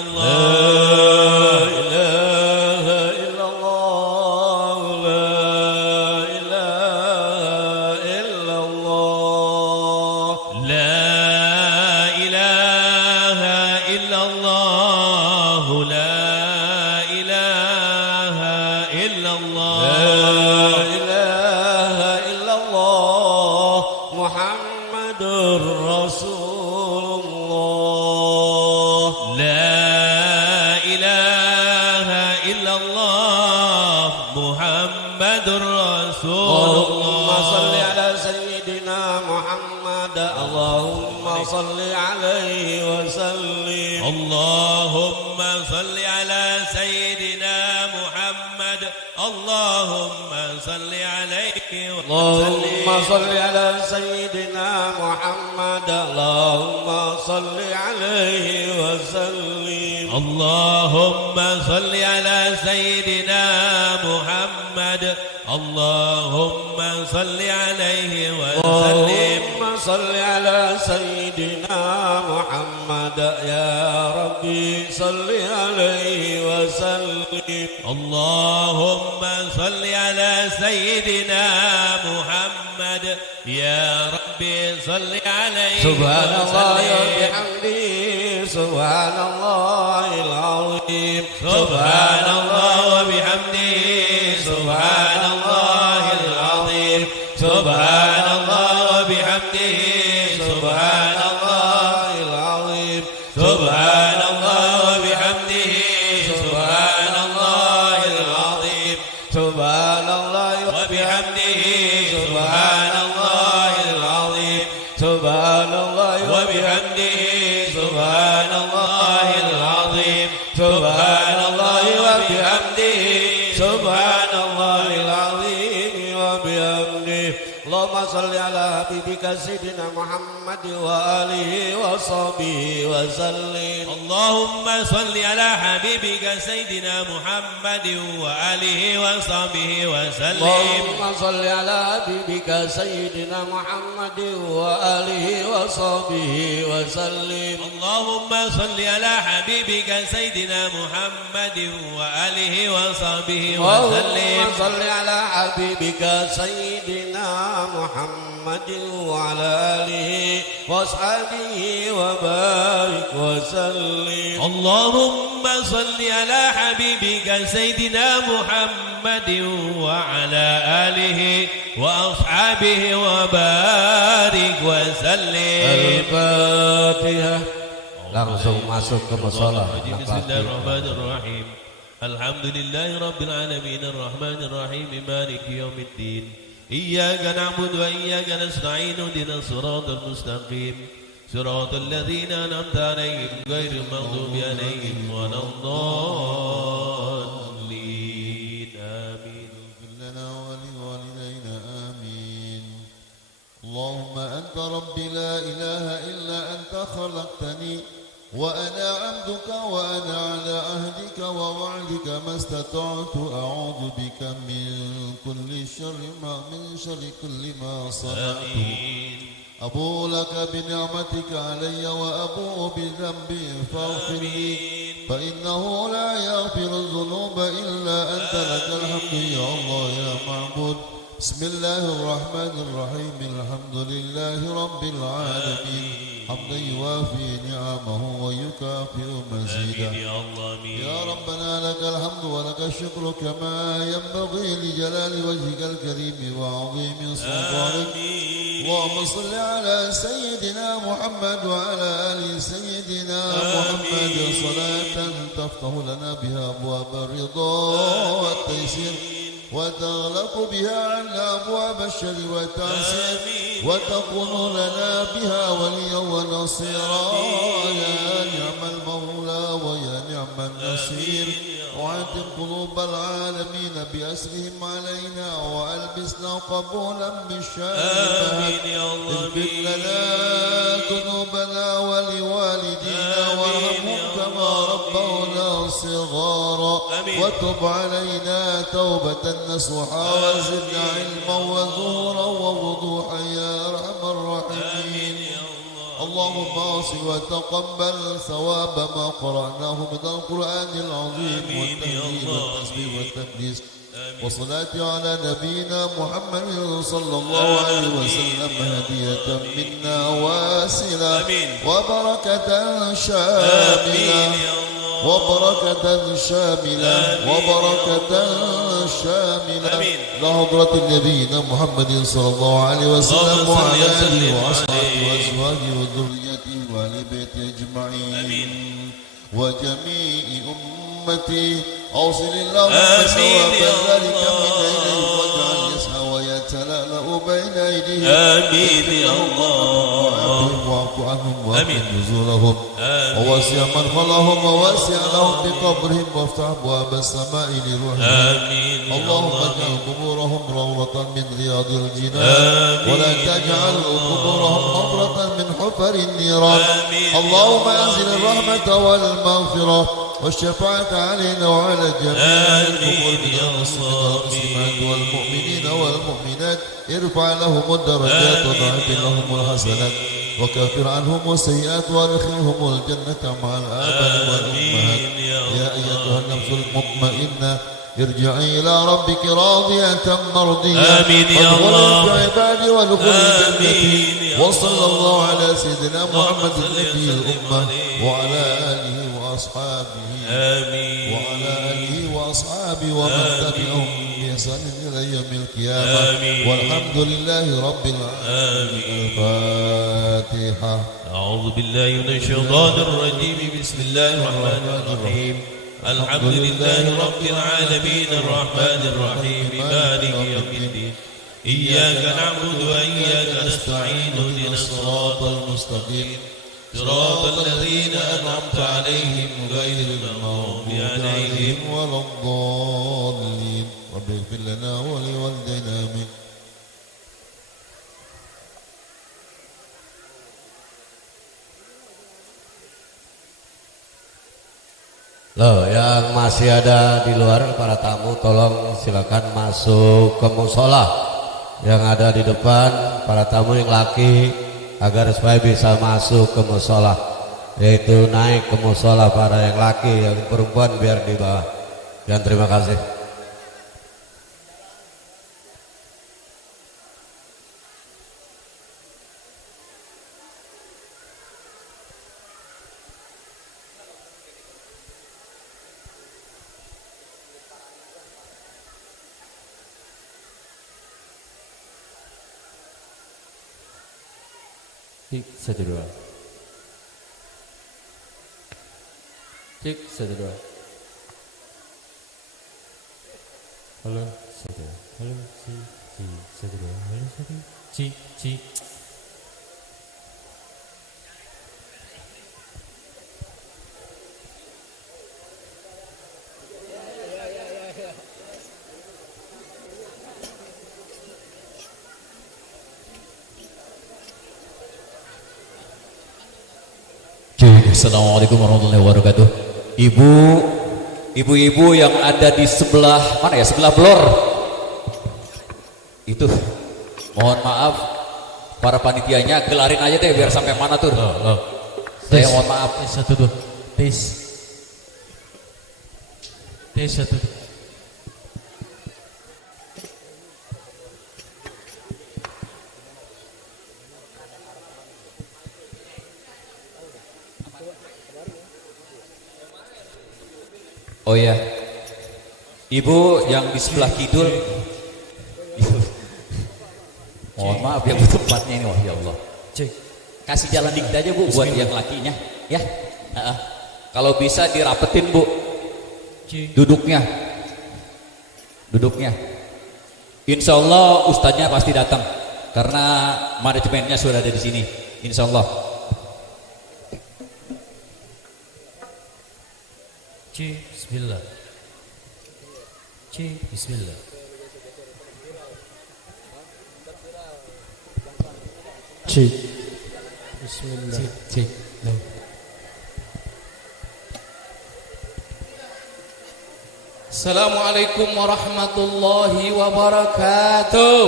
الله لا إله إلا الله لا إله إلا الله لا إله إلا الله لا إله إلا الله محمد رسول الله لا إله إلا الله محمد رسول الله اللهم صل على سيدنا محمد اللهم صل عليه وسلم اللهم صل على سيدنا محمد اللهم صل عليه اللهم صل على سيدنا محمد اللهم صل عليه وسلم اللهم صل على سيدنا محمد اللهم صل عليه وسلم اللهم صل على سيدنا محمد يا ربي صل عليه وسلم اللهم صل على سيدنا محمد يا ربي صل عليه سبحان الله وبحمده سبحان الله العظيم سبحان الله وبحمده سبحان الله العظيم سبحان الله وبحمده سبحان الله العظيم سبحان الله وبحمده سبحان الله العظيم سبحان الله وبحمده سبحان الله العظيم سبحان الله وبحمده سبحان الله العظيم سبحان الله وبحمده سبحان الله العظيم وبحمده اللهم صل على حبيبك سيدنا محمد وآله وصحبه وسلم اللهم صل على حبيبك سيدنا محمد وآله وصحبه وسلم اللهم صل على حبيبك سيدنا محمد وآله وصحبه وسلم اللهم صل على حبيبك سيدنا محمد وآله وصحبه وسلم اللهم صل على حبيبك سيدنا محمد وعلى آله وأصحابه وبارك وسلم اللهم صل على حبيبك سيدنا محمد وعلى آله وأصحابه وبارك وسلم الفاتحة langsung masuk ke musola. Bismillahirrahmanirrahim. Alhamdulillahi rabbil alamin arrahmanir rahim maliki yaumiddin. إياك نعبد وإياك نستعين اهدنا الصراط المستقيم صراط الذين أنعمت عليهم غير المغضوب عليهم ولا الضالين آمين لنا ولوالدينا آمين اللهم أنت ربي لا إله إلا أنت خلقتني وأنا عبدك وأنا على عهدك ووعدك ما استطعت أعوذ بك من كل شر كل ما صنعت أبوء لك بنعمتك علي وأبوء بذنبي فاغفر لي فإنه لا يغفر الذنوب إلا أنت لك الحمد يا الله يا معبود بسم الله الرحمن الرحيم الحمد لله رب العالمين حمدا يوافي نعمه ويكافئ مزيدا يا ربنا لك الحمد ولك الشكر كما ينبغي لجلال وجهك الكريم وعظيم سلطانك اللهم صل على سيدنا محمد وعلى آل سيدنا محمد صلاة تفتح لنا بها أبواب الرضا والتيسير وتغلق بها عنا أبواب الشر والتعسير وتكون لنا بها وليا ونصيرا يا نعم المولى ويا نعم النصير وعتق قلوب العالمين بأسرهم علينا وألبسنا قبولا بالشهادة اغفر لنا ذنوبنا ولوالدينا وارحمهم كما ربونا صغارا وتب علينا توبة نصوحا وزدنا علما وزورا ووضوحا يا أرحم الراحمين اللهم اغفر وتقبل ثواب ما قرأناه من القرآن العظيم والتهليل والتسبيح والتقديس وصلاة على نبينا محمد صلى الله عليه وسلم هدية منا واسلة وبركة شاملة وبركة شاملة وبركة شاملة لحضرة نبينا محمد صلى الله عليه وسلم وعلى آله وأصحابه وأزواجه وذريته وآل بيته أجمعين وجميع أمتي أوصل اللهم ثواب ذلك من إليه واجعل يسعى ويتلألأ بين أيديهم آمين يا الله واعف عنهم وأكرم نزولهم ووسع مدخلهم ووسع لهم بقبرهم وافتح أبواب السماء لروحهم اللهم اجعل قبورهم روضة من رياض الجنان ولا تجعل قبورهم حفرة من حفر النيران اللهم أنزل الرحمة والمغفرة والشفاعة علينا وعلى جميع المؤمنين والمسلمات والمؤمنين والمؤمنات ارفع لهم الدرجات وضاعف لهم الحسنات وكفر عنهم السيئات وادخلهم الجنة مع الآباء والأمهات يا أيتها النفس المطمئنة ارجعي إلى ربك راضية مرضية وادخلي في عبادي وادخلي جنتي وصلى الله على سيدنا محمد النبي الأمة وعلى آله وأصحابه وعلى آله وأصحابه ومن تبعهم بإحسان إلى يوم القيامة والحمد لله رب العالمين. الفاتحة. أعوذ بالله من الشيطان الرجيم بسم الله الرحمن الرحيم الحمد لله رب العالمين الرحمن الرحيم مالك يوم الدين إياك نعبد وإياك نستعين اهدنا الصراط المستقيم صراط الذين أنعمت عليهم غير المغضوب عليهم ولا الضالين رب اغفر لنا ولوالدينا آمين. Loh, yang masih ada di luar para tamu tolong silakan masuk ke musola. Yang ada di depan para tamu yang laki agar supaya bisa masuk ke musola, yaitu naik ke musola para yang laki, yang perempuan biar di bawah. Dan terima kasih. Cik, satu dua. Cik, satu dua. Halo, satu. Halo, cik, satu dua. Halo, satu. Cik, cik. Assalamualaikum warahmatullahi wabarakatuh. Ibu-ibu yang ada di sebelah mana ya, sebelah blor itu, mohon maaf para panitianya gelarin aja deh biar sampai mana tuh. Saya mohon maaf. Satu dua tes satu dua. Oh ya, ibu yang di sebelah kidul, mohon maaf yang tempatnya ini, wah ya Allah. Kasih jalan dikit aja bu buat yang lakinya, ya. Kalau bisa dirapetin bu, duduknya. Insya Allah ustadznya pasti datang karena manajemennya sudah ada di sini. Insya Allah. Bismillah. Bismillah. Bismillah. Assalamualaikum warahmatullahi wabarakatuh.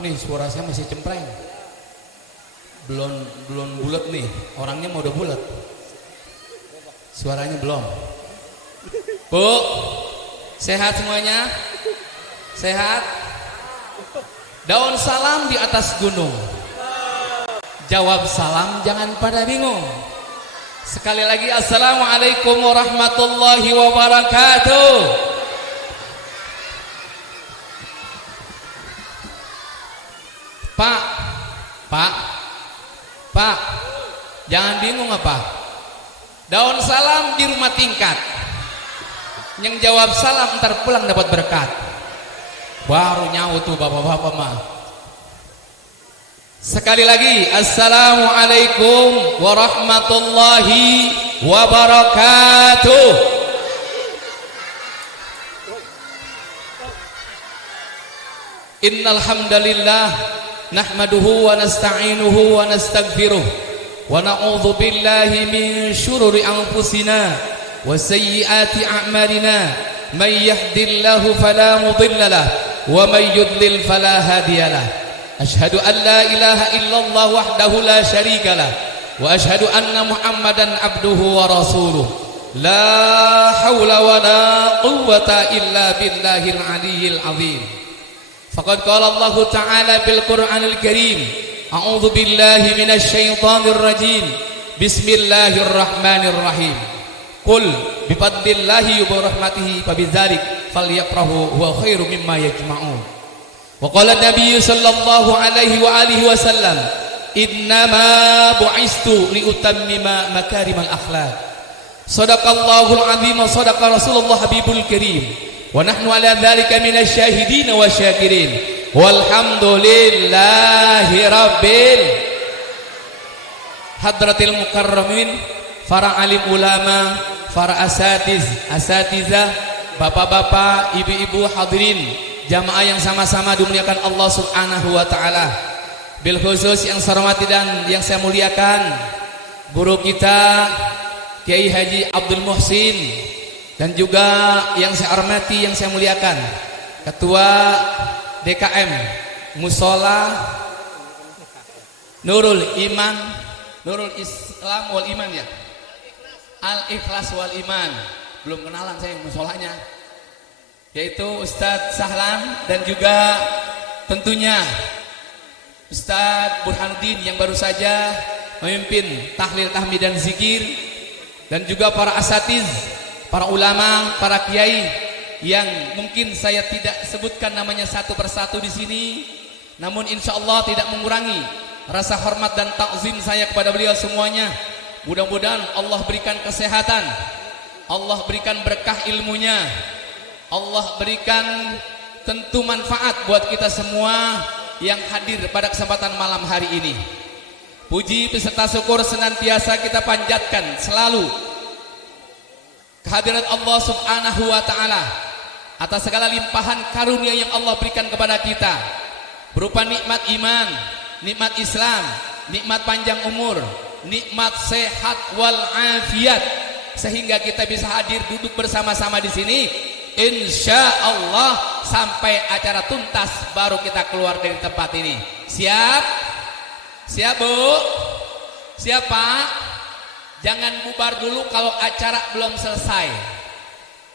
nih suara saya masih cempreng. Belum bulat nih. Orangnya mau udah bulat. Suaranya belum. Bu, sehat semuanya? Sehat? Daun salam di atas gunung. Jawab salam jangan pada bingung. Sekali lagi assalamualaikum warahmatullahi wabarakatuh. Pak, jangan bingung apa? Daun salam di rumah tingkat. Yang jawab salam ntar pulang dapat berkat. Baru nyawa tuh bapak-bapak mah. Sekali lagi assalamualaikum warahmatullahi wabarakatuh. Innal hamdalillah nahmaduhu wa nasta'inuhu wa nastaghfiruh wa na'udzu billahi min syururi anfusina wa sayyiati a'malina may yahdihillahu fala mudilla lahu wa may yudlil fala hadiyalah. Ashhadu an la ilaha illallah wahdahu la syarika lah wa ashhadu anna Muhammadan abduhu wa rasuluh. La haula wa la quwwata illa billahil aliyyil azim. Faqad qala Allah ta'ala bil Qur'anil Karim, a'udzu billahi minasy syaithanir rajim. Bismillahirrahmanirrahim. Qul bi fadlillahi wa rahmatihi fabidzalik falyafrahu huwa khairum mimma yajma'un. Wa qala Nabi sallallahu alaihi wa alihi wasallam, innama bu'istu li utammima makarimal akhlaq. Sadaqallahul azim wa sadaqa Rasulullah Habibul Karim. Wa nahnu ala dzalika minasy syahidin wa syakirin. Walhamdulillahi rabbil hadratil mukarramin, para alim ulama, para asatidzah, bapak-bapak, ibu-ibu hadirin, jamaah yang sama-sama dimuliakan Allah Subhanahu wa taala. Bil khusus yang saya hormati dan yang saya muliakan guru kita Kiai Haji Abdul Muhsin, dan juga yang saya hormati, yang saya muliakan Ketua DKM Musola Nurul Islam wal Iman ya. Al Ikhlas wal Iman. Belum kenalan saya musolanya, yaitu Ustadz Sahlan, dan juga tentunya Ustadz Burhanuddin yang baru saja memimpin tahlil, tahmid dan zikir, dan juga para asatiz, para ulama, para kiai yang mungkin saya tidak sebutkan namanya satu persatu di sini, namun insya Allah tidak mengurangi rasa hormat dan takzim saya kepada beliau semuanya. Mudah-mudahan Allah berikan kesehatan, Allah berikan berkah ilmunya, Allah berikan tentu manfaat buat kita semua yang hadir pada kesempatan malam hari ini. Puji beserta syukur senantiasa kita panjatkan selalu kehadirat Allah Subhanahu wa taala atas segala limpahan karunia yang Allah berikan kepada kita, berupa nikmat iman, nikmat Islam, nikmat panjang umur, nikmat sehat wal afiat, sehingga kita bisa hadir duduk bersama-sama di sini. Insya Allah sampai acara tuntas baru kita keluar dari tempat ini. Siap? Siap Bu? Siap Pak? Jangan bubar dulu kalau acara belum selesai.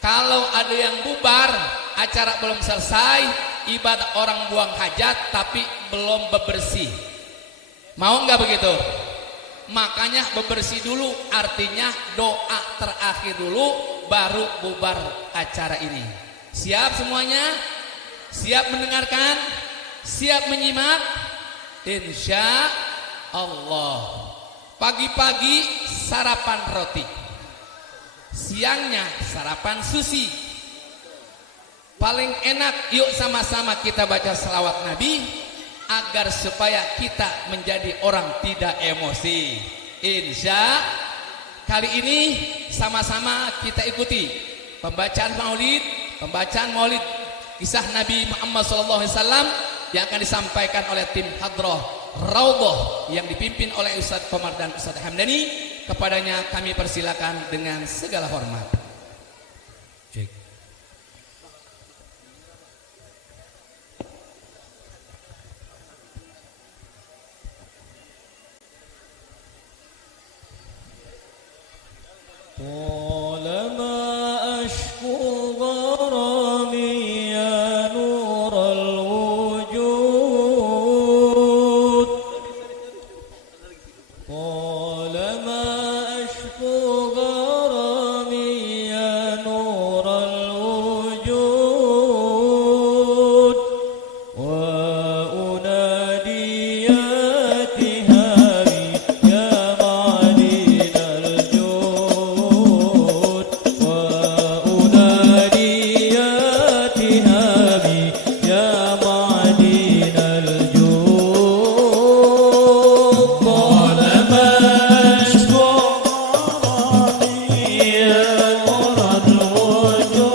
Kalau ada yang bubar, acara belum selesai, ibadah orang buang hajat tapi belum bebersih. Mau nggak begitu? Makanya bebersih dulu, artinya doa terakhir dulu, baru bubar acara ini. Siap semuanya? Siap mendengarkan? Siap menyimak? Insya Allah. Pagi-pagi sarapan roti, siangnya sarapan sushi. Paling enak, yuk sama-sama kita baca selawat Nabi agar supaya kita menjadi orang tidak emosi. Insya kali ini sama-sama kita ikuti pembacaan maulid kisah Nabi Muhammad SAW yang akan disampaikan oleh tim Hadrah Raudhah yang dipimpin oleh Ustadz Komar dan Ustadz Hamdani. Kepadanya kami persilakan dengan segala hormat. طالما أشكو غرامي يا نور الوجود طالما أشكو غرامي يا نور الوجود وأنادي يا تهامي يا معدن الجود وأنادي يا تهامي يا معدن الجود طالما أشكو غرامي يا نور الوجود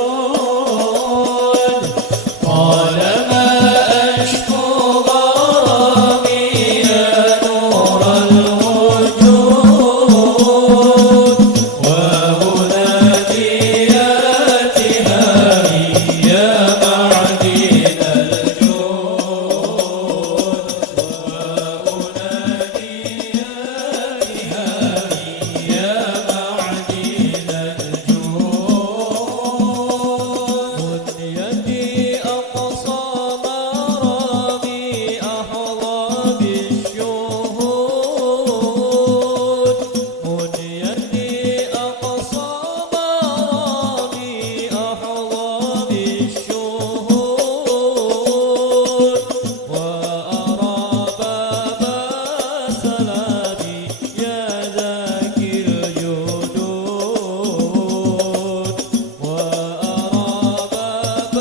طالما أشكو غرامي يا نور الوجود وأنادي يا تهامي يا معدن الجود وأنادي يا تهامي يا معدن الجود بنيتي أقصى مرامي أحظى بالشهود بنيتي أقصى مرامي أحظى بالشهود وأرى باب سلامي يا ذاكي الجدود وأرى باب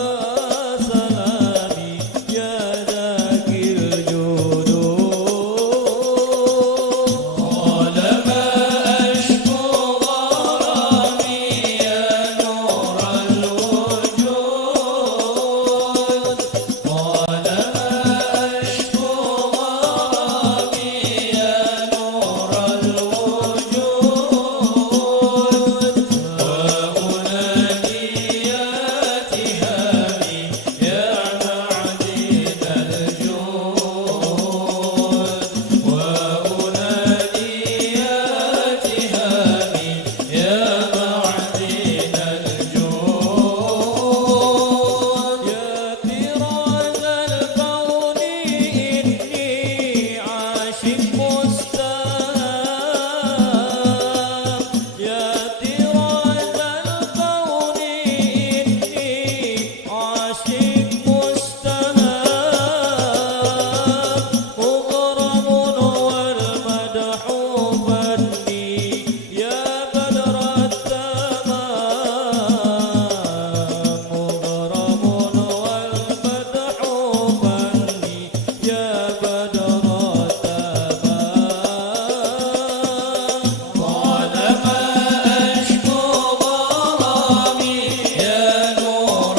سلامي يا ذاكي الجدود طالما أشكو غرامي يا نور الوجود طالما أشكو غرامي يا نور الوجود وأنادي يا تهامي يا معدن الجود وأنادي يا تهامي يا معدن الجود يا طراز الكون إني عاشق مستهام يا طراز الكون إني عاشق مستهام مغرم والمدح فني يا بدر التمام مغرم والمدح فني يا بدر التمام طالما أشكو غرامي يا نور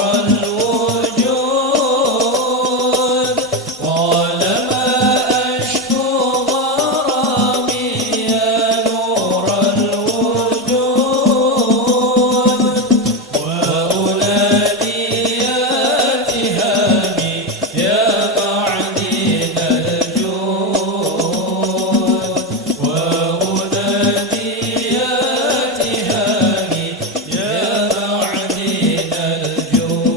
الوجود طالما أشكو غرامي يا نور الوجود وأنادي يا تهامي يا معدن الجود وأنادي يا تهامي يا معدن الجود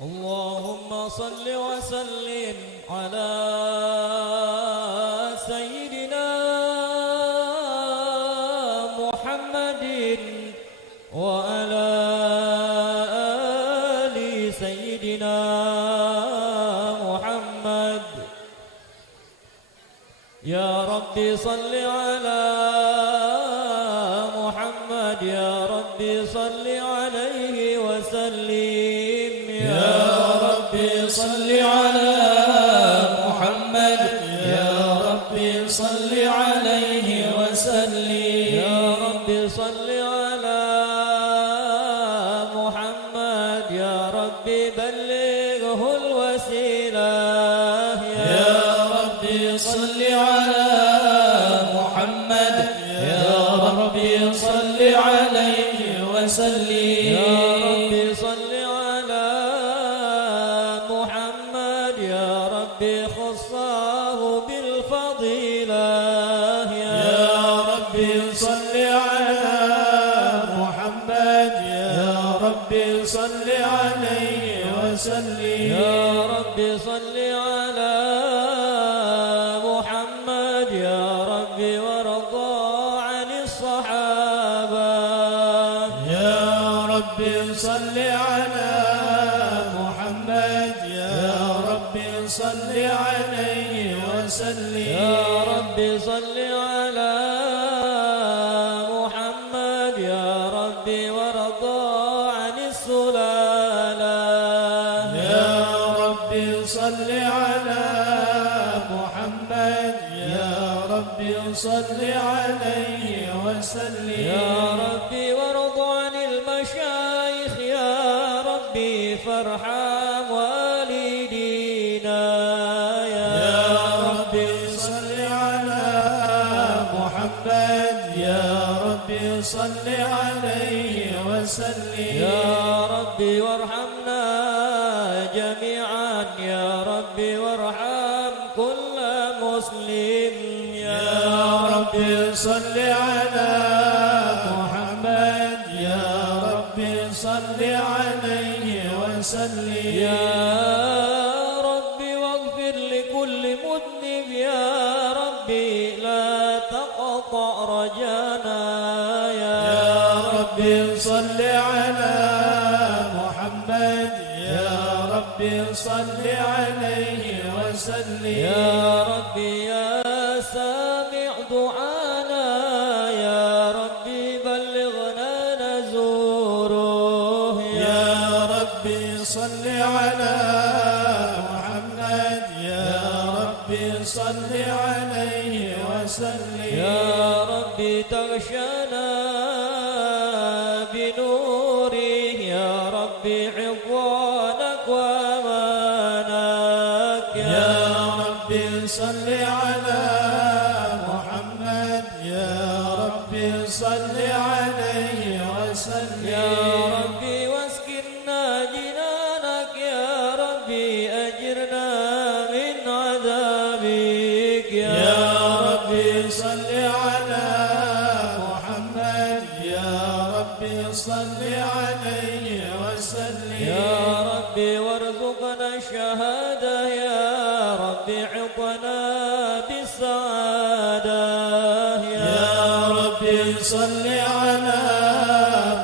اللهم صل وسلم على سيدنا محمد وعلى آل سيدنا محمد يا ربي صل على محمد يا ربي صل عليه وسلم يا ربي صل على محمد يا ربي صل عليه وسلم يا ربي صل على محمد يا ربي بلغه الوسيلة يا ربي صل على محمد يا ربي صل عليه وسلم يا ربي صل على محمد يا ربي صل عليه وسلم يا ربي صل على محمد يا ربي وارضى عن السلالة يا ربي صل على محمد يا ربي صل عليه وسلم يا ربي وارض عن المشايخ يا ربي فارحم والدينا يا ربي صل على محمد يا ربي صل عليه وسلم يا ربي وارحمنا جميعا يا ربي وارحم كل مسلم يا ربي صل على محمد يا ربي صل عليه وسلم يا ربي واغفر لكل مذنب يا ربي لا تقطع رجانا يا ربي صل على محمد يا ربي صل عليه وسلم يا ربي يا سامع دعانا يا ربي بلغنا نزوره يا ربي صل على محمد يا ربي صل عليه وسلم يا ربي تغشنا بنوره يا ربي عضوانك وامانك يا ربي صل على محمد يا ربي صل عليه وسلم يا ربي واسكننا جنانك يا ربي أجرنا من عذابك يا ربي صل على محمد يا ربي صل عليه وسلم يا ربي وارزقنا الشهادة يا ربي عطنا بالسعادة يا ربي صل على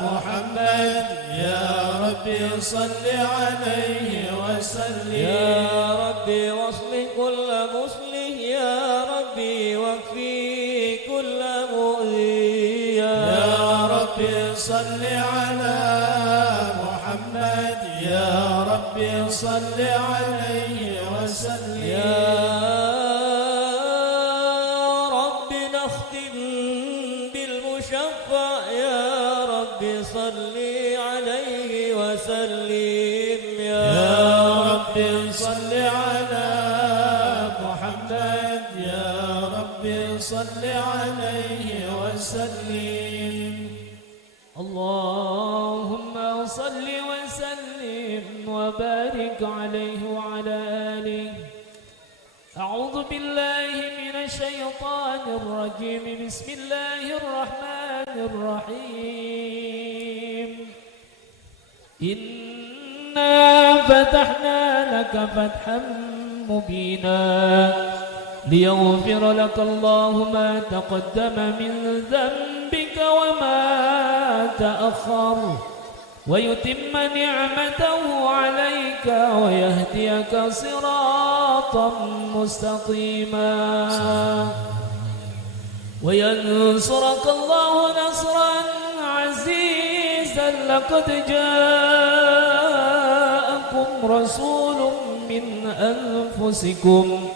محمد يا ربي صل عليه وسلم يا ربي واصلح كل مسلم يا ربي واكفي كل مؤذي يا ربي صل على محمد يا ربي صل عليه وسلم يا ربي نختم بالمشفع يا ربي صل عليه وسلم يا ربي صل على محمد يا ربي صل عليه وسلم اللهم صل وسلم وبارك عليه وعلى آله أعوذ بالله من الشيطان الرجيم بسم الله الرحمن الرحيم إنا فتحنا لك فتحا مبينا ليغفر لك الله ما تقدم من ذنبك وما تأخر ويتم نعمته عليك ويهديك صراطا مستقيما وينصرك الله نصرا عزيزا لقد جاءكم رسول من أنفسكم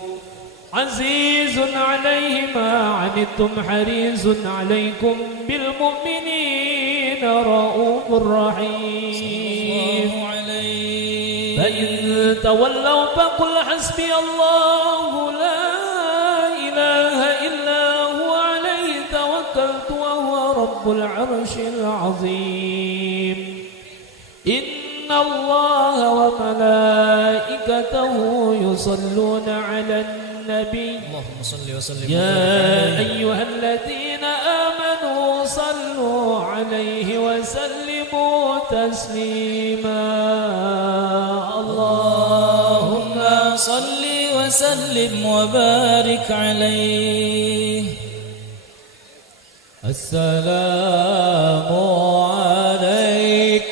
عزيز عليه ما عنتم حريص عليكم بالمؤمنين رؤوف رحيم فإن تولوا فقل حسبي الله لا إله إلا هو عليه توكلت وهو رب العرش العظيم إن الله وملائكته يصلون على النبي اللهم صل وسلم يا أيها الذين آمنوا صلوا عليه وسلموا تسليما اللهم صل وسلم وبارك عليه. السلام عليك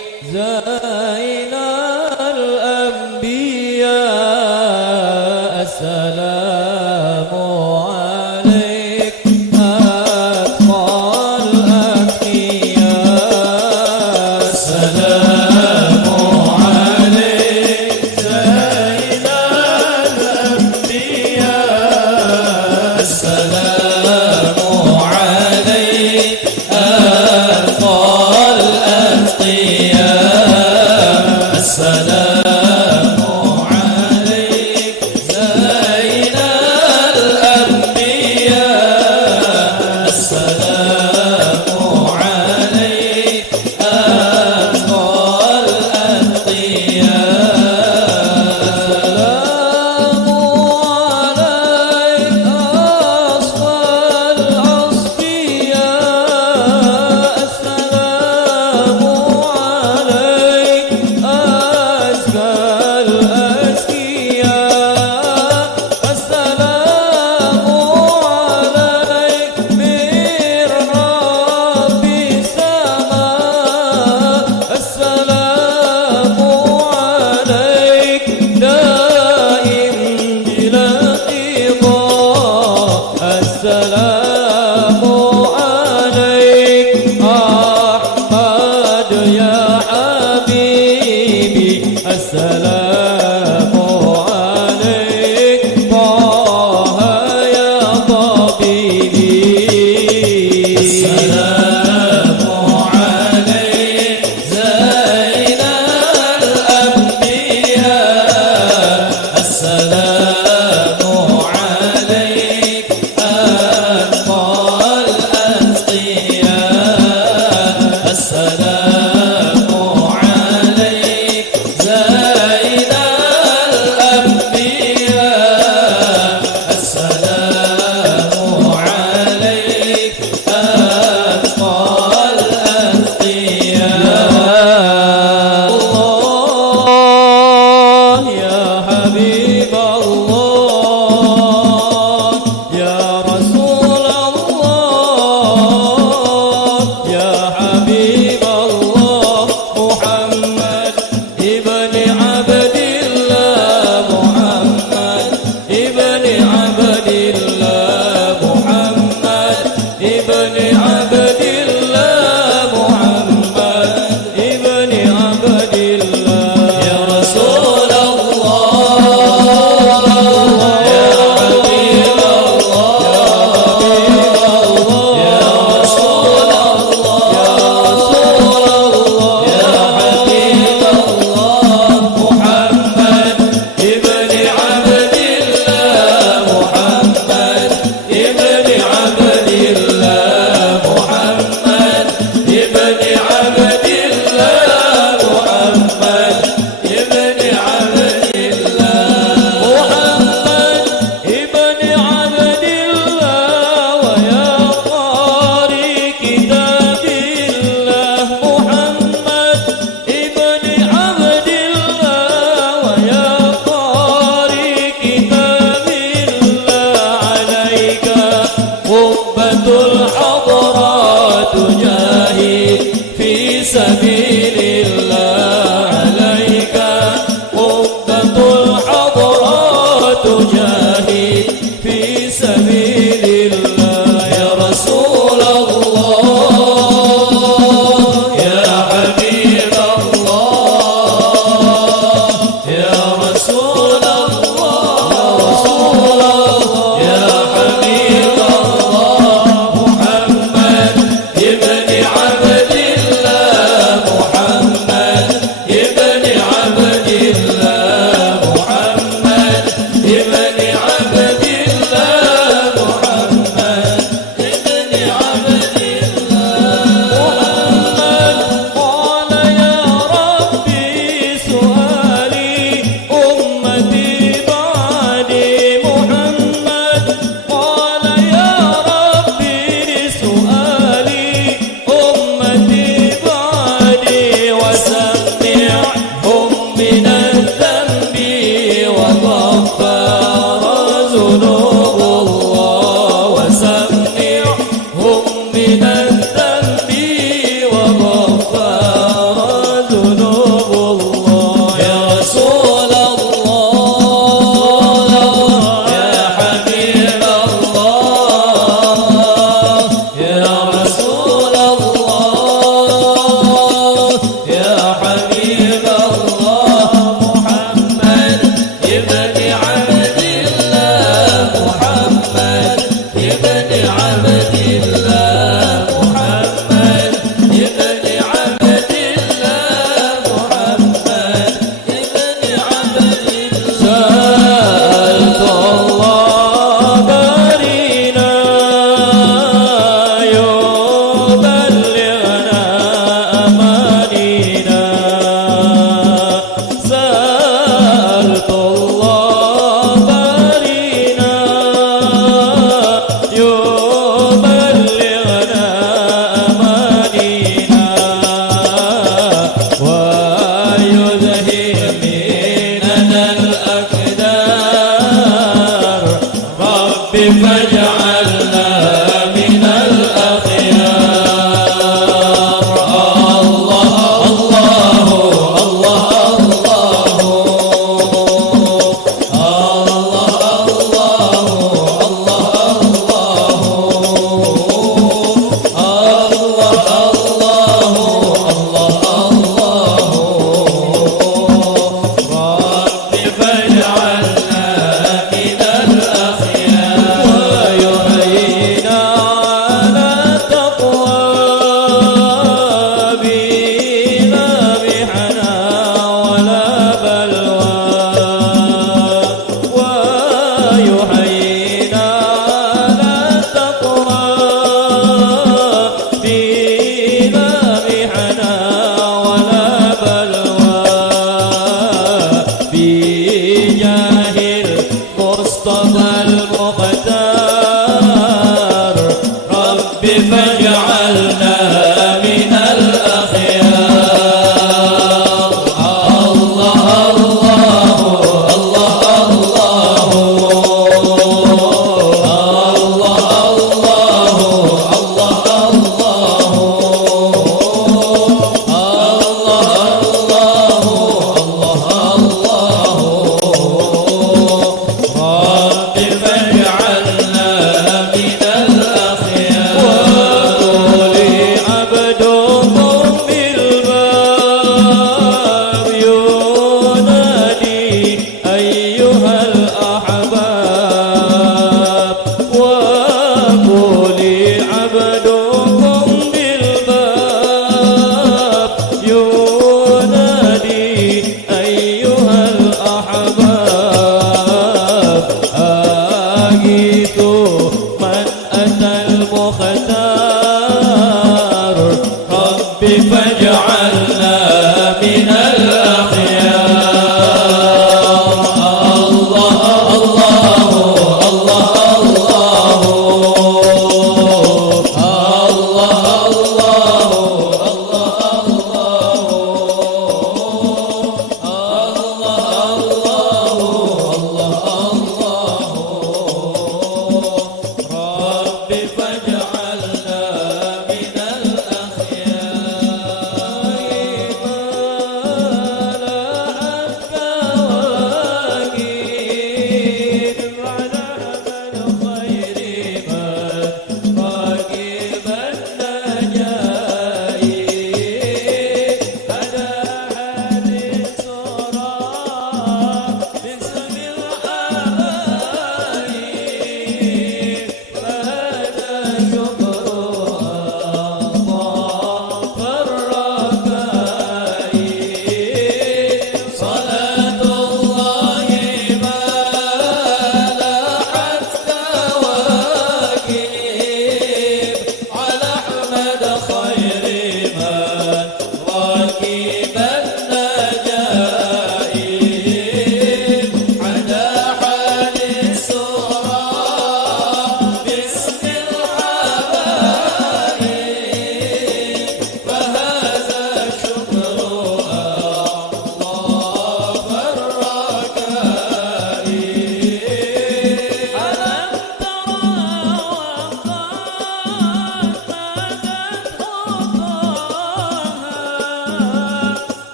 عبد الله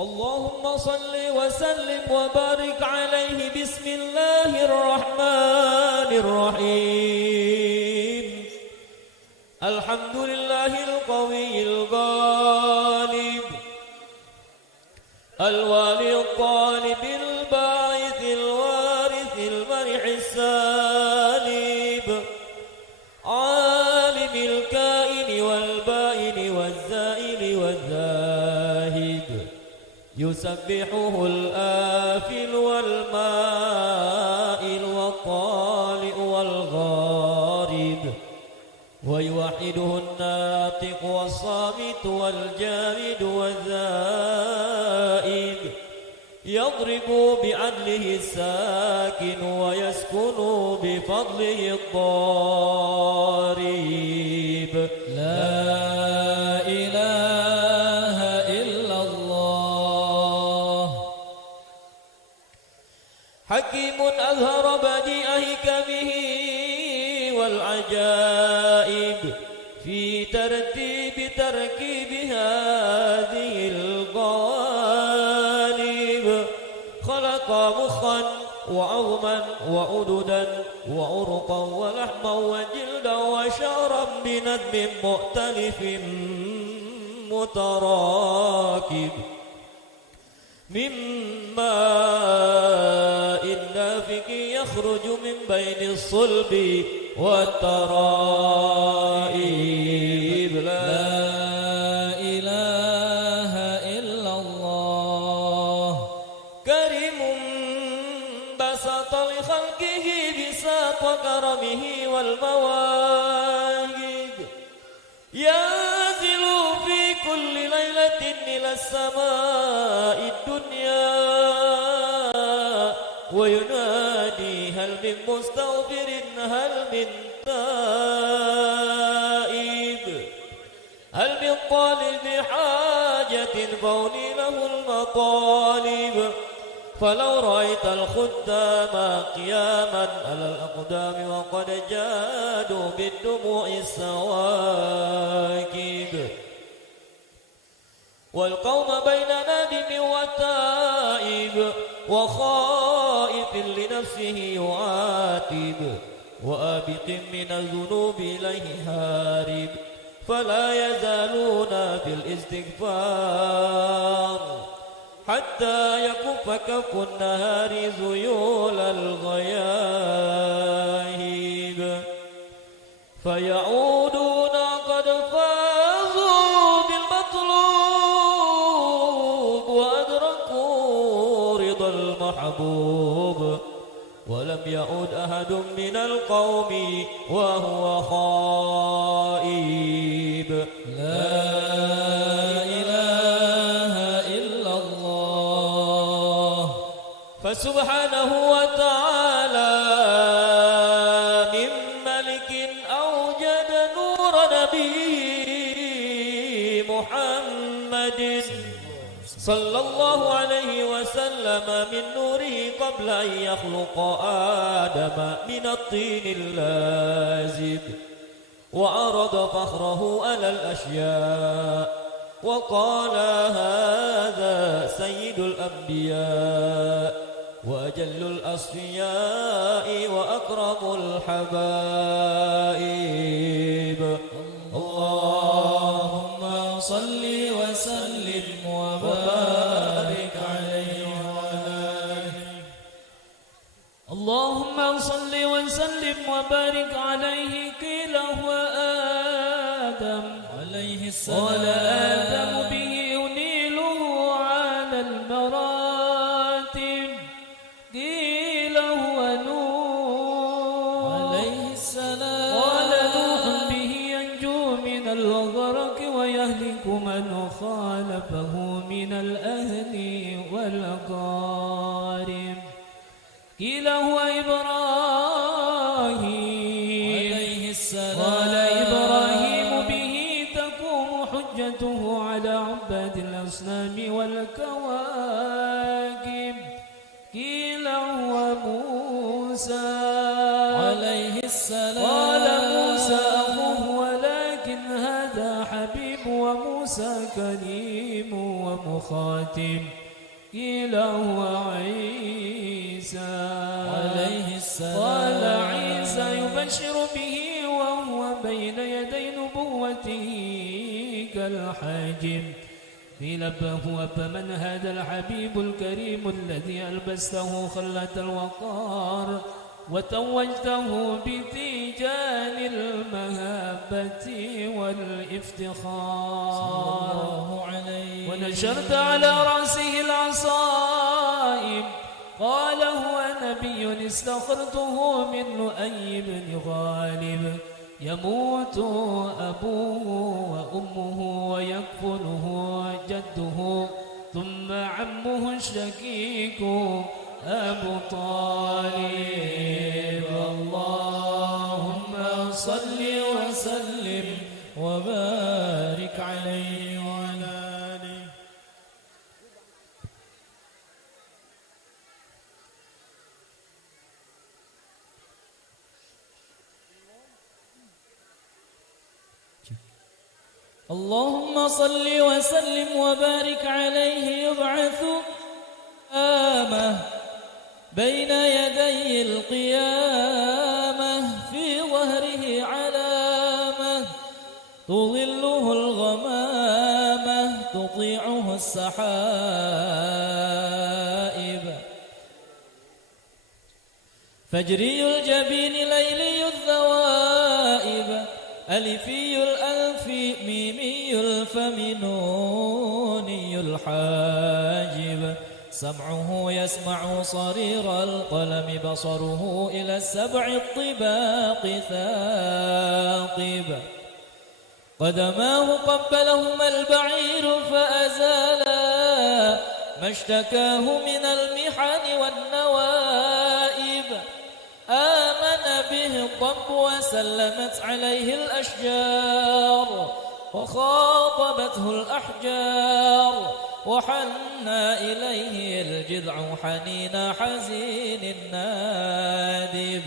اللهم صل وسلم وبارك عليه بسم الله الرحمن الرحيم الحمد لله القوي الغالب الوالي الطالب الباعث الوارث المرح السالب عالم الكائن والبائن والزائل والذاهب يسبحه الآفل والمائل والطالع والغارب ويوحده الناطق والصامت والجامد والذائب يضرب بعدله الساكن ويسكن بفضله الضارب لا إله إلا الله حكيم أظهر بديع حكمه والعجائب في تركيب هذه القوالب خلق مخا وعظما وعددا وعرقا ولحما وجلدا وشعرا بندم مؤتلف متراكب من ماء نافق يخرج من بين الصلب والترائب لا إله إلا الله كريم بسط لخلقه بساط كرمه والمواهب ينزل في كل ليلة إلى السماء الدنيا وينادي هل من مستغفر هل من تائب هل من طالب حاجة فوني له المطالب فلو رأيت الخدام قياما على الأقدام وقد جادوا بالدموع السواكب والقوم بين نادم وتائب وخائف لنفسه يعاتب وآبق من الذنوب إليه هارب فلا يزالون في الاستغفار حتى يكف كف النهار ذيول الغياهب فيعودون قد فازوا بالمطلوب وأدركوا رضا المحبوب ولم يعود أحد من القوم وهو خائب لا إله إلا الله فسبحانه وتعالى من ملك أوجد نور نبي محمد صلى الله عليه وسلم من نوره قبل أن يخلق آدم من الطين اللازب وعرض فخره على الأشياء وقال هذا سيد الأنبياء وأجل الأصفياء وأكرم الحبائب اللهم صل وسلم وبارك عليه وعلى آله اللهم صل وسلم وبارك عليه قيل هو آدم عليه قال آدم السلام به ينيله على المراتب قيل هو نوح عليه السلام قال نوح به ينجو من الغرق ويهلك من خالفه من الأهل والأقارب قيل هو إبراهيم عليه السلام قال إبراهيم به تقوم حجته على عباد الأصنام والكواكب قيل هو موسى عليه السلام قال موسى أخوه ولكن هذا حبيب وموسى كريم الخاتم قيل هو عيسى عليه السلام قال عيسى يبشر به وهو بين يدي نبوته كالحاجم قيل هو فمن هذا الحبيب الكريم الذي ألبسته خلة الوقار وتوجته بتيجان المهابة والافتخار ونشرت على رأسه العصائب قال هو نبي استخرته من لؤي بن غالب يموت أبوه وأمه ويكفله جده ثم عمه الشقيق أبو طالب اللهم صل وسلم وبارك عليه وعلى آله. اللهم صل وسلم وبارك عليه يبعث آمه بين يدي القيامة في ظهره علامة تظله الغمامة تطيعه السحائب فجري الجبين ليلي الذوائب ألفي الألف ميمي الفم نوني الحاجب سمعه يسمع صرير القلم بصره إلى السبع الطباق ثاقب قدماه قبلهما البعير فأزالا ما اشتكاه من المحن والنوائب آمن به الضب وسلمت عليه الأشجار وخاطبته الأحجار وحنى إليه الجذع حنين حزين نادب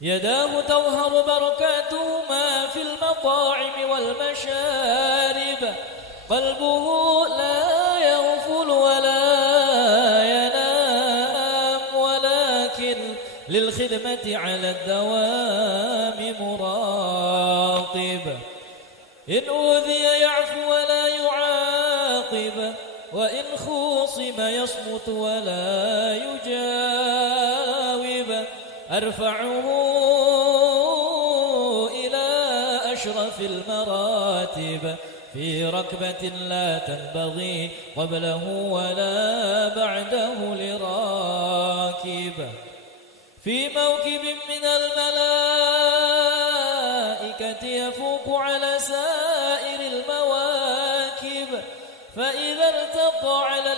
يداه تظهر بركاتهما في المطاعم والمشارب قلبه لا يغفل ولا ينام ولكن للخدمة على الدوام مراقب إن أوذي يعفو ولا يعاقب وإن خوصم يصمت ولا يجاوب أرفعه إلى أشرف المراتب في ركبة لا تنبغي قبله ولا بعده لراكب في موكب من الملائكة يفوق على سائر المواكب فإذا ارتقى على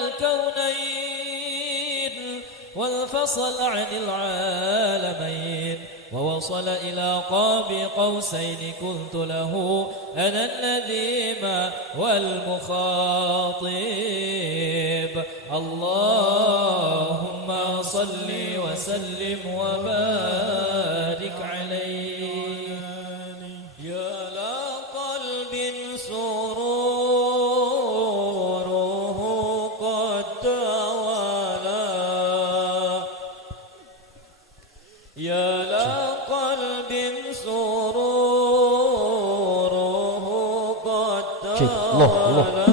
الكونين وانفصل عن العالمين ووصل إلى قاب قوسين قلت له أنا النديم والمخاطب اللهم صل وسلم وبارك عليه يا لقلب سروره قد توالى يا لقلب سروره قد توالى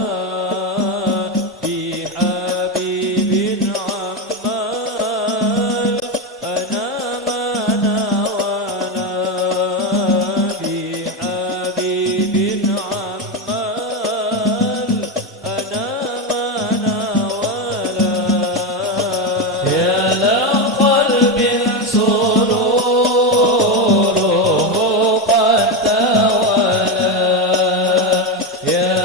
يا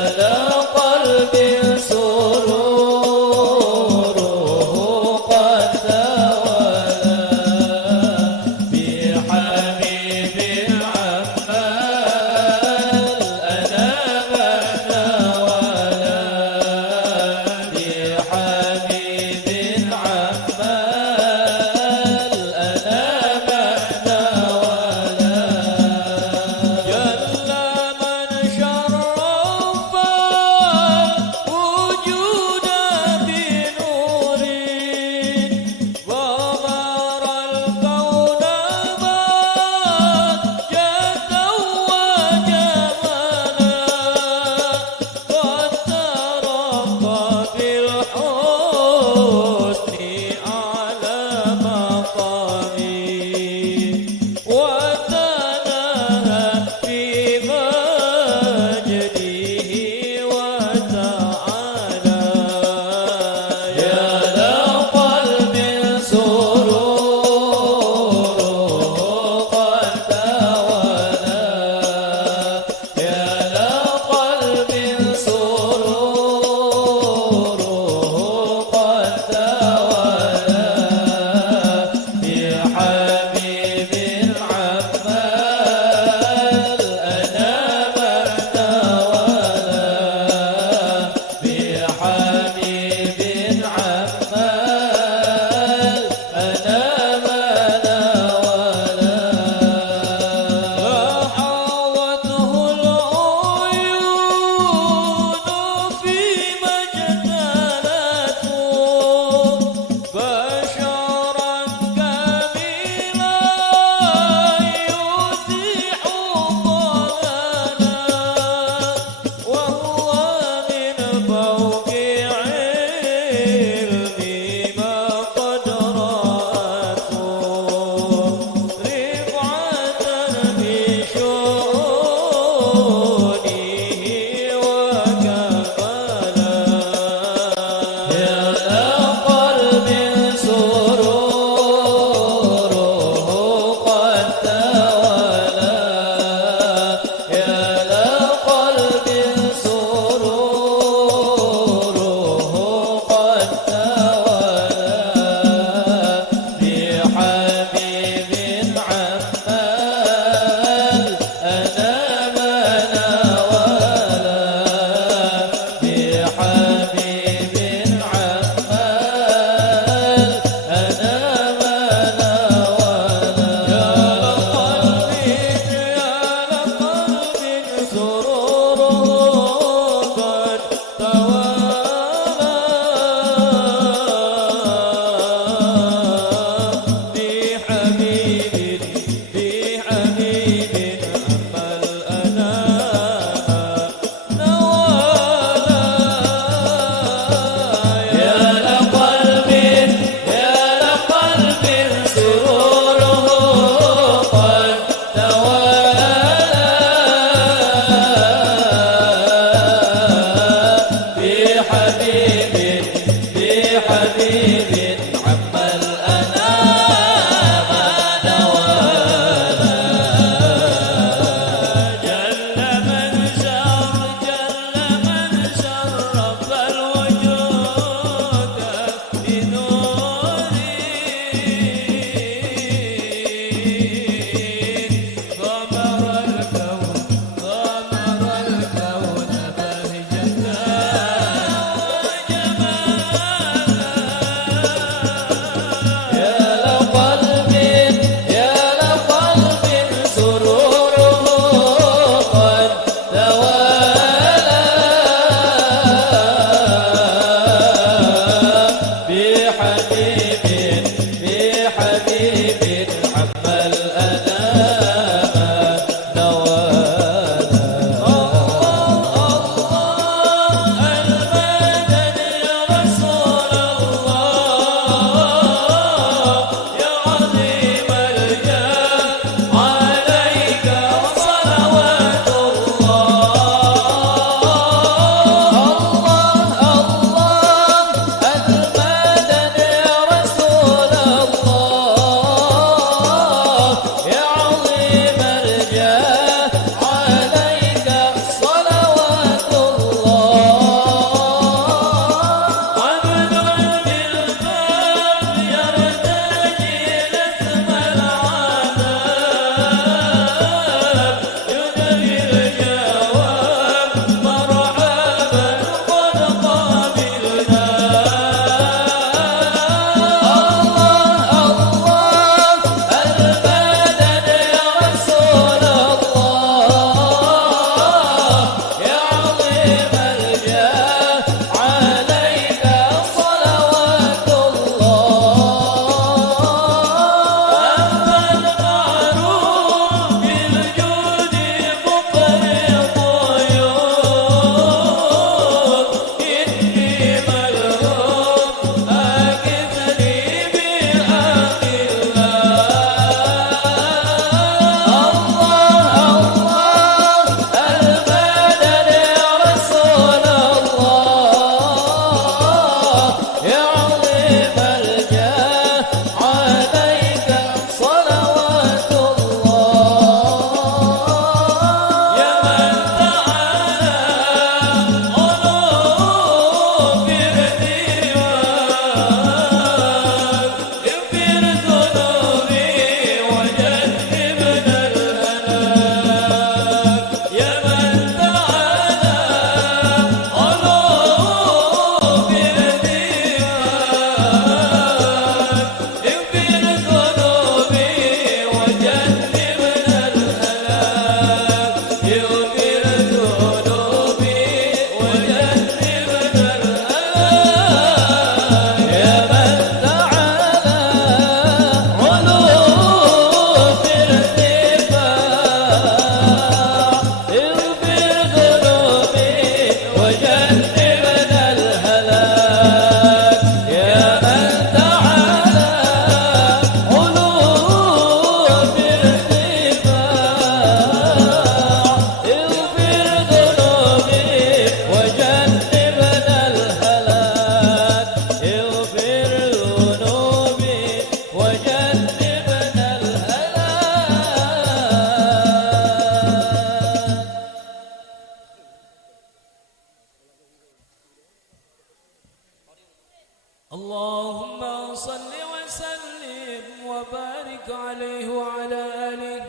وبارك عليه وعلى آله.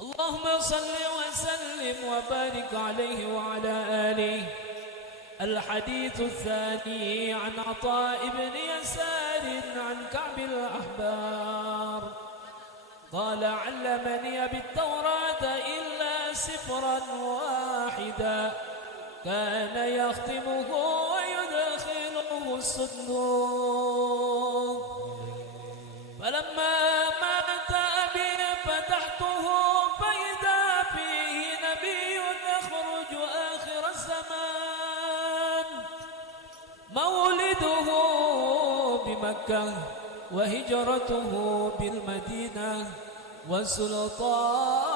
اللهم صل وسلم وبارك عليه وعلى آله. الحديث الثاني عن عطاء بن يسار عن كعب الأحبار قال علمني بالتوراة إلا سفرا واحدا كان يختمه ويدخله الصندوق فلما مات أبي فتحته فإذا فيه نبي يخرج آخر الزمان مولده بمكة وهجرته بالمدينة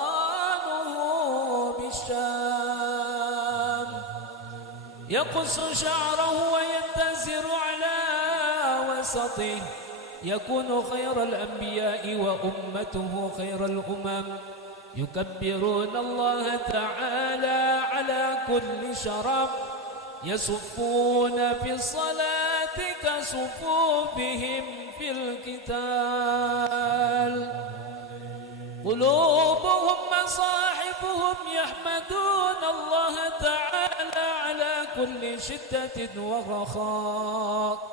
وسلطانه بالشام يقص شعره ويتزر على وسطه يكون خير الأنبياء وأمته خير الأمم يكبرون الله تعالى على كل شرف يصفون في الصلاة كصفوفهم في القتال قلوبهم مصاحفهم يحمدون الله تعالى على كل شدة ورخاء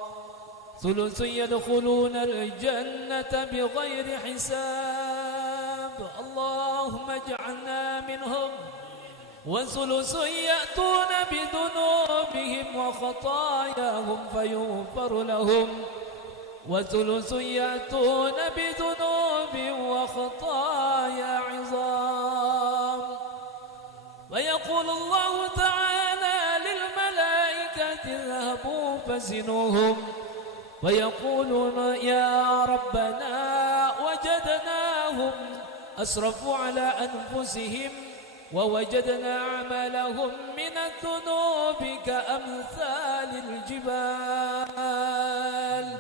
ثلث يدخلون الجنة بغير حساب اللهم اجعلنا منهم وثلث يأتون بذنوبهم وخطاياهم فيغفر لهم وثلث يأتون بذنوب وخطايا عظام ويقول الله تعالى للملائكة اذهبوا فزنوهم ويقولون يا ربنا وجدناهم أسرفوا على أنفسهم ووجدنا عملهم من الذنوب كأمثال الجبال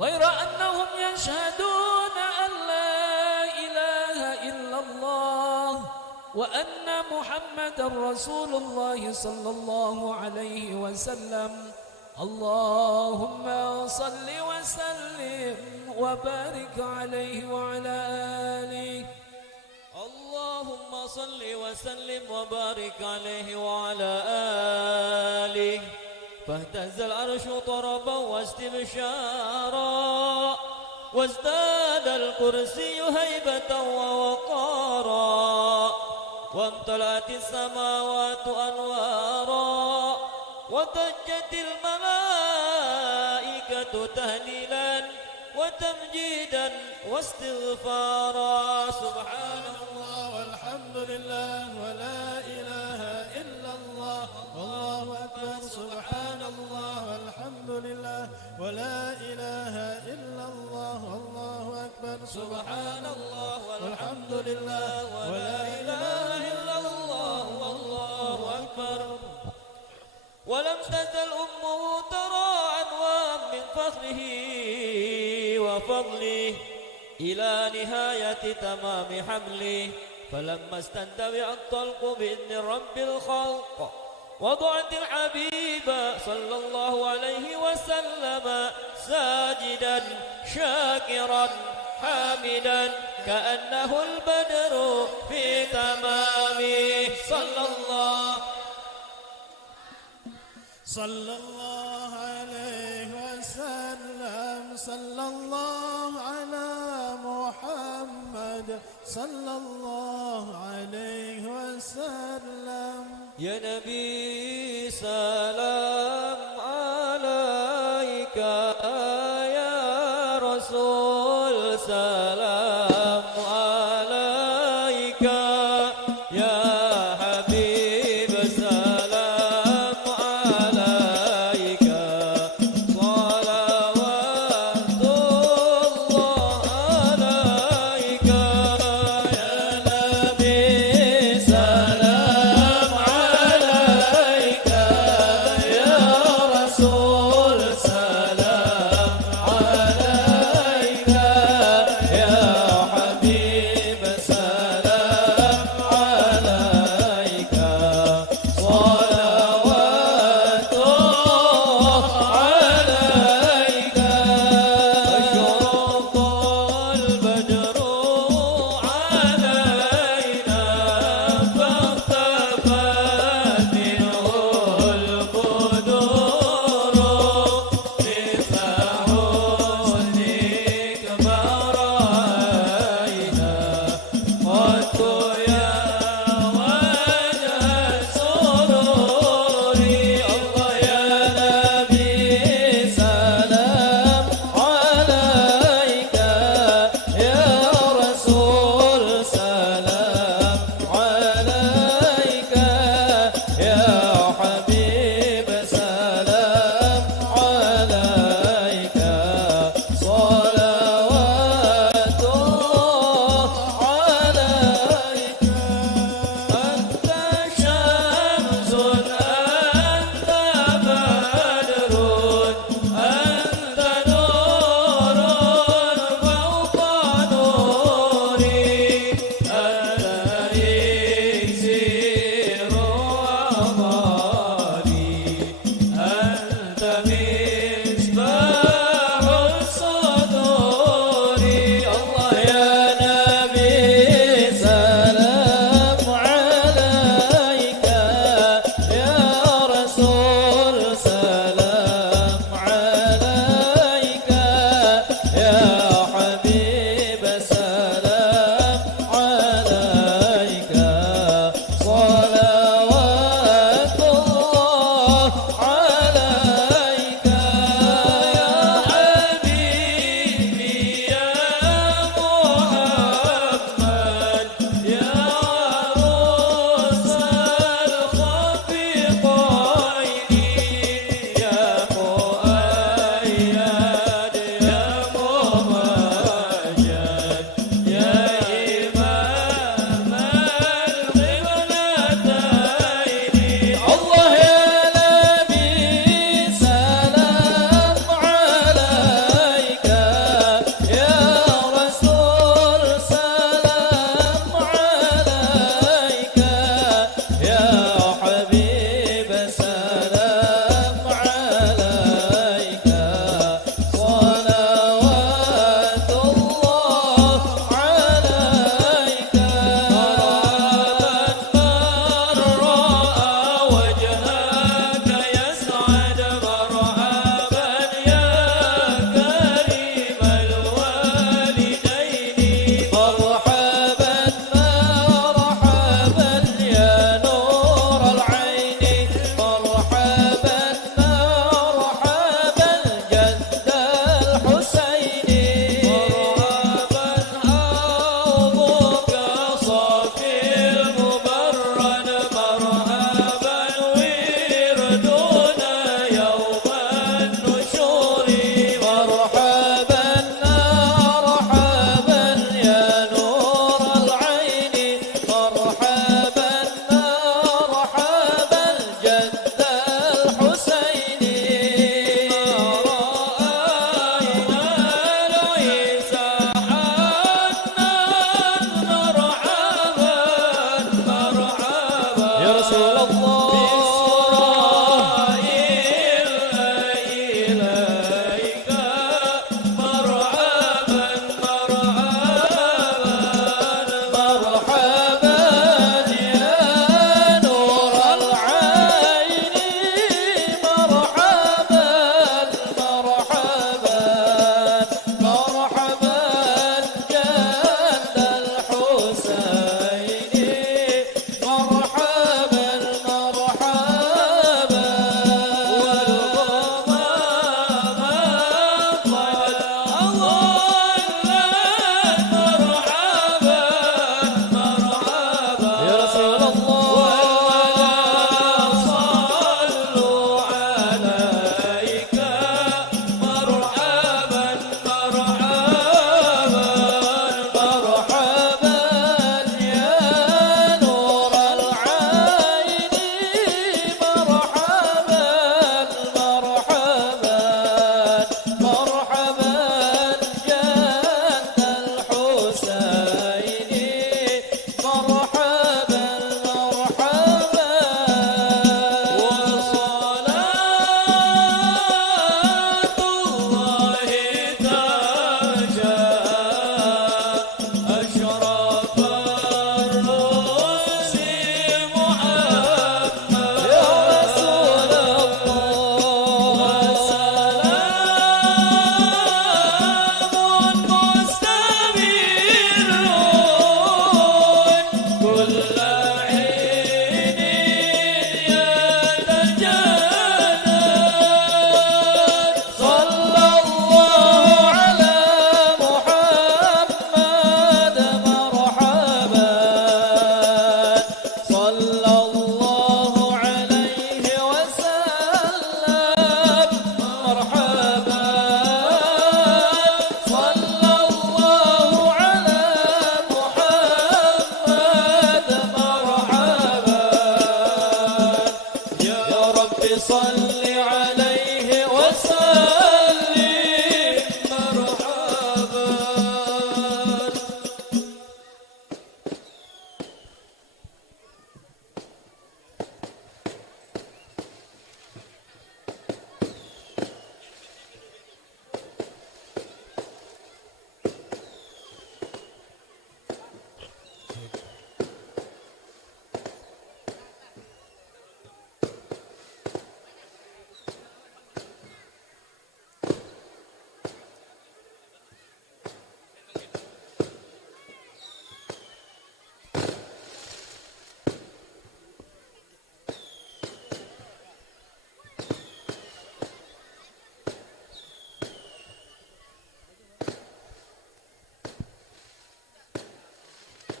غير أنهم يشهدون أن لا إله إلا الله وأن محمد رسول الله صلى الله عليه وسلم اللهم صل وسلم وبارك عليه وعلى آله اللهم صل وسلم وبارك عليه وعلى آله فاهتز العرش طربا واستبشارا وازداد الكرسي هيبة ووقارا وامتلأت السماوات أنوارا وضجت الملائكة تهليلا وتمجيدا واستغفارا سبحان الله والحمد لله ولا إله إلا الله والله أكبر سبحان الله والحمد لله ولا إله إلا الله والله أكبر سبحان الله والحمد لله ولا إله إلا الله والله أكبر ولم تزل أمه ترى عنوان من فخره وفضله إلى نهاية تمام حمله فلما استندمع الطلق بإذن رب الخلق وضعت الحبيب صلى الله عليه وسلم ساجدا شاكرا حامدا كأنه البدر في تمامه صلى الله عليه وسلم صلى الله على محمد صلى الله عليه وسلم يا نبي سلام عليك يا رسول سلام عليك يا حبيب سلام عليك صلوات الله عليك يا نبي سلام عليك يا رسول سلام عليك يا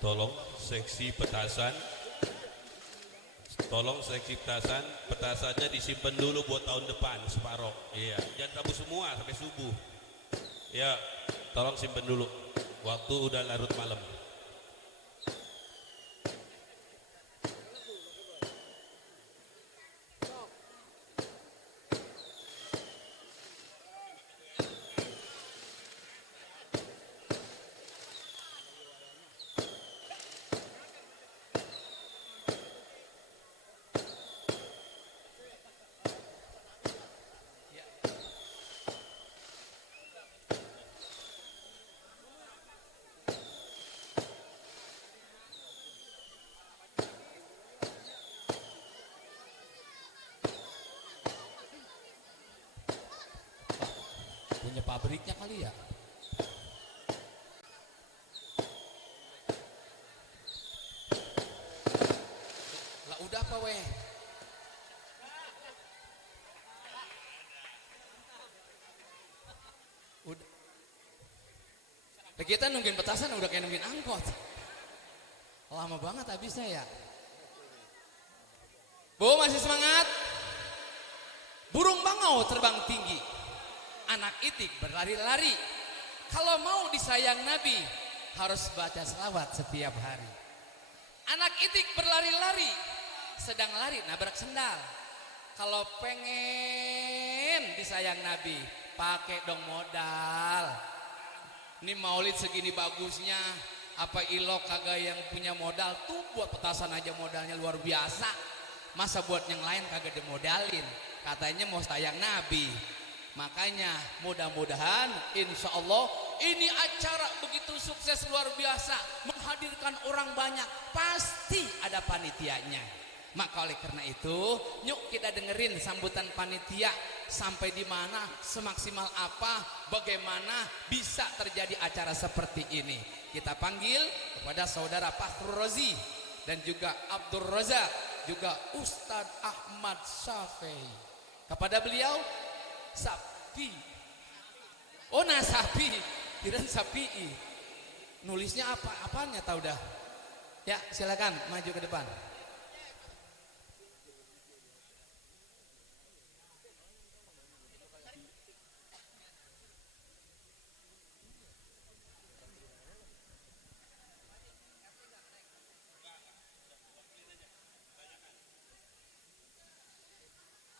Tolong seksi petasan. Tolong seksi petasannya disimpan dulu buat tahun depan separoh. Iya, jangan tabu semua sampai subuh. Ya, tolong simpan dulu. Waktu udah larut malam. Punya pabriknya kali ya. Lah udah apa weh? Udah. Lah kita nungguin petasan udah kayak nungguin angkot. Lama banget habisnya ya. Bu masih semangat? Burung bangau terbang tinggi. Anak itik berlari-lari. Kalau mau disayang Nabi harus baca selawat setiap hari. Anak itik berlari-lari, sedang lari nabrak sendal. Kalau pengen disayang Nabi, pakai dong modal. Ini maulid segini bagusnya, apa ilok kagak yang punya modal tuh buat petasan aja modalnya luar biasa. Masa buat yang lain kagak dimodalin? Katanya mau sayang Nabi. Makanya mudah-mudahan insya Allah ini acara begitu sukses luar biasa, menghadirkan orang banyak, pasti ada panitianya. Maka oleh karena itu yuk kita dengerin sambutan panitia sampai di mana, semaksimal apa, bagaimana bisa terjadi acara seperti ini. Kita panggil kepada saudara Fakhrul Razi dan juga Abdul Razak, juga Ustadz Ahmad Syafi'i. Kepada beliau Sapi. Oh Nasapi, kirain Sapi'i. Nulisnya apa? Apanya tahu dah. Ya, silakan maju ke depan.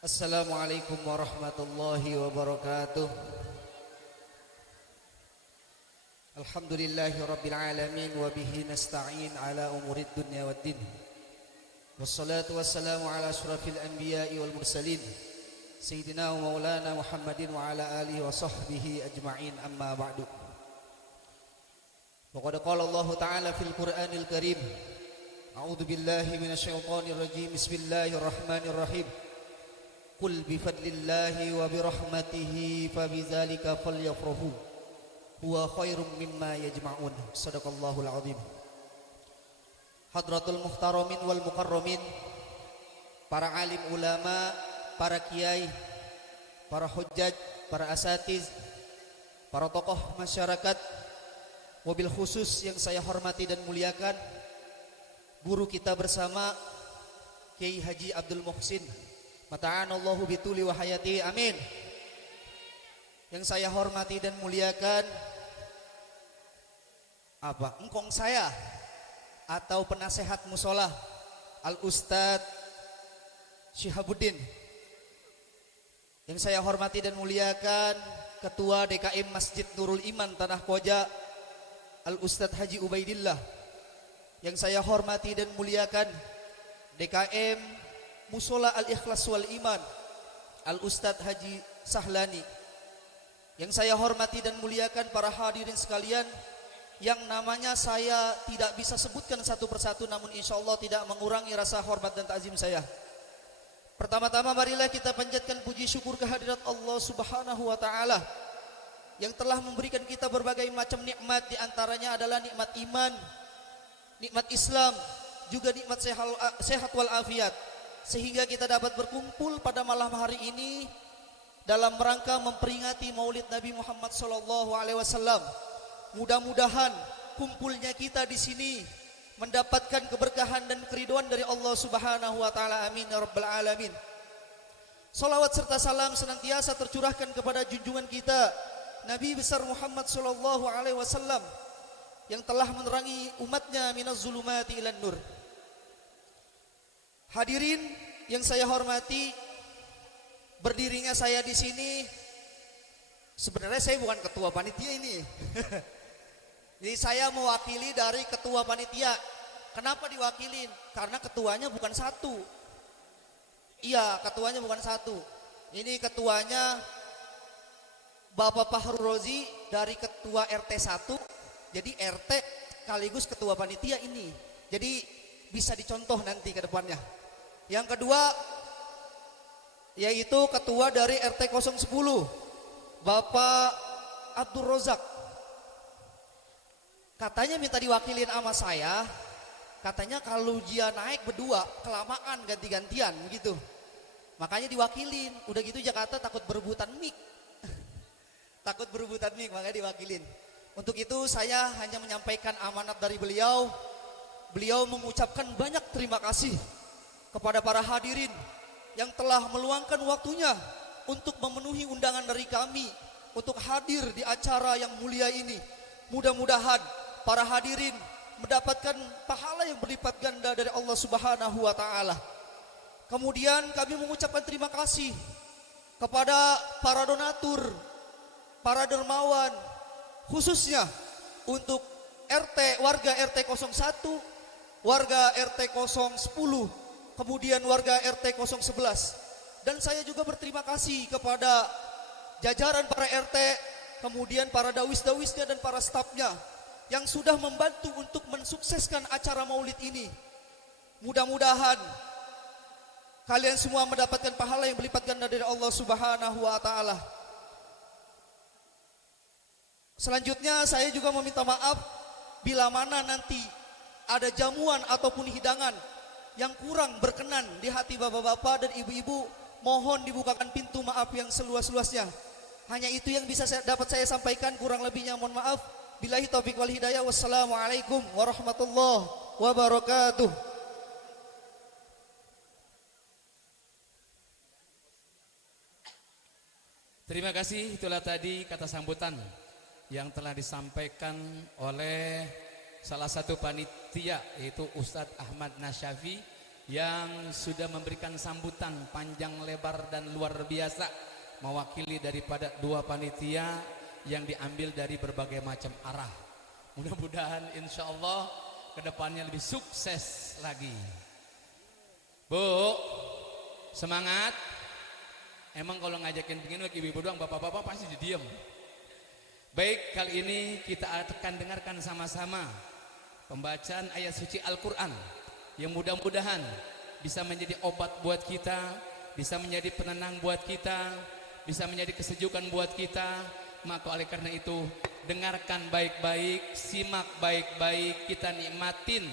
Assalamualaikum warahmatullahi wabarakatuh. Alhamdulillahi rabbil alamin wa bihi nasta'in ala umurid dunya waddin. Wassalatu wassalamu ala asyrafil anbiya'i wal mursalin Sayyidina wa maulana Muhammadin wa ala alihi wa sahbihi ajma'in, amma ba'du. Wa qad qala Allah ta'ala fil Qur'anil Karim, a'udzu billahi minasyaitonir rajim, bismillahirrahmanirrahim. Qul bifadlillahi wa birahmatihi fabidzalika falyafrahu huwa khairum mimma yajma'un. Shadaqallahul azim. Hadratul muhtaramin wal mukarramin, para alim ulama, para kiai, para hujjaj, para asatiz, para tokoh masyarakat, wabil khusus yang saya hormati dan muliakan guru kita bersama Kiai Haji Abdul Muhsin, mata'anallahu bituli wa hayati, amin. Yang saya hormati dan muliakan engkong saya atau penasehat musola Al Ustadz Syihabuddin. Yang saya hormati dan muliakan Ketua DKM Masjid Nurul Iman Tanah Koja Al Ustadz Haji Ubaidillah. Yang saya hormati dan muliakan DKM Musola Al-Ikhlas wal Iman Al Ustadz Haji Sahlani. Yang saya hormati dan muliakan para hadirin sekalian, yang namanya saya tidak bisa sebutkan satu persatu, namun insya Allah tidak mengurangi rasa hormat dan takzim saya. Pertama-tama marilah kita panjatkan puji syukur kehadirat Allah Subhanahu wa Ta'ala yang telah memberikan kita berbagai macam nikmat. Di antaranya adalah nikmat iman, nikmat Islam, juga nikmat sehat wal afiat, sehingga kita dapat berkumpul pada malam hari ini dalam rangka memperingati Maulid Nabi Muhammad SAW. Mudah-mudahan kumpulnya kita di sini mendapatkan keberkahan dan keriduan dari Allah Subhanahu wa taala. Amin ya rabbal alamin. Salawat serta salam senantiasa tercurahkan kepada junjungan kita Nabi besar Muhammad sallallahu alaihi wasallam yang telah menerangi umatnya minaz zulumati ilan nur. Hadirin yang saya hormati, berdirinya saya di sini, sebenarnya saya bukan ketua panitia ini. Jadi saya mewakili dari ketua panitia. Kenapa diwakilin? Karena ketuanya bukan satu. Iya, ketuanya bukan satu. Ini ketuanya Bapak Fahrul Rozi dari ketua RT 1. Jadi RT sekaligus ketua panitia ini. Jadi bisa dicontoh nanti ke depannya. Yang kedua yaitu ketua dari RT 010 Bapak Abdul Rozak. Katanya minta diwakilin sama saya. Katanya kalau dia naik berdua kelamaan ganti-gantian gitu. Makanya diwakilin. Udah gitu Jakarta takut berebutan mic. Takut berebutan mic makanya diwakilin. Untuk itu saya hanya menyampaikan amanat dari beliau. Beliau mengucapkan banyak terima kasih kepada para hadirin yang telah meluangkan waktunya untuk memenuhi undangan dari kami untuk hadir di acara yang mulia ini. Mudah-mudahan para hadirin mendapatkan pahala yang berlipat ganda dari Allah Subhanahu wa taala. Kemudian kami mengucapkan terima kasih kepada para donatur, para dermawan, khususnya untuk warga RT 01, warga RT 010, kemudian warga RT 011. Dan saya juga berterima kasih kepada jajaran para RT, kemudian para dawis-dawisnya dan para stafnya yang sudah membantu untuk mensukseskan acara maulid ini. Mudah-mudahan kalian semua mendapatkan pahala yang berlipat ganda dari Allah Subhanahu wa taala. Selanjutnya saya juga meminta maaf bila mana nanti ada jamuan ataupun hidangan yang kurang berkenan di hati bapak-bapak dan ibu-ibu, mohon dibukakan pintu maaf yang seluas-luasnya. Hanya itu yang bisa dapat saya sampaikan, kurang lebihnya mohon maaf. Billahi taufiq wal hidayah. Wassalamualaikum warahmatullahi wabarakatuh. Terima kasih, itulah tadi kata sambutan yang telah disampaikan oleh salah satu panitia yaitu Ustadz Ahmad Nasyafi yang sudah memberikan sambutan panjang lebar dan luar biasa mewakili daripada dua panitia yang diambil dari berbagai macam arah. Mudah-mudahan insya Allah kedepannya lebih sukses lagi. Bu, semangat. Emang kalau ngajakin begini ibu-ibu doang, bapak-bapak pasti diam. Baik, kali ini kita akan dengarkan sama-sama pembacaan ayat suci Al-Quran yang mudah-mudahan bisa menjadi obat buat kita, bisa menjadi penenang buat kita, bisa menjadi kesejukan buat kita. Maka oleh karena itu dengarkan baik-baik, simak baik-baik, kita nikmatin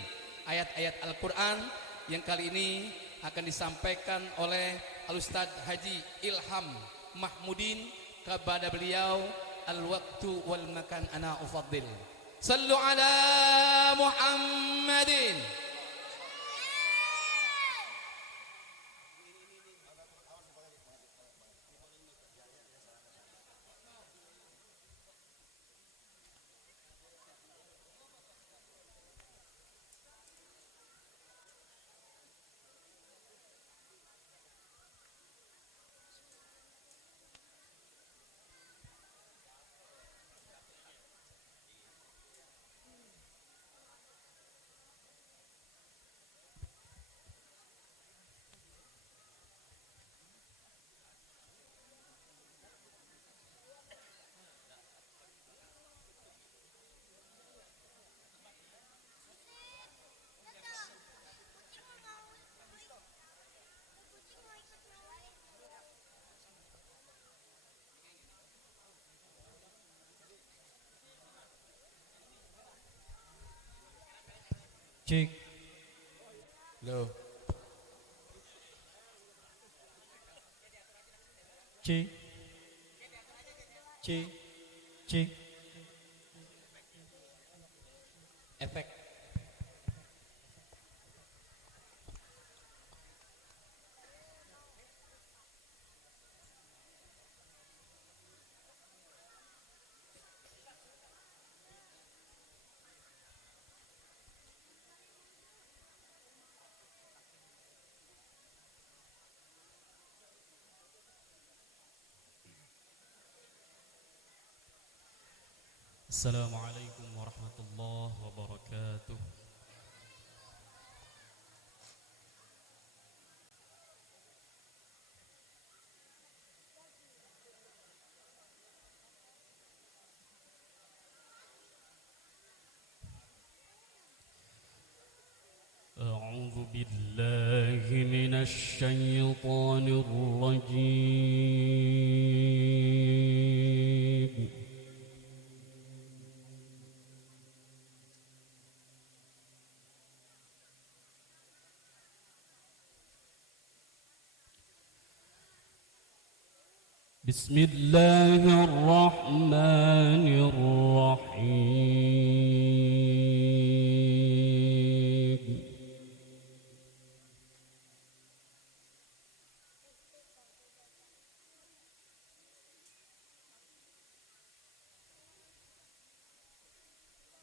ayat-ayat Al-Quran yang kali ini akan disampaikan oleh Al-Ustadz Haji Ilham Mahmudin. Kepada beliau al-waktu wal makan ana ufaddil. Sallu ala Muhammadin. Cik. Loh. Cik. Cik. Cik. Efek. Assalamualaikum warahmatullahi wabarakatuh. أعوذ بالله من الشيطان الرجيم. بسم الله الرحمن الرحيم.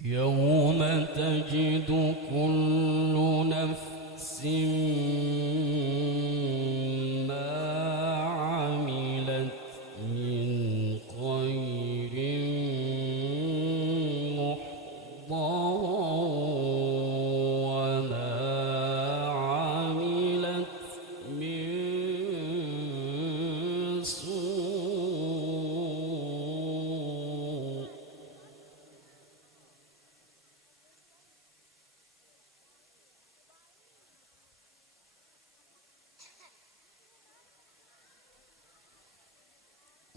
يوم تجد كل نفس ما عملت من خير محضرا وما عملت من سوء.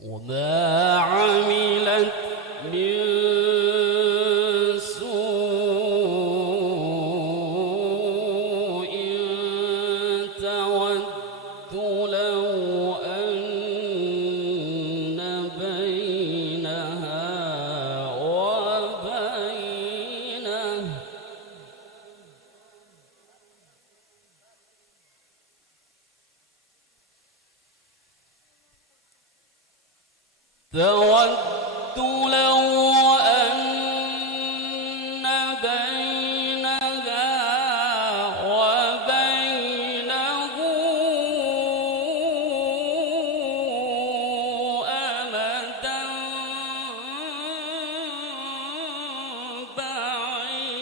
وما عملت من سوء تود لو أن بينها وبينه تود لو أن بينها وبينه أمدا بعيدا.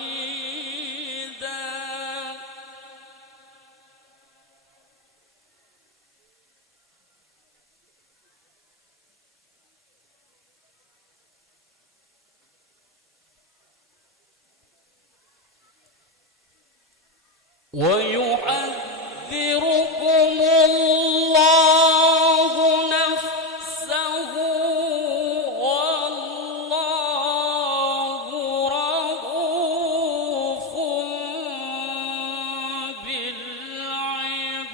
ويحذركم الله نفسه والله رؤوف بالعباد.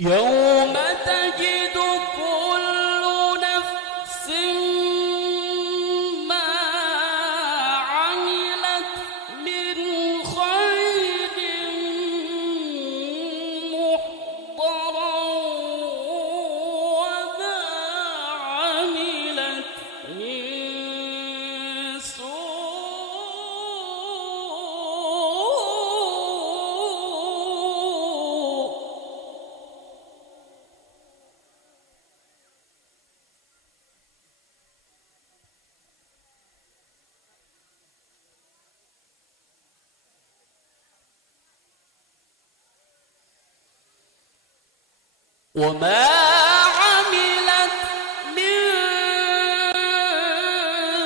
يوم تجد كل نفس ما عملت من خير محضرا وما عملت من سوء. وما عملت من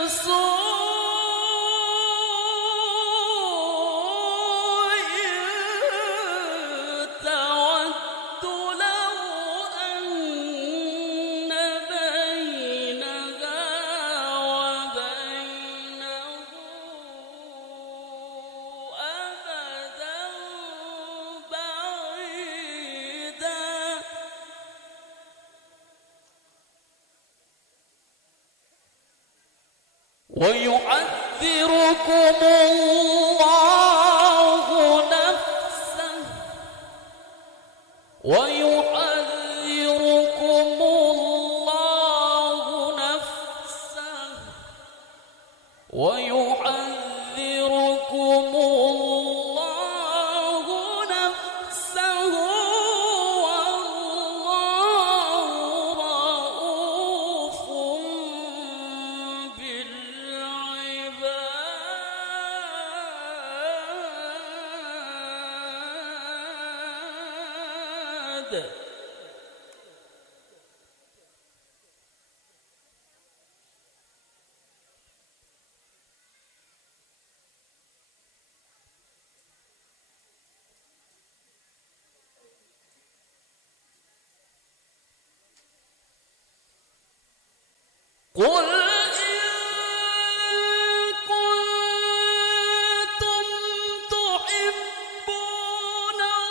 سوء تود لو أن بينها وبينه أمدا بعيدا. ويحذركم الله نفسه ويحذركم الله نفسه ويحذركم الله نفسه والله رؤوف بالعباد. قل إن كنتم تحبون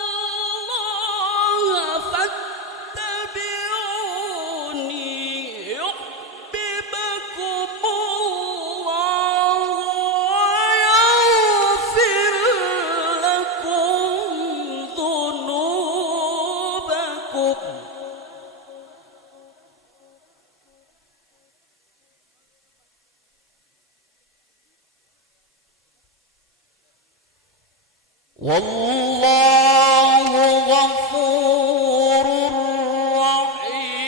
الله فاتبعوني يحببكم الله ويغفر لكم ذنوبكم. والله غفور رحيم.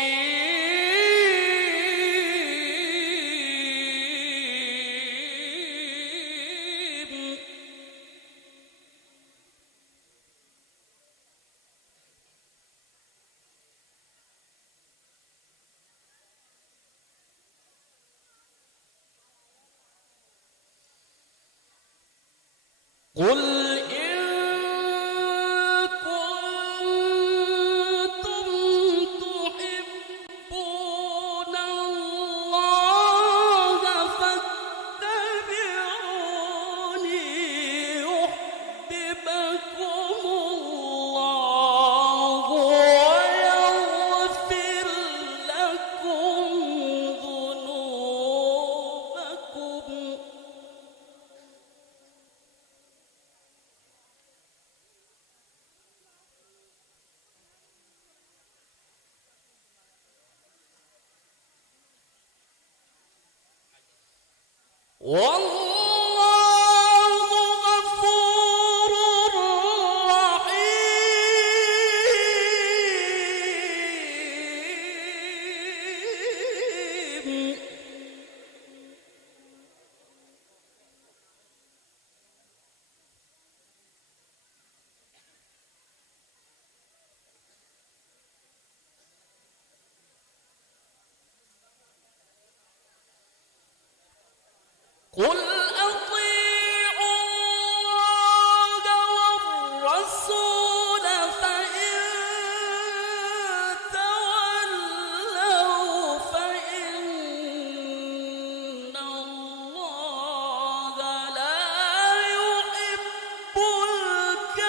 قل إن كنتم تحبون الله فاتبعوني يحببكم الله ويغفر لكم ذنوبكم. والله غفور رحيم. قل أطيعوا الله والرسول فإن تولوا فإن الله لا يحب الكافرين.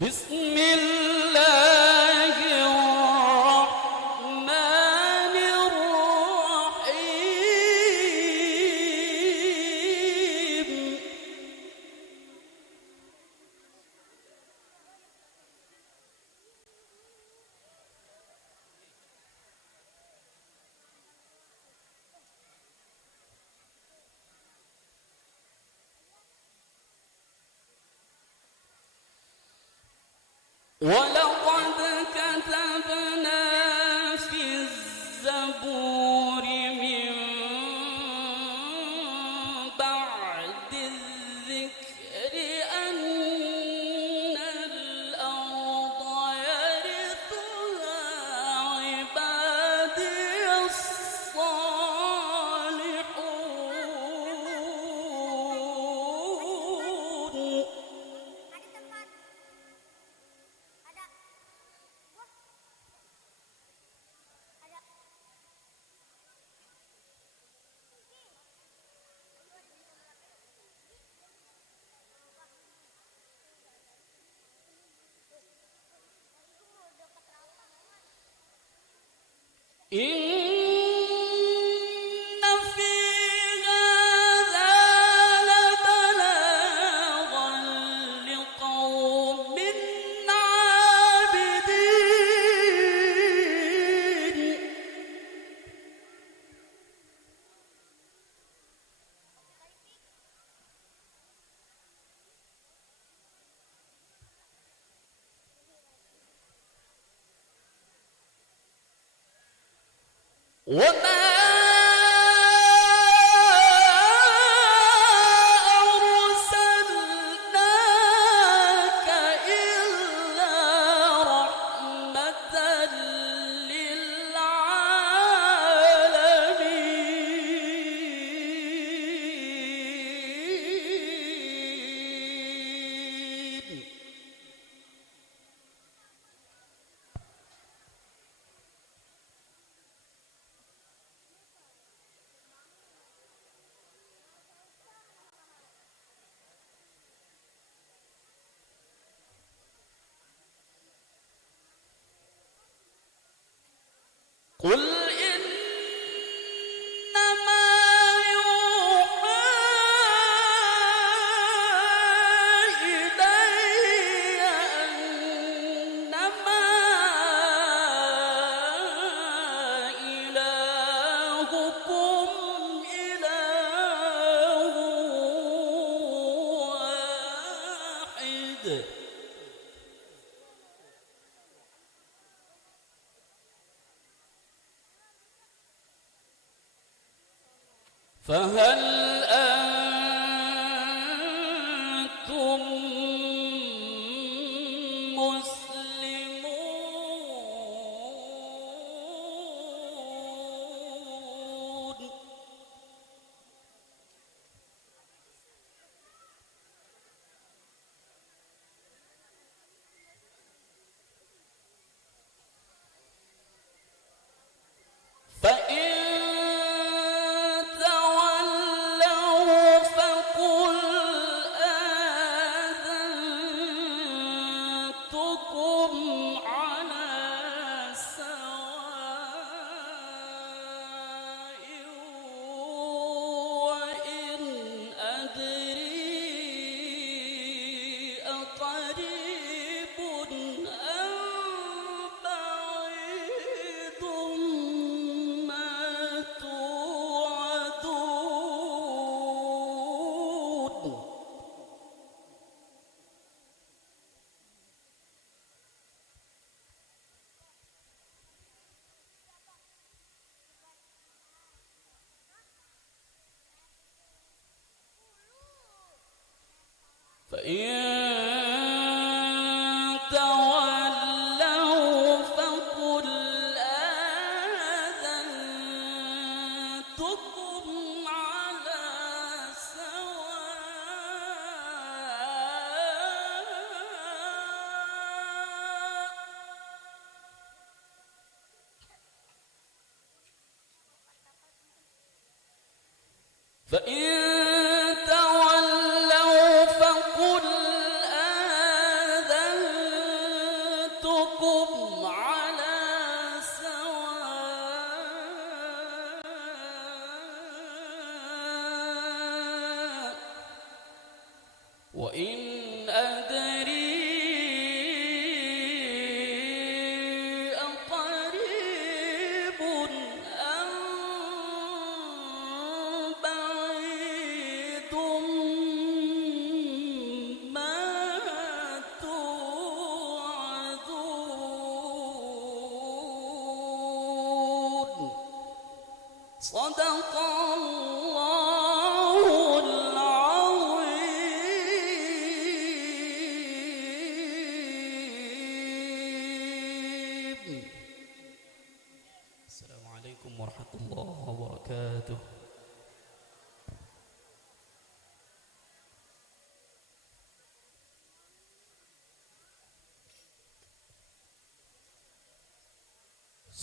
بسم الله الرحمن الرحيم. ولقد كتبنا في الزبور من بعد الذكر أن الأرض يرثها عبادي الصالحون. إن في هذا لبلاغا لقوم عابدين وما أرسلناك إلا رحمة للعالمين قل إنما يوحى إلي أنما إلهكم إله واحد فهل أنتم مسلمون فإن تولوا فقل آذنتكم على سواء وإن أدري أقريب أم بعيد ما توعدون فإن تولوا فقل آذنتكم على سواء فإن تولوا فقل آذنتكم على سواء وإن أدري أقريب أم بعيد ما توعدون صدق الله العظيم. السلام عليكم ورحمة الله وبركاته.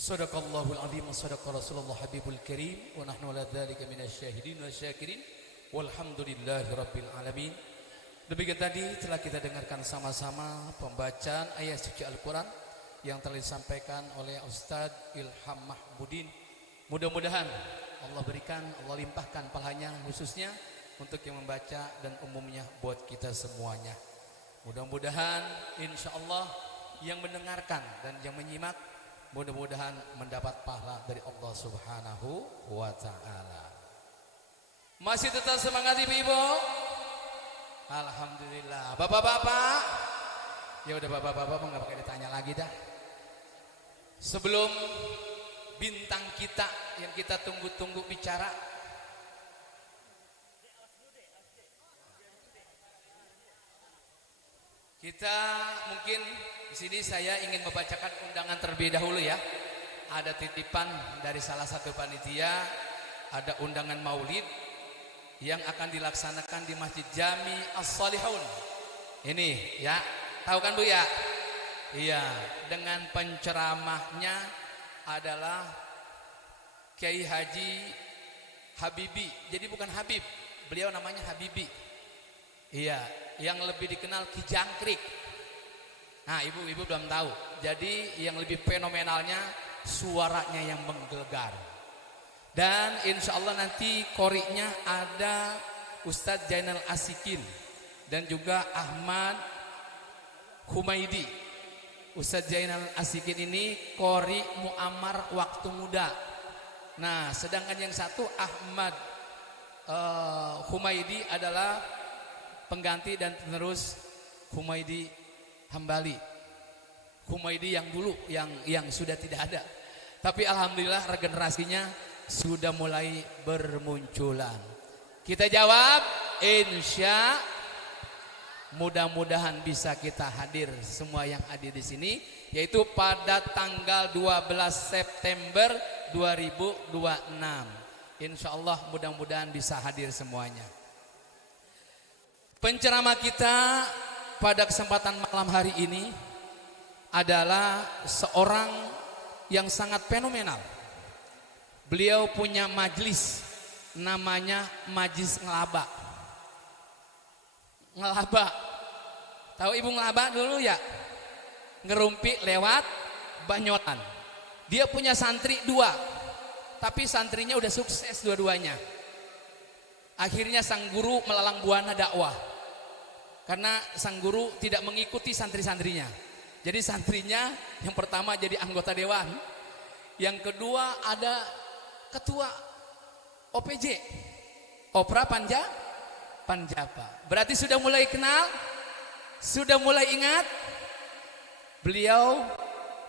Sadaqallahul azim wa sadaqa Rasulullah Habibul Karim wa nahnu ala dzalika minasyahidin wa syakirin walhamdulillahi rabbil alamin. Demikian tadi telah kita dengarkan sama-sama pembacaan ayat suci Al-Qur'an yang telah disampaikan oleh Ustadz Ilham Mahmudin. Mudah-mudahan Allah berikan, Allah limpahkan pahalanya khususnya untuk yang membaca dan umumnya buat kita semuanya. Mudah-mudahan insya Allah yang mendengarkan dan yang menyimak mudah-mudahan mendapat pahala dari Allah Subhanahu wa ta'ala. Masih tetap semangat ibu-ibu? Alhamdulillah. Bapak-bapak, ya udah bapak-bapak nggak pakai ditanya lagi dah. Sebelum bintang kita yang kita tunggu-tunggu bicara, kita mungkin di sini saya ingin membacakan undangan terlebih dahulu ya. Ada titipan dari salah satu panitia, ada undangan maulid yang akan dilaksanakan di Masjid Jami As-Salihun. Ini ya, tahu kan Bu ya? Iya, dengan penceramahnya adalah Kiai Haji Habibi. Jadi bukan Habib, beliau namanya Habibi. Iya, yang lebih dikenal Ki Jangkrik. Nah, ibu-ibu belum tahu. Jadi yang lebih fenomenalnya suaranya yang menggelegar. Dan insya Allah nanti koriknya ada Ustadz Jainal Asikin dan juga Ahmad Humaidi. Ustadz Jainal Asikin ini kori Muammar waktu muda. Nah, sedangkan yang satu Ahmad Humaidi adalah pengganti dan penerus Humaidi Hambali. Humaidi yang dulu yang sudah tidak ada. Tapi alhamdulillah regenerasinya sudah mulai bermunculan. Kita jawab insya, mudah-mudahan bisa kita hadir semua yang hadir di sini, yaitu pada tanggal 12 September 2026. Insya Allah mudah-mudahan bisa hadir semuanya. Penceramah kita pada kesempatan malam hari ini adalah seorang yang sangat fenomenal. Beliau punya majlis namanya Majlis Ngelaba. Ngelaba, tahu ibu ngelaba dulu ya? Ngerumpi lewat banyotan. Dia punya santri 2, tapi santrinya udah sukses dua-duanya. Akhirnya sang guru melalang buana dakwah, karena sang guru tidak mengikuti santri-santrinya. Jadi santrinya yang pertama jadi anggota dewan, yang kedua ada ketua OPJ, Opera Panjapa. Berarti sudah mulai kenal, sudah mulai ingat. Beliau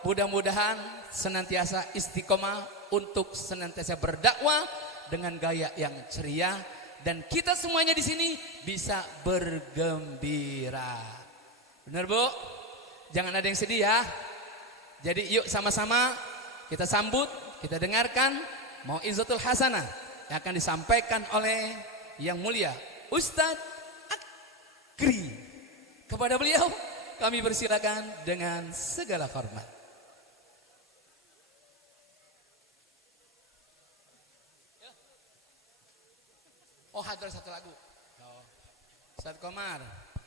mudah-mudahan senantiasa istiqomah untuk senantiasa berdakwah dengan gaya yang ceria, dan kita semuanya di sini bisa bergembira. Benar Bu? Jangan ada yang sedih ya. Jadi yuk sama-sama kita sambut, kita dengarkan Mau'izatul Hasanah yang akan disampaikan oleh yang mulia Ustadz Akri. Kepada beliau kami persilakan dengan segala hormat. Oh, hadir satu lagu. Ustadz Komar,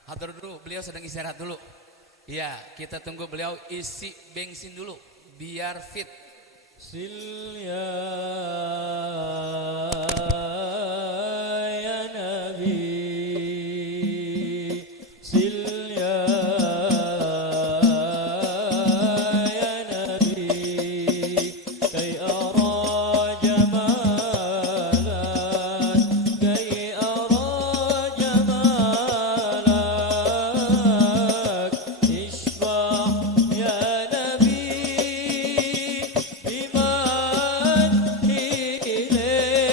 hadir dulu, beliau sedang istirahat dulu. Iya, kita tunggu beliau isi bensin dulu biar fit. Silya ya Nabi, silya ya Nabi, kay ara jamalan, kay ara jamalak, isbah ya Nabi, biman ilay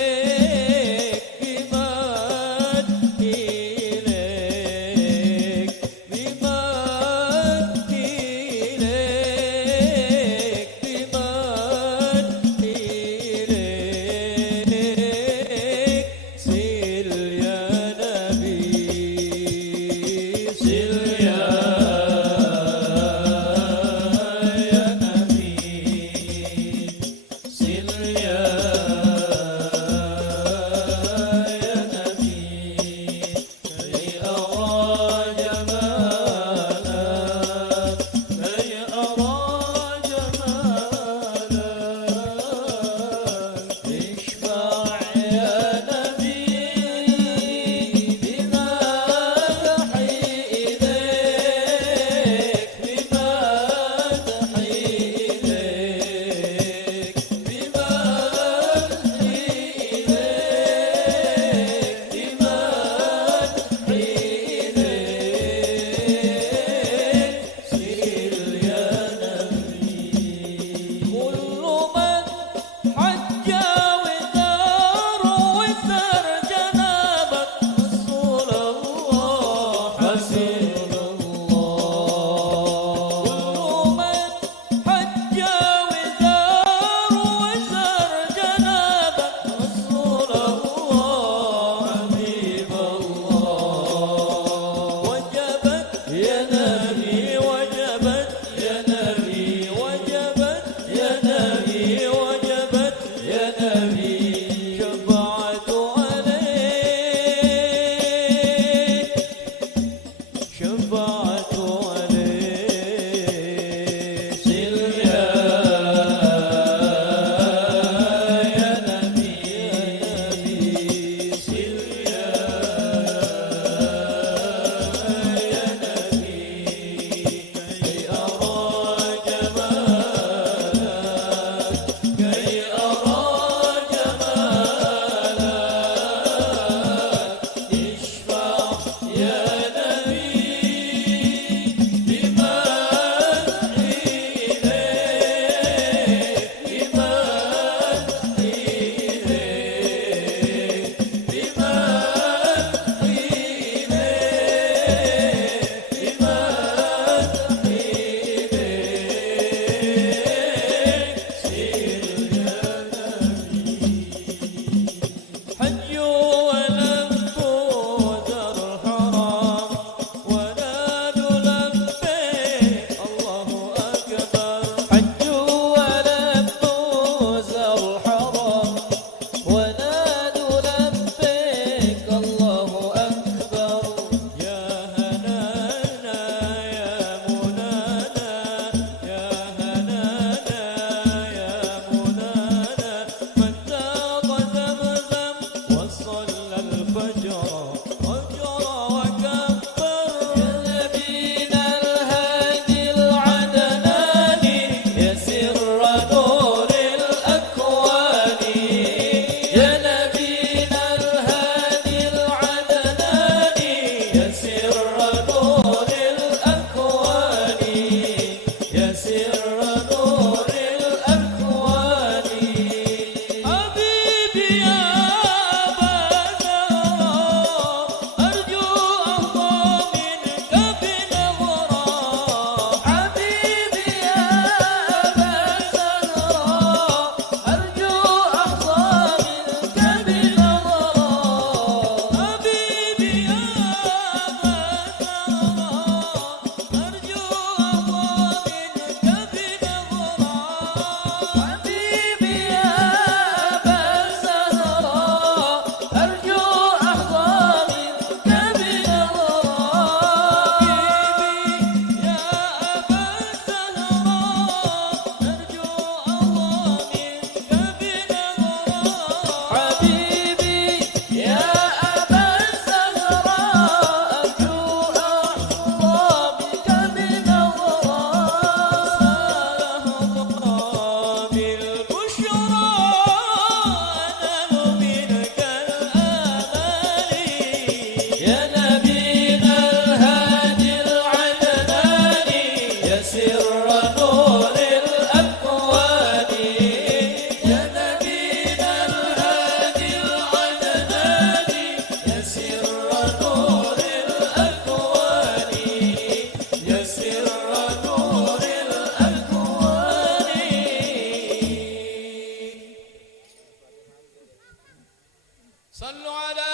Sallu ala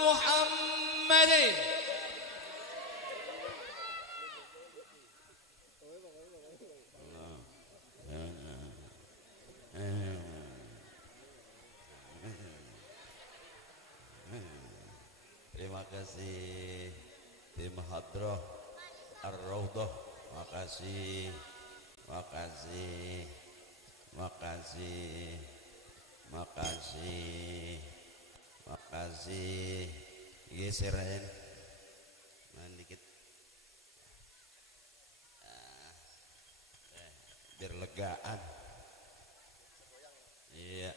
Muhammadin. Terima kasih tim Hadrah Ar-Raudhah. Makasih, makasih, makasih, makasih, makasih. Geserin, dikit. Biar legaan. Iya.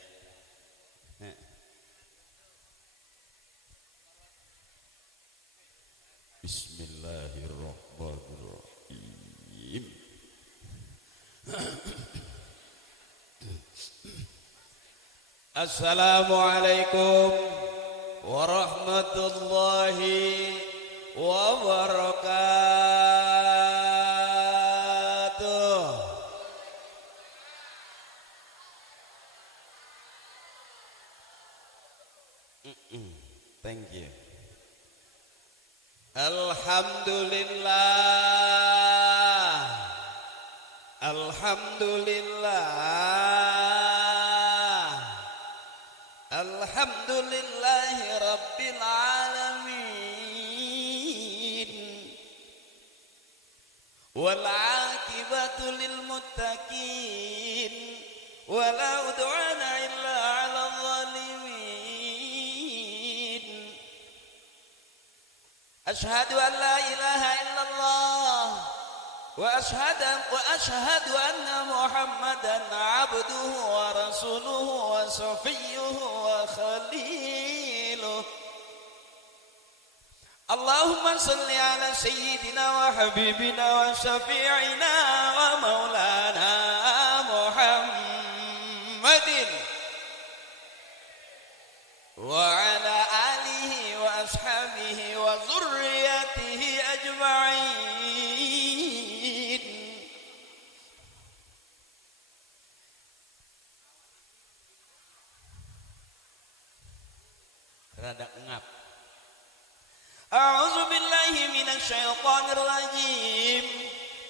Bismillahirrahmanirrahim. Assalamualaikum warahmatullahi wabarakatuh. Thank you. Alhamdulillah, alhamdulillah, alhamdulillahi rabbil alamin, wal aqibatu lil muttaqin, wala udwana illa 'alal zalimin. Ashhadu an la ilaha illallah wa ashhadu anna Muhammadan abduhu wa rasuluhu wa safiyyuhu wa khaliluh. Allahumma salli ala sayyidina wa habibina wa syafi'ina wa maulana Muhammadin wa ala alihi wa ashabihi wa zurriyatihi ajma'in. Rada ngap. A'udzu billahi minasy syaithanir rajim.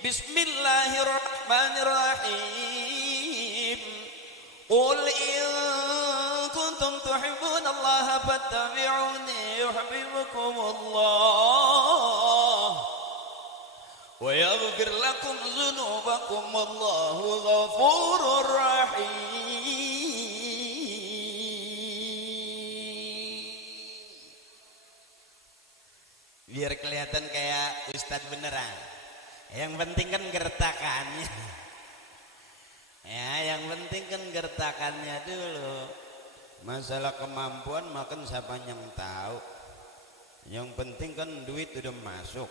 Bismillahirrahmanirrahim. Qul in kuntum tuhibbunallaha fattabi'uni yuhibbukumullah wa yaghfir lakum dzunubakum wallahu ghafurur rahim. Biar kelihatan kayak ustadz beneran. Yang penting kan gertakannya. Ya, yang penting kan gertakannya dulu. Masalah kemampuan makan siapa yang tahu. Yang penting kan duit udah masuk.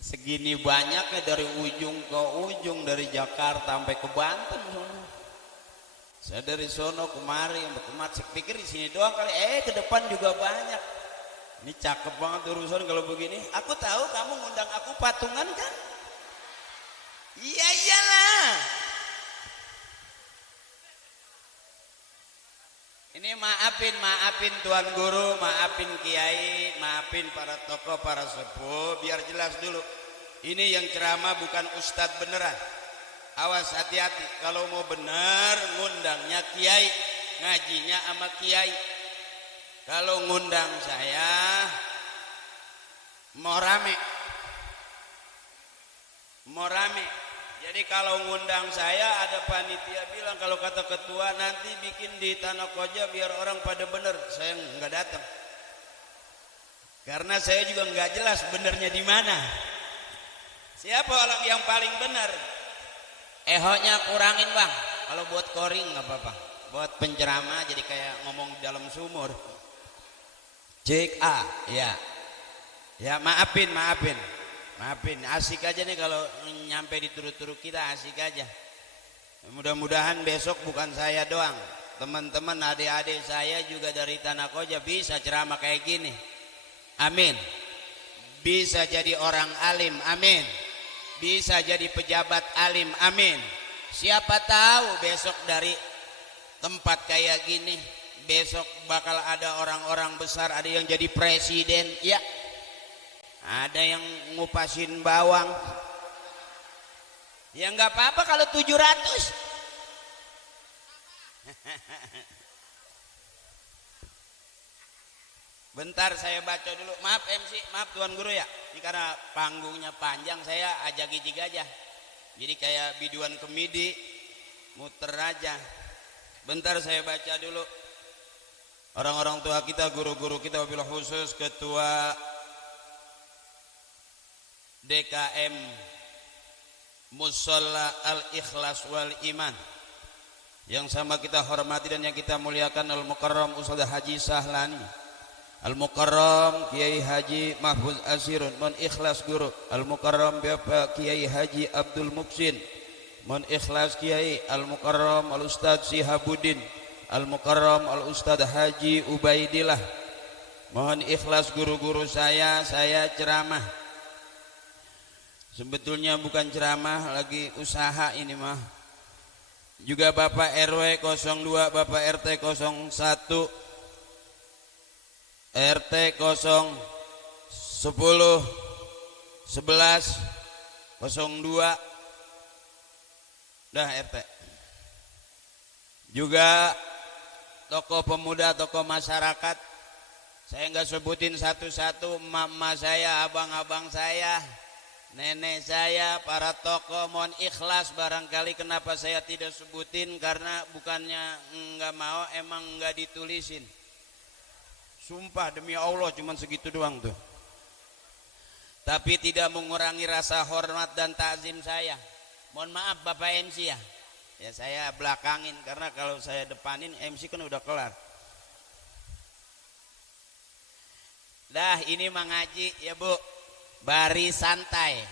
Segini banyaknya dari ujung ke ujung, dari Jakarta sampai ke Banten sono. Saya dari sono kemari sampai kemari, saya pikir di sini doang kali. Ke depan juga banyak. Ini cakep banget urusan kalau begini. Aku tahu kamu ngundang aku patungan kan? Iya iyalah. Ini maafin Tuan Guru, maafin Kiai, maafin para tokoh, para sepuh. Biar jelas dulu. Ini yang ceramah bukan ustadz beneran. Awas hati-hati. Kalau mau bener ngundangnya Kiai, ngajinya sama Kiai. Kalau ngundang saya mau rame. Jadi kalau ngundang saya ada panitia bilang kalau kata ketua nanti bikin di Tanah Koja biar orang pada bener. Saya nggak datang. Karena saya juga nggak jelas benernya di mana. Siapa orang yang paling benar? Ehonya kurangin bang. Kalau buat koring nggak apa-apa. Buat penceramah jadi kayak ngomong di dalam sumur. Cek A, ya maafin, asik aja nih kalau nyampe di turut-turut kita, asik aja. Mudah-mudahan besok bukan saya doang, teman-teman adik-adik saya juga dari Tanah Koja bisa ceramah kayak gini, amin. Bisa jadi orang alim, amin. Bisa jadi pejabat alim, amin. Siapa tahu besok dari tempat kayak gini besok bakal ada orang-orang besar, ada yang jadi presiden, ya. Ada yang ngupasin bawang. Ya nggak apa-apa kalau 700. Bentar saya baca dulu. Maaf MC, maaf Tuan Guru ya. Ini karena panggungnya panjang saya ajak gijig aja. Jadi kayak biduan kemidi, muter aja. Bentar saya baca dulu. Orang-orang tua kita, guru-guru kita, wabil khusus Ketua DKM Musholla Al-Ikhlas wal Iman yang sama kita hormati dan yang kita muliakan, Al-Mukarram Ustaz Haji Sahlani, Al-Mukarram Kiai Haji Mahfuz Asirun, Mon Ikhlas Guru, Al-Mukarram Bapak Kiai Haji Abdul Muksin, Mon Ikhlas Kiai, Al-Mukarram Al-Ustaz Sihabuddin, Al-Mukarram Al-Ustaz Haji Ubaidillah. Mohon ikhlas guru-guru saya ceramah. Sebetulnya bukan ceramah, lagi usaha ini mah. Juga Bapak RW 02, Bapak RT 01, RT 0 10 11 02. Dah RT. Juga tokoh pemuda, tokoh masyarakat. Saya nggak sebutin satu-satu, mama saya, abang-abang saya, nenek saya, para tokoh. Mohon ikhlas barangkali kenapa saya tidak sebutin, karena bukannya nggak mau, emang nggak ditulisin. Sumpah demi Allah cuman segitu doang tuh. Tapi tidak mengurangi rasa hormat dan takzim saya. Mohon maaf Bapak MC ya. Ya saya belakangin, karena kalau saya depanin MC kan udah kelar. Dah ini mengaji ya Bu, bari santai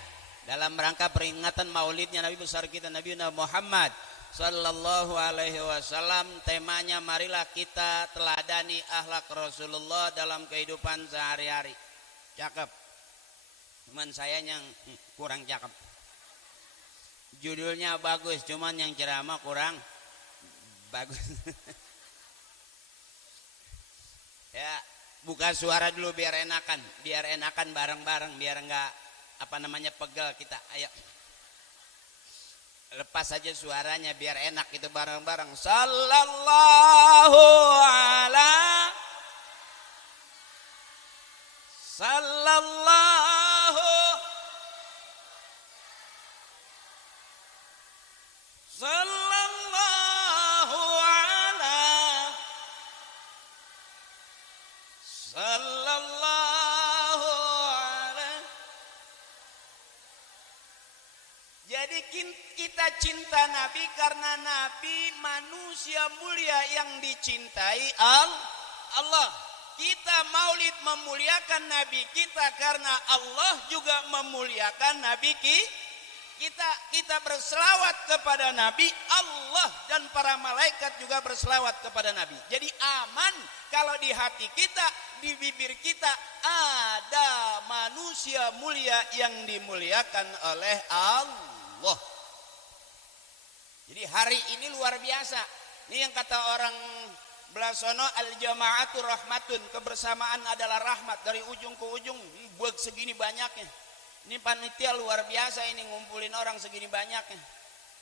dalam rangka peringatan maulidnya Nabi besar kita Nabi Muhammad Sallallahu Alaihi Wasallam. Temanya marilah kita teladani akhlak Rasulullah dalam kehidupan sehari-hari. Cakep. Cuman saya yang kurang cakep. Judulnya bagus, cuman yang ceramah kurang bagus. Ya, buka suara dulu biar enakan bareng-bareng, biar enggak pegel kita. Ayo. Lepas aja suaranya biar enak itu bareng-bareng. Sallallahu Jadi kita cinta Nabi karena Nabi manusia mulia yang dicintai Allah. Kita maulid memuliakan Nabi kita karena Allah juga memuliakan Nabi kita berselawat kepada Nabi, Allah dan para malaikat juga berselawat kepada Nabi. Jadi aman kalau di hati kita, di bibir kita ada manusia mulia yang dimuliakan oleh Allah. Jadi hari ini luar biasa. Ini yang kata orang Belasono, al-jama'atu rahmatun, kebersamaan adalah rahmat. Dari ujung ke ujung buat segini banyaknya. Ini panitia luar biasa ini, ngumpulin orang segini banyaknya.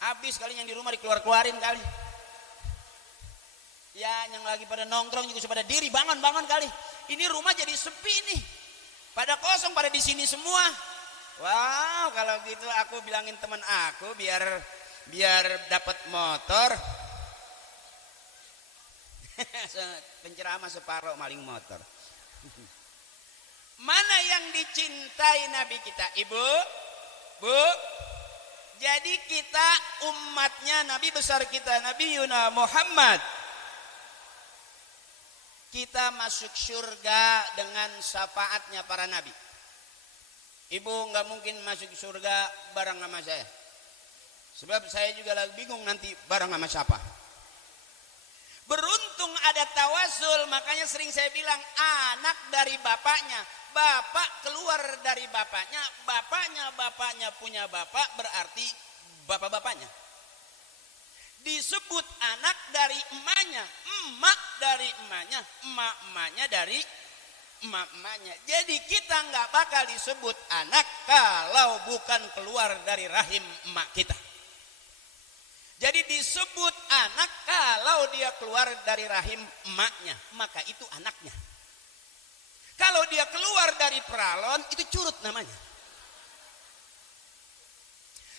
Habis kali yang di rumah dikeluar-keluarin kali. Ya yang lagi pada nongkrong juga pada diri, bangun kali. Ini rumah jadi sepi nih. Pada kosong, pada di sini semua. Wow, kalau gitu aku bilangin teman aku biar dapat motor. Penceramah separuh maling motor. Mana yang dicintai Nabi kita, Ibu? Bu? Jadi kita umatnya Nabi besar kita, Nabi Yuna Muhammad. Kita masuk surga dengan syafaatnya para nabi. Ibu nggak mungkin masuk surga bareng sama saya. Sebab saya juga lagi bingung nanti bareng sama siapa. Beruntung ada tawasul, makanya sering saya bilang anak dari bapaknya, bapak keluar dari bapaknya, bapaknya punya bapak, berarti bapak-bapaknya. disebut anak dari emaknya, emak dari emaknya, emak-emaknya dari emak-emaknya. Jadi kita nggak bakal disebut anak kalau bukan keluar dari rahim emak kita. Jadi disebut anak kalau dia keluar dari rahim emaknya, maka itu anaknya. Kalau dia keluar dari peralon, itu curut namanya.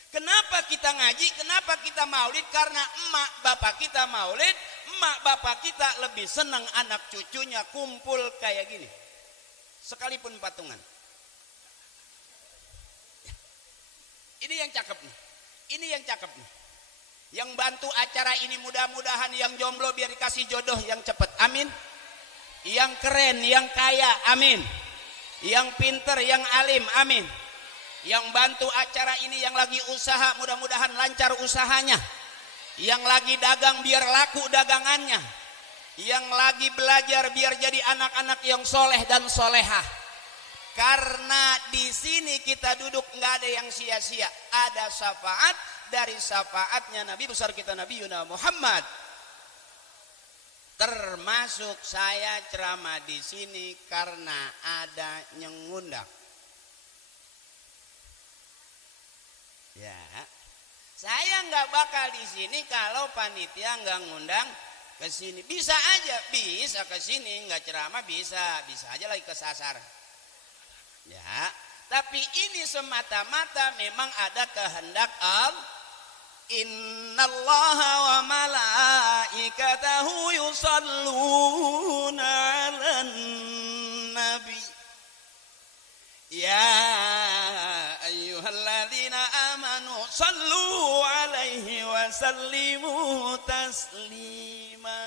Kenapa kita ngaji? Kenapa kita maulid? Karena emak bapak kita maulid, emak bapak kita lebih senang anak cucunya kumpul kayak gini. Sekalipun patungan. Ya. Ini yang cakep nih. Ini yang cakep nih. Yang bantu acara ini mudah-mudahan yang jomblo biar dikasih jodoh yang cepat. Amin. Yang keren, yang kaya. Amin. Yang pinter, yang alim. Amin. Yang bantu acara ini yang lagi usaha mudah-mudahan lancar usahanya. Yang lagi dagang biar laku dagangannya. Yang lagi belajar biar jadi anak-anak yang soleh dan solehah. Karena di sini kita duduk nggak ada yang sia-sia. Ada syafaat dari syafaatnya Nabi besar kita Nabi Yuna Muhammad. Termasuk saya ceramah di sini karena ada yang ngundang. Ya, saya nggak bakal di sini kalau panitia nggak ngundang ke sini. Bisa aja, bisa ke sini nggak ceramah bisa aja lagi kesasar. Ya, tapi ini semata-mata memang ada kehendak Allah. Innallaha wa malaikatahu yusalluna 'alan nabi. Ya ayyuhalladzina amanu sallu alaihi wa sallimu taslima.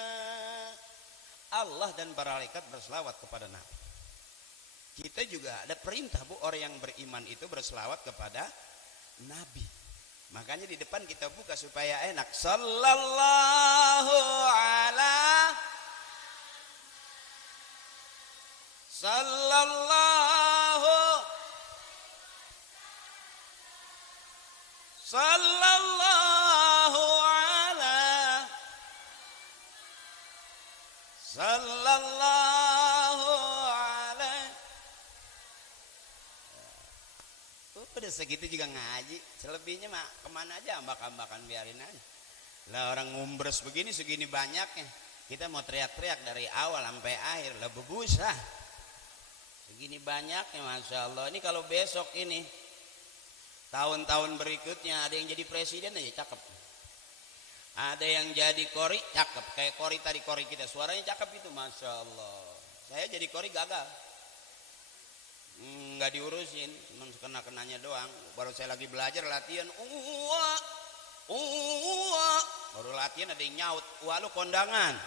Allah dan para malaikat berselawat kepada Nabi. Kita juga ada perintah Bu, orang yang beriman itu berselawat kepada Nabi. Makanya di depan kita buka supaya enak. Sallallahu ala sallallahu ala udah segitu juga ngaji. Selebihnya mah kemana aja, ambak-ambakan biarin aja lah. Orang ngumbres begini segini banyaknya, kita mau teriak-teriak dari awal sampai akhir lah bebusah. Segini banyaknya Masya Allah. Ini kalau besok ini tahun-tahun berikutnya ada yang jadi presiden aja cakep. Ada yang jadi kori cakep. Kayak kori tadi, kori kita suaranya cakep itu Masya Allah. Saya jadi kori gagal, nggak diurusin, cuma kena-kenanya doang. Baru saya lagi belajar latihan, baru latihan ada yang nyaut, wah lu kondangan.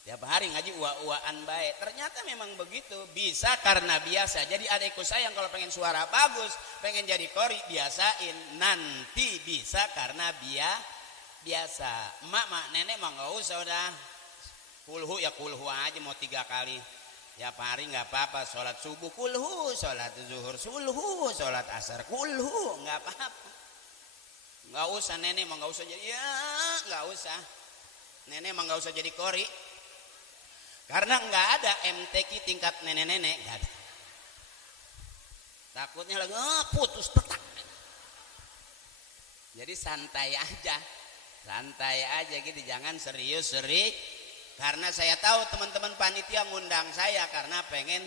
Tiap hari ngaji uaan baik. Ternyata memang begitu, bisa karena biasa. Jadi adekku sayang kalau pengen suara bagus, pengen jadi kori, biasain. Nanti bisa karena biasa. Emak nenek mah nggak usah udah. Kulhu ya kulhu aja mau 3 kali. Tiap hari nggak apa-apa. Sholat subuh kulhu, sholat zuhur sulhu, sholat asar kulhu, nggak apa-apa. Nggak usah nenek mah nggak usah jadi, ya nggak usah. Nenek mah nggak usah jadi kori. Karena nggak ada MTQ tingkat nenek-nenek, nggak ada. Takutnya lagi putus petak. Jadi santai aja gitu, jangan serius. Karena saya tahu teman-teman panitia ngundang saya karena pengen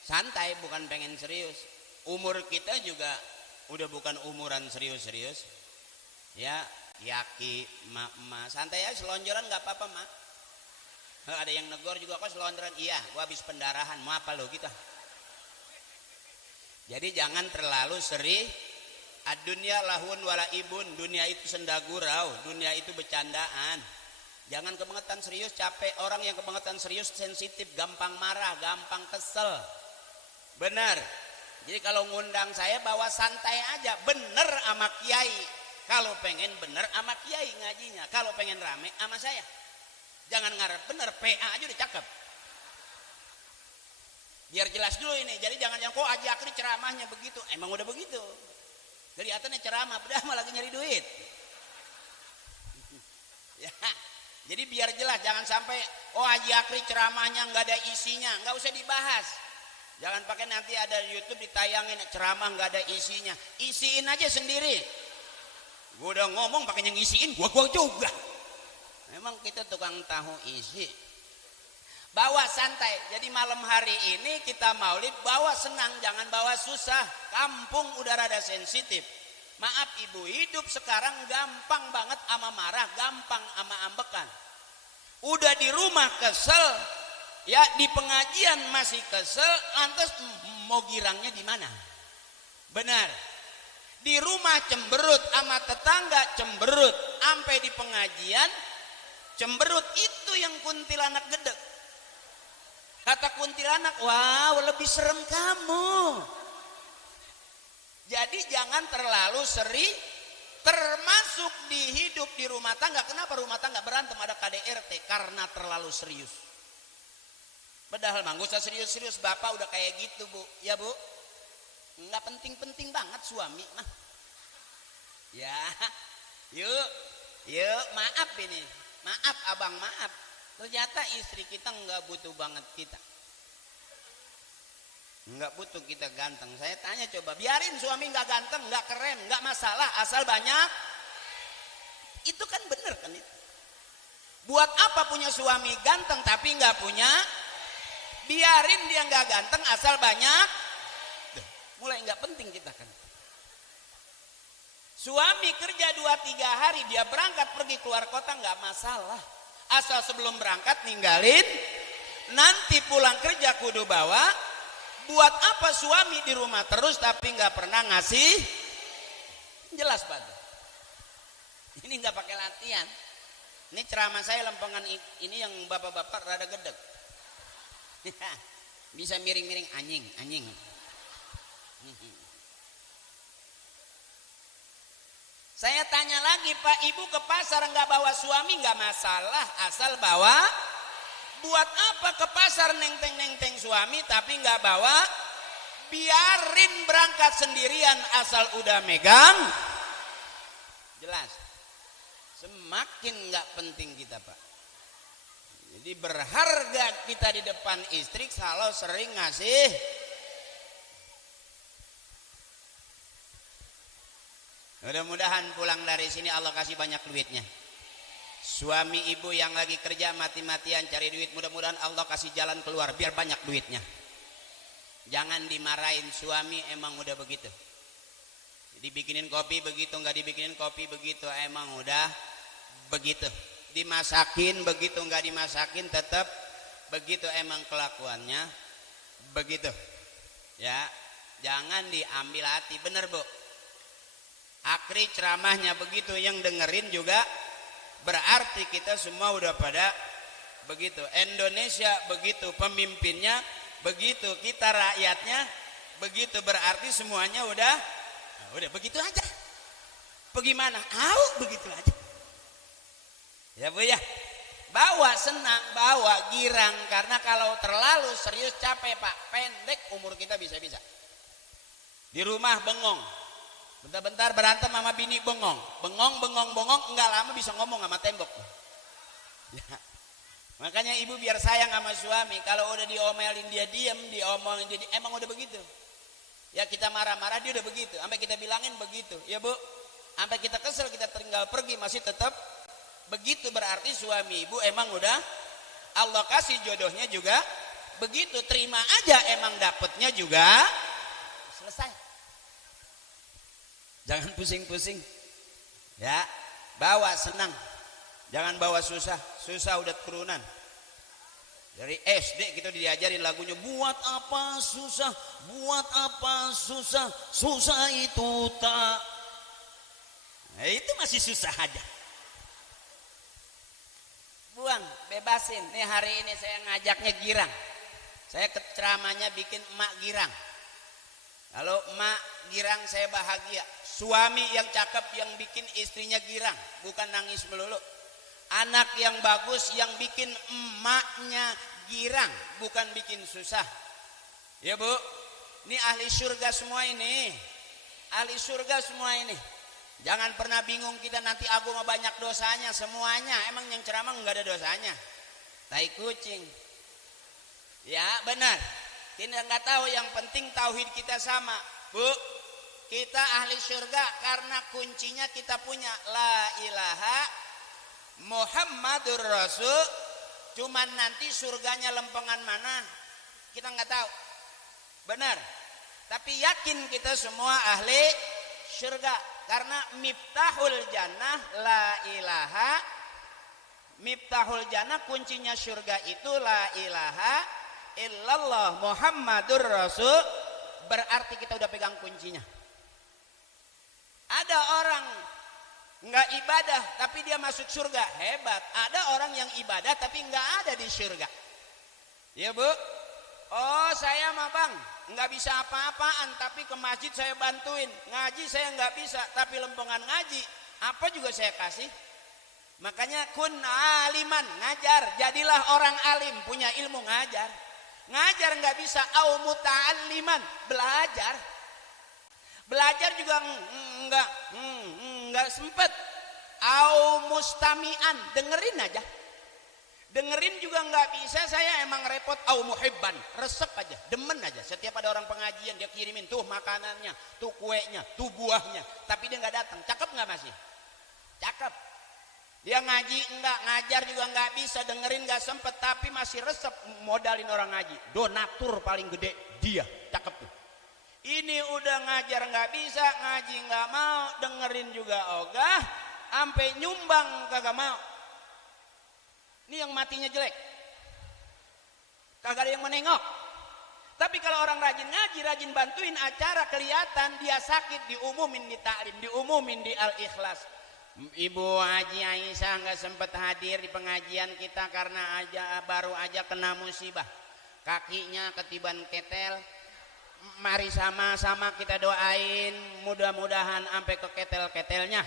santai, bukan pengen serius. Umur kita juga udah bukan umuran serius-serius. Ya, yaki, mak, santai aja, selonjoran nggak apa-apa mak. Ada yang negor juga, kok selonjoran? Iya, gua habis pendarahan. Mau apa lo kita? Jadi jangan terlalu seri. Ad-dunya lahun wala ibun. Dunia itu senda gurau, dunia itu bercandaan. Jangan kebangetan serius, capek. Orang yang kebangetan serius sensitif, gampang marah, gampang kesel. Benar. Jadi kalau ngundang saya bawa santai aja, bener sama kiai. Kalau pengen bener sama kiai ngajinya, kalau pengen rame sama saya. Jangan ngarep bener, PA aja udah cakep. Biar jelas dulu ini. Jadi jangan yang kok ajak ini ceramahnya begitu. Emang udah begitu. Kelihatannya ceramah, padahal malah lagi nyari duit. Ya, jadi biar jelas, jangan sampai oh Haji Akri ceramahnya nggak ada isinya, nggak usah dibahas. Jangan pakai nanti ada di YouTube ditayangin ceramah nggak ada isinya, isiin aja sendiri. Gue udah ngomong pakai yang isiin, gue juga. Memang kita tukang tahu isi. Bawa santai. Jadi malam hari ini kita maulid bawa senang, jangan bawa susah. Kampung udah rada sensitif. Maaf ibu, hidup sekarang gampang banget ama marah, gampang ama ambekan. Udah di rumah kesel, ya di pengajian masih kesel, lantas mau girangnya di mana? Benar. Di rumah cemberut, ama tetangga cemberut, sampai di pengajian cemberut, itu yang kuntilanak gedek. Kata kuntilanak, wow lebih serem kamu. Jadi jangan terlalu sering, termasuk di hidup di rumah tangga. Kenapa rumah tangga berantem ada KDRT? Karena terlalu serius. Padahal mah gak usah serius-serius, bapak udah kayak gitu bu, ya bu. Nggak penting-penting banget suami mah. Ya, yuk maaf ini, maaf abang maaf. Ternyata istri kita nggak butuh banget kita. Nggak butuh kita ganteng. Saya tanya coba, biarin suami nggak ganteng, nggak keren, nggak masalah, asal banyak. Itu kan bener kan itu. Buat apa punya suami ganteng tapi nggak punya? Biarin dia nggak ganteng asal banyak. Duh, mulai nggak penting kita kan. Suami kerja 2-3 hari dia berangkat pergi keluar kota nggak masalah. Asal sebelum berangkat ninggalin. Nanti pulang kerja kudu bawa. Buat apa suami di rumah terus tapi nggak pernah ngasih? Jelas Pak. Ini nggak pakai latihan. Ini ceramah saya lempengan ini yang bapak-bapak rada gedek. Bisa miring-miring anjing. Saya tanya lagi, Pak, ibu ke pasar nggak bawa suami nggak masalah, asal bawa. Buat apa ke pasar neng-teng suami tapi nggak bawa? Biarin berangkat sendirian asal udah megang. Jelas. Semakin nggak penting kita Pak. Jadi berharga kita di depan istri kalau sering ngasih. Mudah-mudahan pulang dari sini Allah kasih banyak duitnya. Suami ibu yang lagi kerja mati-matian cari duit, mudah-mudahan Allah kasih jalan keluar biar banyak duitnya. Jangan dimarahin suami, emang udah begitu. Dibikinin kopi begitu, nggak dibikinin kopi begitu, emang udah begitu. Dimasakin begitu, nggak dimasakin tetap begitu, emang kelakuannya begitu. Ya, jangan diambil hati, bener bu. Akri ceramahnya begitu, yang dengerin juga berarti kita semua udah pada begitu. Indonesia begitu, pemimpinnya begitu, kita rakyatnya begitu, berarti semuanya udah begitu aja. Bagaimana? Begitu aja. Ya bu ya. Bawa senang, bawa girang, karena kalau terlalu serius capek Pak. Pendek umur kita bisa-bisa. Di rumah bengong. Bentar-bentar berantem sama bini bengong, enggak lama bisa ngomong sama tembok. Ya. Makanya ibu biar sayang sama suami, kalau udah diomelin dia diem, diomongin dia emang udah begitu. Ya kita marah-marah dia udah begitu, sampai kita bilangin begitu, ya bu. Sampai kita kesel, kita tinggal pergi masih tetap begitu, berarti suami ibu emang udah Allah kasih jodohnya juga begitu. Terima aja, emang dapetnya juga selesai. Jangan pusing-pusing. Ya, bawa senang. Jangan bawa susah. Susah udah turunan. Dari SD kita diajarin lagunya, buat apa susah, buat apa susah, susah itu tak. Nah, itu masih susah aja. Buang, bebasin. Nih hari ini saya ngajaknya girang. Saya ke ceramahnya bikin emak girang. Kalau emak girang saya bahagia. Suami yang cakep yang bikin istrinya girang, bukan nangis melulu. Anak yang bagus yang bikin emaknya girang, bukan bikin susah. Ya bu, ini ahli surga semua ini. Ahli surga semua ini. Jangan pernah bingung kita nanti aku mah banyak dosanya semuanya. Emang yang ceramah nggak ada dosanya? Tai kucing. Ya benar. Kita nggak tahu, yang penting tauhid kita sama. Bu, kita ahli surga karena kuncinya kita punya la ilaha Muhammadur Rasul. Cuman nanti surganya lempengan mana kita nggak tahu. Benar. Tapi yakin kita semua ahli surga karena miftahul jannah la ilaha. Miftahul jannah, kuncinya surga itu la ilaha illallah Muhammadur Rasul. Berarti kita udah pegang kuncinya. Ada orang nggak ibadah tapi dia masuk surga, hebat. Ada orang yang ibadah tapi nggak ada di surga. Ya bu, oh saya mah bang nggak bisa apa-apaan tapi ke masjid saya bantuin, ngaji saya nggak bisa tapi lempengan ngaji apa juga saya kasih. Makanya kun aliman, ngajar, jadilah orang alim, punya ilmu ngajar. Ngajar nggak bisa, au muta'alliman, belajar. Belajar juga nggak sempet. Au mustami'an, dengerin aja. Dengerin juga nggak bisa, saya emang repot. Au muhibban, resep aja, demen aja. Setiap ada orang pengajian dia kirimin tuh makanannya, tuh kuenya, tuh buahnya, tapi dia nggak datang. Cakep nggak masih? Cakep. Dia ngaji enggak, ngajar juga nggak bisa, dengerin nggak sempet, tapi masih resep modalin orang ngaji. Donatur paling gede dia, cakep tuh. Ini udah ngajar nggak bisa, ngaji nggak mau, dengerin juga ogah, sampai nyumbang kagak mau. Ini yang matinya jelek, kagak ada yang menengok. Tapi kalau orang rajin ngaji, rajin bantuin acara, kelihatan dia sakit, diumumin di taklim, diumumin di al-ikhlas. Ibu Haji Aisyah nggak sempat hadir di pengajian kita karena baru aja kena musibah, kakinya ketiban ketel. Mari sama-sama kita doain mudah-mudahan sampai ke ketel-ketelnya.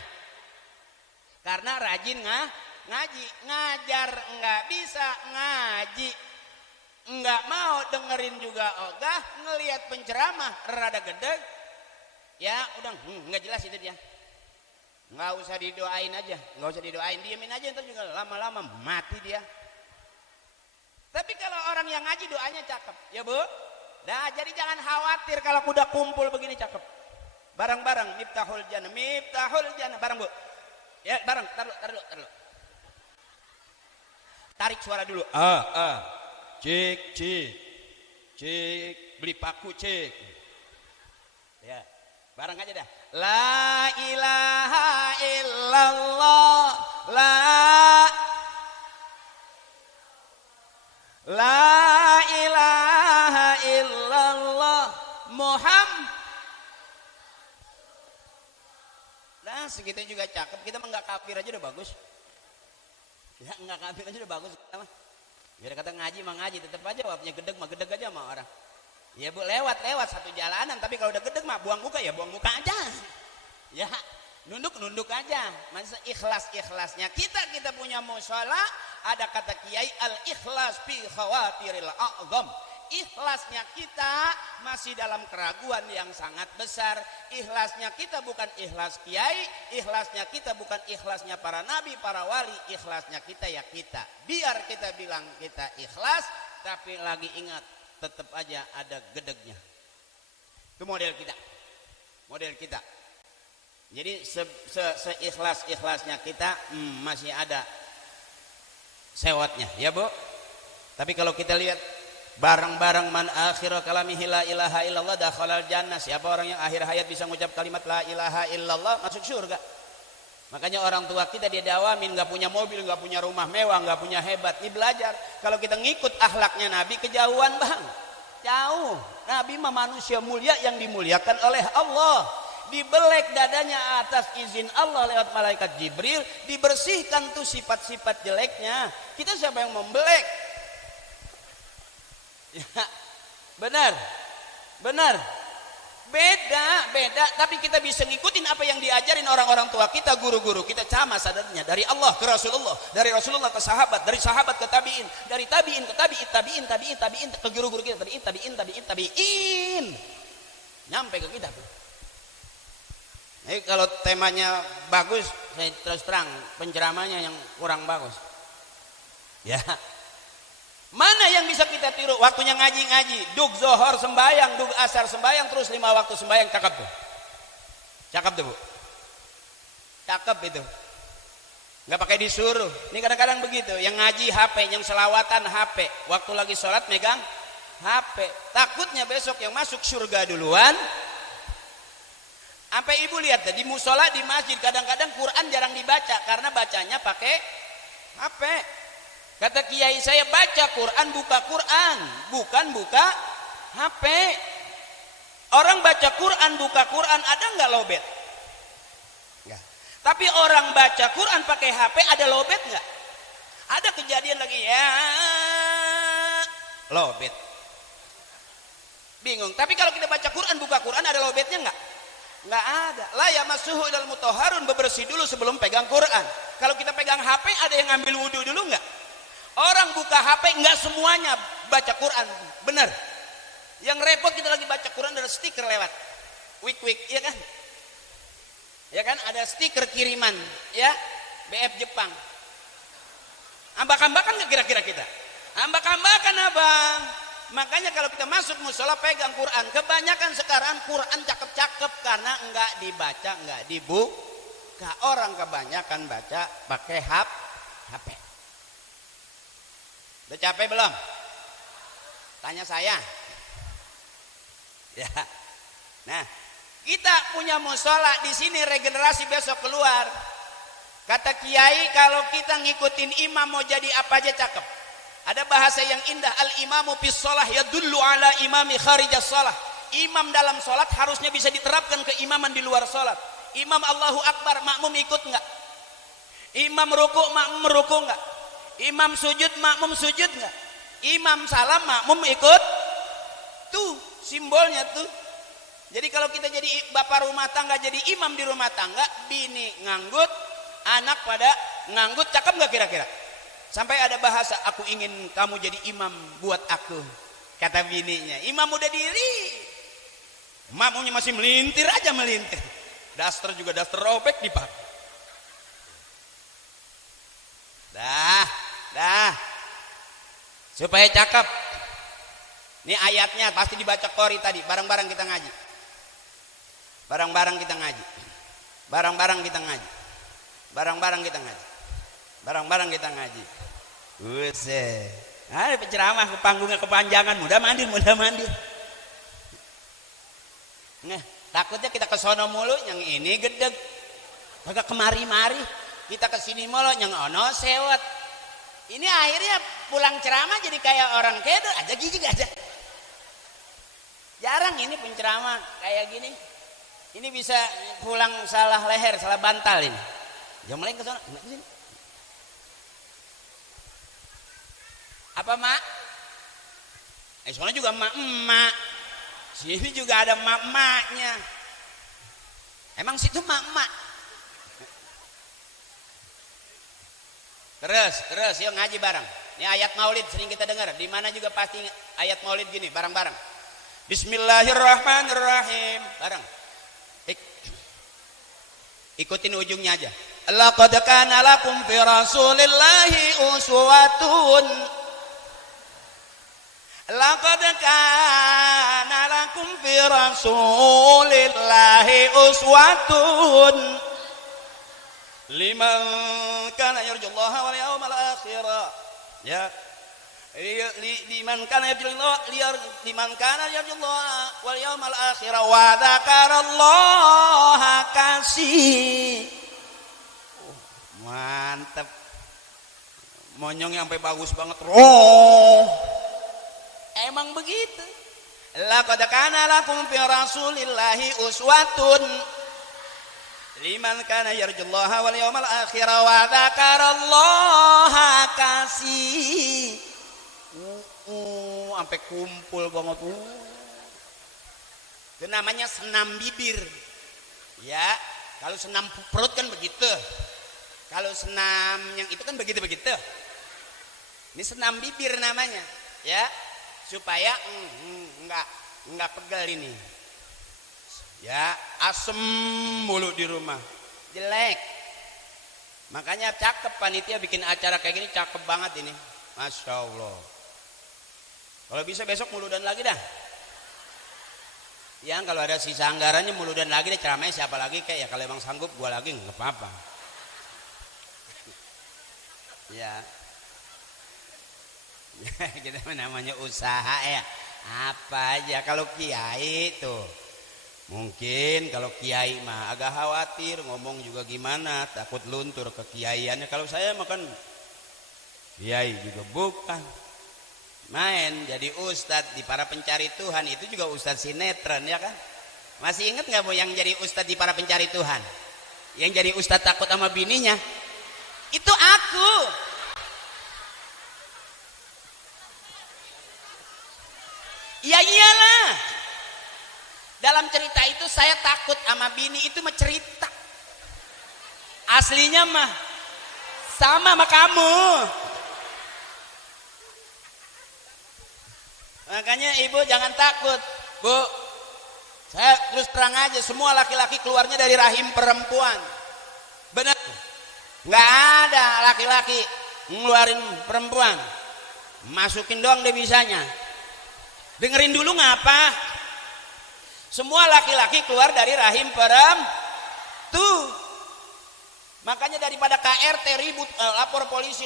Karena rajin ngaji, ngajar nggak bisa, ngaji nggak mau, dengerin juga ogah, ngelihat penceramah rada gedeg, ya udah nggak jelas itu dia. Nggak usah didoain aja, nggak usah didoain, diemin aja, ntar juga lama-lama mati dia. Tapi kalau orang yang ngaji doanya cakep, ya bu. Nah jadi jangan khawatir kalau udah kumpul begini cakep. Bareng-bareng miftahul jannah, bareng bu. Ya bareng, taruh. Tarik suara dulu. Cek, beli paku cek. Ya, bareng aja dah. La ilaha illallah, la ilaha illallah Muhammad. Nah segitu juga cakep, kita mah nggak kafir aja udah bagus. Ya nggak kafir aja udah bagus kita mah. Biar kata ngaji mah ngaji, tetap aja wapnya gedeg mah gedeg aja sama orang. Ya bu, lewat satu jalanan, tapi kalau udah gedeg mah buang muka ya buang muka aja. Ya nunduk aja. Masa ikhlasnya kita punya mushola, ada kata kiai al ikhlas fi khawatiril a'zam. Ikhlasnya kita masih dalam keraguan yang sangat besar. Ikhlasnya kita bukan ikhlas kiai, ikhlasnya kita bukan ikhlasnya para nabi, para wali. Ikhlasnya kita ya kita. Biar kita bilang kita ikhlas, tapi lagi ingat tetap aja ada gedegnya. Itu model kita. Jadi seikhlas-ikhlasnya kita masih ada sewotnya, ya bu. Tapi kalau kita lihat bareng-bareng man akhir kalamihi la ilaha illallah dakhalal jannah. Siapa orang yang akhir hayat bisa mengucap kalimat la ilaha illallah masuk surga. Makanya orang tua kita dia dawamin, nggak punya mobil, nggak punya rumah mewah, nggak punya hebat. Ini belajar. Kalau kita ngikut akhlaknya Nabi kejauhan bang, jauh. Nabi mah manusia mulia yang dimuliakan oleh Allah. Dibelek dadanya atas izin Allah lewat malaikat Jibril, dibersihkan tuh sifat-sifat jeleknya. Kita siapa yang membelek? Ya, benar. Beda, tapi kita bisa ngikutin apa yang diajarin orang-orang tua kita, guru-guru kita, sama sadarnya dari Allah ke Rasulullah, dari Rasulullah ke sahabat, dari sahabat ke tabiin, dari tabiin ke tabiin ke guru-guru kita, tabiin, nyampe ke kita tuh. Kalau temanya bagus, saya terus terang penceramahnya yang kurang bagus. Ya. Mana yang bisa kita tiru? Waktunya ngaji-ngaji, dug zohor sembayang, dug asar sembayang, terus 5 waktu sembayang, cakep tuh. Cakep tuh, Bu. Cakep itu. Nggak pakai disuruh. Ini kadang-kadang begitu, yang ngaji HP, yang selawatan HP, waktu lagi sholat megang HP. Takutnya besok yang masuk surga duluan. Sampai ibu lihat di musola di masjid kadang-kadang Quran jarang dibaca karena bacanya pakai HP. Kata kiai saya, baca Quran buka Quran, bukan buka HP. Orang baca Quran buka Quran ada nggak lobet? Nggak. Tapi orang baca Quran pakai HP ada lobet nggak? Ada kejadian lagi ya lobet. Bingung. Tapi kalau kita baca Quran buka Quran ada lobetnya nggak? Nggak ada. La yamassuhu ilal mutahharun, bebersih dulu sebelum pegang Quran. Kalau kita pegang HP ada yang ngambil wudhu dulu nggak? Orang buka HP nggak semuanya baca Quran, bener. Yang repot kita lagi baca Quran ada stiker lewat, wik, ya kan? Ya kan ada stiker kiriman, ya BF Jepang. Ambak-ambakan nggak kira-kira kita? Ambak-ambakan abang. Makanya kalau kita masuk musola pegang Quran, kebanyakan sekarang Quran cakep-cakep karena enggak dibaca, enggak dibuka. Orang kebanyakan baca pakai HP. Udah capek belum? Tanya saya. Ya. Nah, kita punya musola di sini regenerasi besok keluar. Kata kiai kalau kita ngikutin imam mau jadi apa aja cakep. Ada bahasa yang indah, al-imamu fis shalah yadullu ala imami kharijas shalah. Imam dalam salat harusnya bisa diterapkan ke imaman di luar salat. Imam Allahu Akbar, makmum ikut enggak? Imam ruku, makmum ruku enggak? Imam sujud, makmum sujud enggak? Imam salam, makmum ikut? Tuh simbolnya tuh. Jadi kalau kita jadi bapak rumah tangga, jadi imam di rumah tangga, bini nganggut, anak pada nganggut, cakep enggak kira-kira? Sampai ada bahasa, aku ingin kamu jadi imam buat aku. Kata bininya, imam udah diri. Makmumnya masih melintir aja melintir. Daster juga daster robek dipakai. Dah. Supaya cakep. Ini ayatnya pasti dibaca Qori tadi. Bareng-bareng kita ngaji. Bareng-bareng kita ngaji. Bareng-bareng kita ngaji. Bareng-bareng kita ngaji. Bareng-bareng kita ngaji. Buset. Ada penceramah ke panggungnya kepanjangan, mudah mandir. Nah, takutnya kita ke sono mulu, yang ini gedeg. Kagak kemari-mari. Kita ke sini mulu, yang ono sewet. Ini akhirnya pulang ceramah jadi kayak orang kedo aja gigi aja. Jarang ini penceramah kayak gini. Ini bisa pulang salah leher, salah bantal ini. Jam lain ke sono, ke sini. Apa mak? Soalnya juga emak-emak. Sini juga ada emak-emaknya. Emang situ emak-emak. Terus yuk ngaji bareng. Ini ayat maulid sering kita dengar. Di mana juga pasti ayat maulid gini bareng-bareng. Bismillahirrahmanirrahim. Bareng. Ikutin ujungnya aja. Laqad kana lakum fi rasulillahi uswatun. Laqad kana lakum fi rasulillahi uswatun liman kana yarjullaha wal yawmal akhir. Ya. Liman kana yarjullaha wal yawmal akhir wa dzakarallaha katsir. Mantap. Monyongnya sampai bagus banget. Emang begitu. Laqad kana lakum fi rasulillahi uswatun liman kana yarjullaha wal yawmal akhir wa dzakarallaha katsir. Sampai kumpul banget. Itu namanya senam bibir. Ya, kalau senam perut kan begitu. Kalau senam yang itu kan begitu-begitu. Ini senam bibir namanya, ya. Supaya enggak pegel ini. Ya, asem mulu di rumah. Jelek. Makanya cakep panitia bikin acara kayak gini, cakep banget ini. Masya Allah. Kalau bisa besok muludan lagi dah. Yang kalau ada sisa anggarannya muludan lagi deh, ceramahnya siapa lagi kayak ya, kalau emang sanggup gua lagi nggak apa-apa. Ya. Kita namanya usaha ya. Apa aja kalau kiai tuh. Mungkin kalau kiai mah agak khawatir ngomong juga gimana, takut luntur ke kiaiannya. Kalau saya makan kiai juga bukan main jadi ustadz di Para Pencari Tuhan, itu juga ustadz sinetron ya kan. Masih inget nggak Bu yang jadi ustadz di Para Pencari Tuhan, yang jadi ustadz takut sama bininya? Itu aku. Ya iyalah, dalam cerita itu saya takut sama bini, itu mah cerita. Aslinya mah sama kamu. Makanya ibu jangan takut, Bu. Saya terus terang aja, semua laki-laki keluarnya dari rahim perempuan. Benar? Nggak ada laki-laki ngeluarin perempuan. Masukin doang dia bisanya. Dengerin dulu ngapa? Semua laki-laki keluar dari rahim perempuan. Tuh. Makanya daripada KRT ribut, lapor polisi,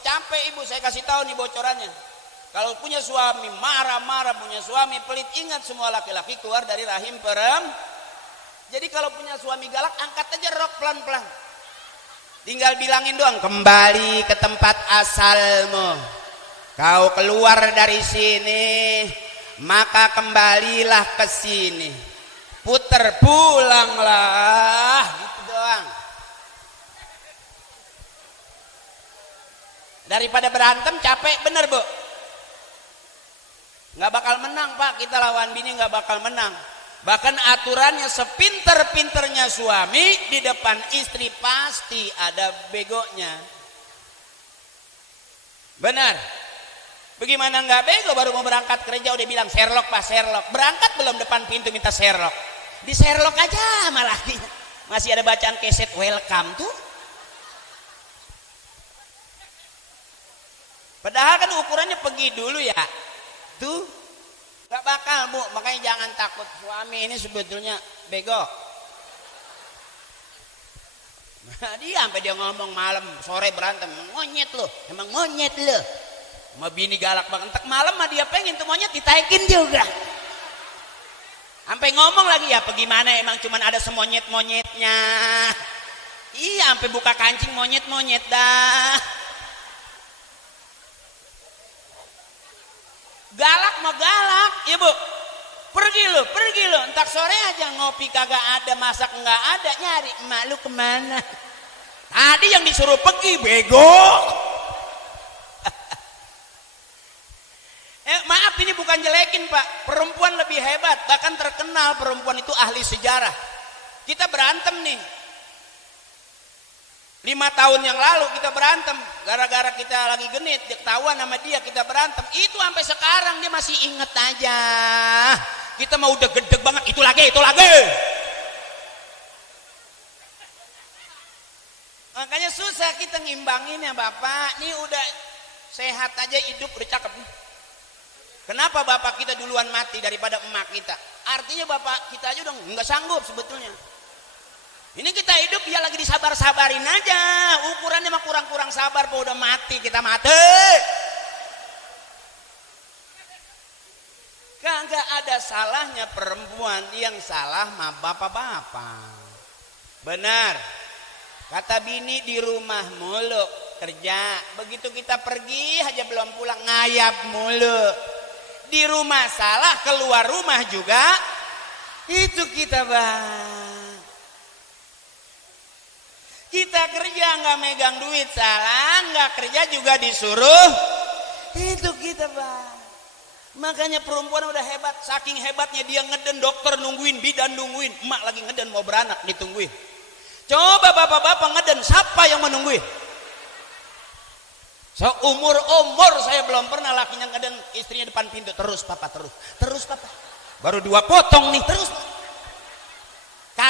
capek ibu. Saya kasih tahu nih bocorannya. Kalau punya suami marah-marah, punya suami pelit, ingat semua laki-laki keluar dari rahim perempuan. Jadi kalau punya suami galak, angkat aja rok pelan-pelan. Tinggal bilangin doang, kembali ke tempat asalmu. Kau keluar dari sini, maka kembalilah ke sini. Puter pulanglah, gitu doang. Daripada berantem capek, bener Bu. Nggak bakal menang Pak, kita lawan bini nggak bakal menang. Bahkan aturannya sepinter-pinternya suami, di depan istri pasti ada begonya. Benar. Bagaimana nggak bego, baru mau berangkat kerja udah bilang Sherlock Pak, Sherlock. Berangkat belum depan pintu minta Sherlock. Di Sherlock aja malah masih ada bacaan keset welcome tuh. Padahal kan ukurannya pergi dulu ya. Tuh nggak bakal Bu, makanya jangan takut. Suami ini sebetulnya bego. Nah, dia sampai dia ngomong malam sore berantem, monyet lo, emang monyet lo. Sama bini galak banget, entek malam mah dia pengen tuh monyet ditaikin juga. Sampai ngomong lagi, ya bagaimana emang cuman ada semonyet-monyetnya. Iya, sampai buka kancing monyet-monyet dah. Galak mah galak, ya Bu. Pergi lo, entak sore aja ngopi kagak ada, masak nggak ada, nyari emak lu kemana? Tadi yang disuruh pergi, bego. Maaf ini bukan jelekin Pak, perempuan lebih hebat, bahkan terkenal perempuan itu ahli sejarah. Kita berantem nih 5 tahun yang lalu kita berantem, gara-gara kita lagi genit, ketahuan sama dia kita berantem. Itu sampai sekarang dia masih inget aja. Kita mau udah gedeg banget, itu lagi. Makanya susah kita ngimbanginnya Bapak. Nih udah sehat aja, hidup udah cakep. Kenapa Bapak kita duluan mati daripada emak kita? Artinya Bapak kita aja udah nggak sanggup sebetulnya. Ini kita hidup ya lagi disabar-sabarin aja. Ukurannya mah kurang-kurang sabar, Pak udah mati, kita mati. Kagak ada salahnya perempuan, yang salah mah bapak-bapak. Benar. Kata bini di rumah mulu kerja. Begitu kita pergi aja belum pulang ngayap mulu. Di rumah salah, keluar rumah juga itu kita Bang. Kita kerja nggak megang duit salah, nggak kerja juga disuruh. Itu kita Bang. Makanya perempuan udah hebat, saking hebatnya dia ngeden, dokter nungguin, bidan nungguin, emak lagi ngeden mau beranak ditungguin. Coba bapak-bapak ngeden, siapa yang menungguin? Seumur-umur saya belum pernah lakinya ngeden, istrinya depan pintu, terus papa. Baru 2 potong nih, terus.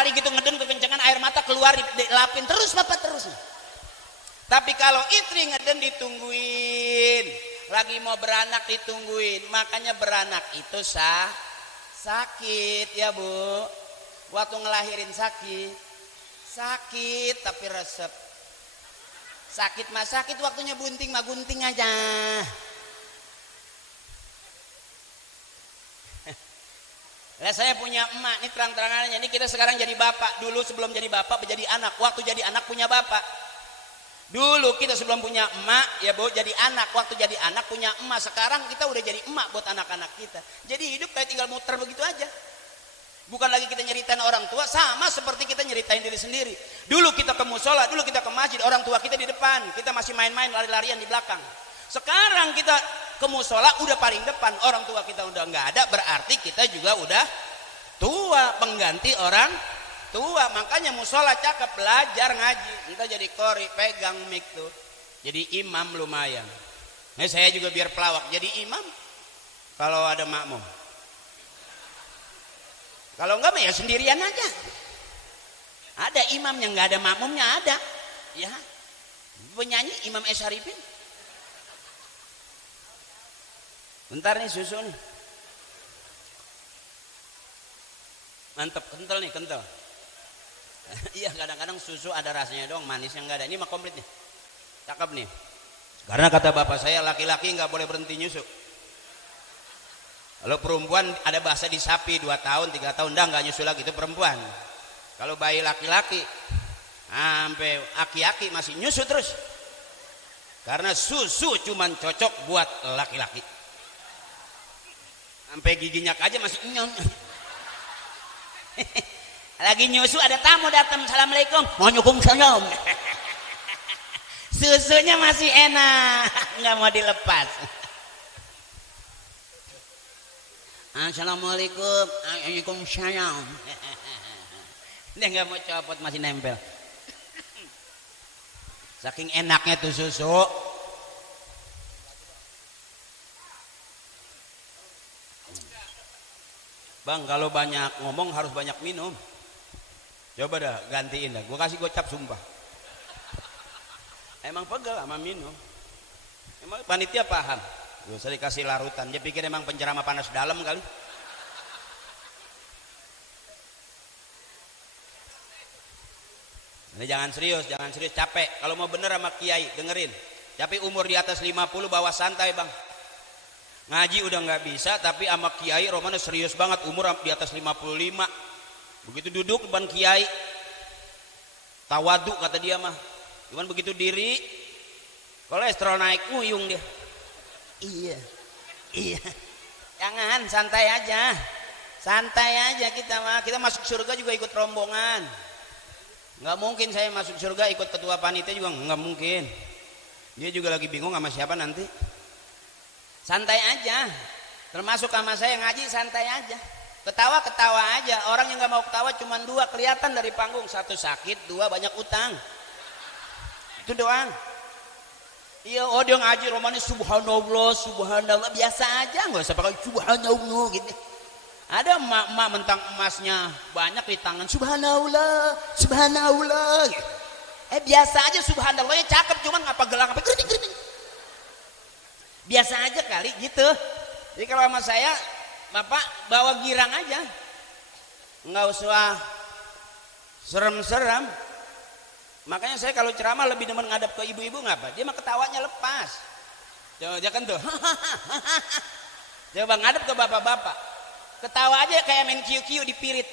Sekali gitu ngeden kekencangan air mata keluar dilapin terus bapak terus. Tapi kalau istri ngeden ditungguin, lagi mau beranak ditungguin, makanya beranak itu sakit ya Bu. Waktu ngelahirin sakit tapi resep. Sakit mah sakit, waktunya bunting mah gunting aja. Lah saya punya emak, ini terang-terangannya, ini kita sekarang jadi bapak. Dulu sebelum jadi bapak menjadi anak, waktu jadi anak punya bapak. Dulu kita sebelum punya emak ya Bu, jadi anak, waktu jadi anak punya emak. Sekarang kita udah jadi emak buat anak-anak kita. Jadi hidup kayak tinggal muter begitu aja. Bukan lagi kita nyeritain orang tua, sama seperti kita nyeritain diri sendiri. Dulu kita ke musola, dulu kita ke masjid, orang tua kita di depan, kita masih main-main lari-larian di belakang. Sekarang kita ke musola udah paling depan, orang tua kita udah nggak ada, berarti kita juga udah tua, pengganti orang tua. Makanya musola cakep, belajar ngaji, entah jadi qori, pegang mic tuh, jadi imam lumayan. Nah saya juga biar pelawak jadi imam kalau ada makmum. Kalau enggak mah ya sendirian aja. Ada imamnya, nggak ada makmumnya ada. Ya, penyanyi Imam Esharifin. Bentar nih susu nih. Mantep, kental nih, kental. Iya kadang-kadang susu ada rasanya dong, manisnya nggak ada. Ini mah komplit nih. Cakep nih. Karena kata bapak saya laki-laki nggak boleh berhenti nyusu. Kalau perempuan ada bahasa disapi 2 tahun 3 tahun dah nggak nyusu lagi, itu perempuan. Kalau bayi laki-laki sampai aki-aki masih nyusu terus. Karena susu cuman cocok buat laki-laki. Sampai giginya aja masih nyom. Lagi nyusu ada tamu datang, assalamualaikum, mau nyukum salam. Susunya masih enak, nggak mau dilepas. Assalamualaikum, waalaikumsalam. Dia nggak mau copot, masih nempel. Saking enaknya tuh susu. Bang, kalau banyak ngomong harus banyak minum. Coba dah gantiin dah. Gue kasih gocap sumpah. Emang pegel sama minum. Emang panitia paham. Gue sering dikasih larutan. Dia pikir emang pencerama panas dalam kali. Ini jangan serius, capek. Kalau mau bener sama kiai, dengerin. Tapi umur di atas 50 bawa santai bang. Ngaji udah nggak bisa, tapi sama kiai Romano serius banget, umur di atas 55. Begitu duduk depan kiai, tawadu kata dia mah. Cuman begitu diri, kolesterol naik, nguyung dia. Iya. Jangan, santai aja kita mah. Kita masuk surga juga ikut rombongan. Nggak mungkin saya masuk surga ikut ketua panitia juga nggak mungkin. Dia juga lagi bingung sama siapa nanti. Santai aja. Termasuk sama saya ngaji santai aja. Ketawa aja. Orang yang nggak mau ketawa cuma 2 kelihatan dari panggung. 1 sakit, 2 banyak utang. Itu doang. Iya, oh dia ngaji romannya subhanallah biasa aja, nggak usah pakai subhanallah gitu. Ada emak-emak mentang emasnya banyak di tangan, subhanallah. Biasa aja subhanallahnya cakep, cuman ngapa gelang apa gering. Biasa aja kali gitu. Jadi kalau sama saya, Bapak bawa girang aja, nggak usah serem-serem. Makanya saya kalau ceramah lebih demen ngadap ke ibu-ibu, ngapa? Dia mah ketawanya lepas. Coba kan tuh. Coba ngadap ke bapak-bapak. Ketawa aja kayak main kiu-kiu di pirit.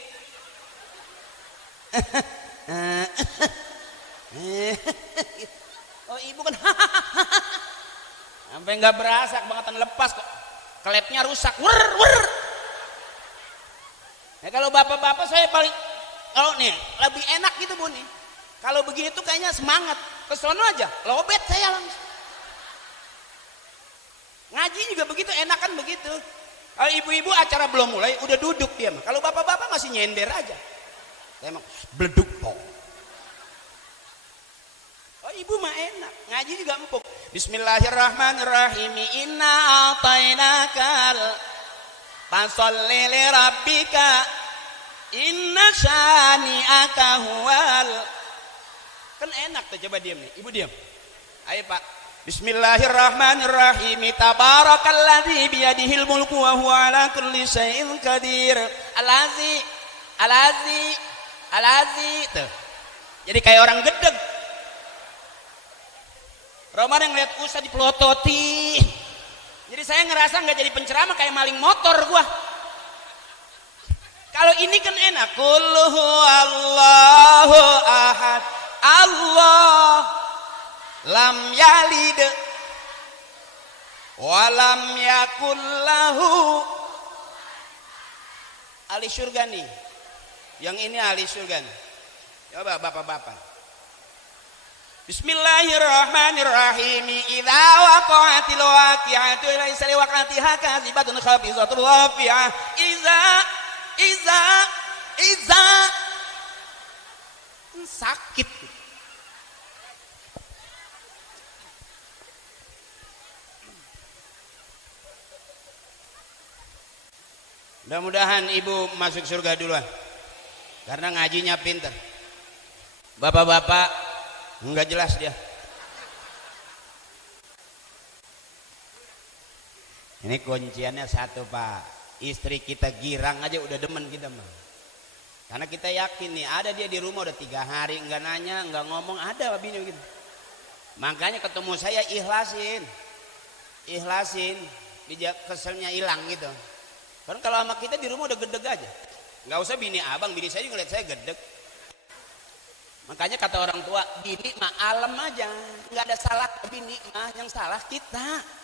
Oh ibu kan sampai nggak berasa, kebangetan lepas kok. Klepnya rusak. Wer. Nah, kalau bapak-bapak saya paling, kalau nih lebih enak gitu Bu nih. Kalau begini tuh kayaknya semangat. Kesono aja, lobet saya langsung. Ngaji juga begitu, enakan begitu. Kalau ibu-ibu acara belum mulai, udah duduk dia mah. Kalau bapak-bapak masih nyender aja. Saya emang bleduk pok. Oh ibu mah enak, ngaji juga empuk. Bismillahirrahmanirrahim. Inna a'tainakal fasholli li rabbika. Inna syani'aka huwal. Kan enak tuh, coba diam nih. Ibu diam. Ayo Pak. Bismillahirrahmanirrahim. Tabarakalladzi biyadihil mulku wa huwa ala kulli syai'in qadir. Al-Azi, Al-Azi, Al-Azi. Tuh. Jadi kayak orang gedeg. Roman yang lihat Ustaz dipelototi. Jadi saya ngerasa nggak jadi penceramah, kayak maling motor gua. Kalau ini kan enak. Qul huwallahu ahad. Allah lam yalid wa lam yakul lahu. Ali Surgani. Yang ini Ali Surgani. Coba bapak-bapak. Bismillahirrahmanirrahim. Idza waqa'atil waqi'atu laysa liwaqa'atiha kadzibatun khafizatul rafi'ah. Iza sakit. Mudah-mudahan ibu masuk surga duluan karena ngajinya pinter. Bapak-bapak enggak jelas dia. Ini kunciannya satu Pak. Istri kita girang aja udah demen kita mah. Karena kita yakin nih ada dia di rumah udah 3 hari enggak nanya, enggak ngomong, ada bini begitu. Makanya ketemu saya ikhlasin, keselnya hilang gitu. Karena kalau sama kita di rumah udah gedeg aja. Enggak usah bini abang, bini saya juga ngeliat saya gedeg. Makanya kata orang tua, bini mah alam aja, enggak ada salah bini mah, yang salah kita.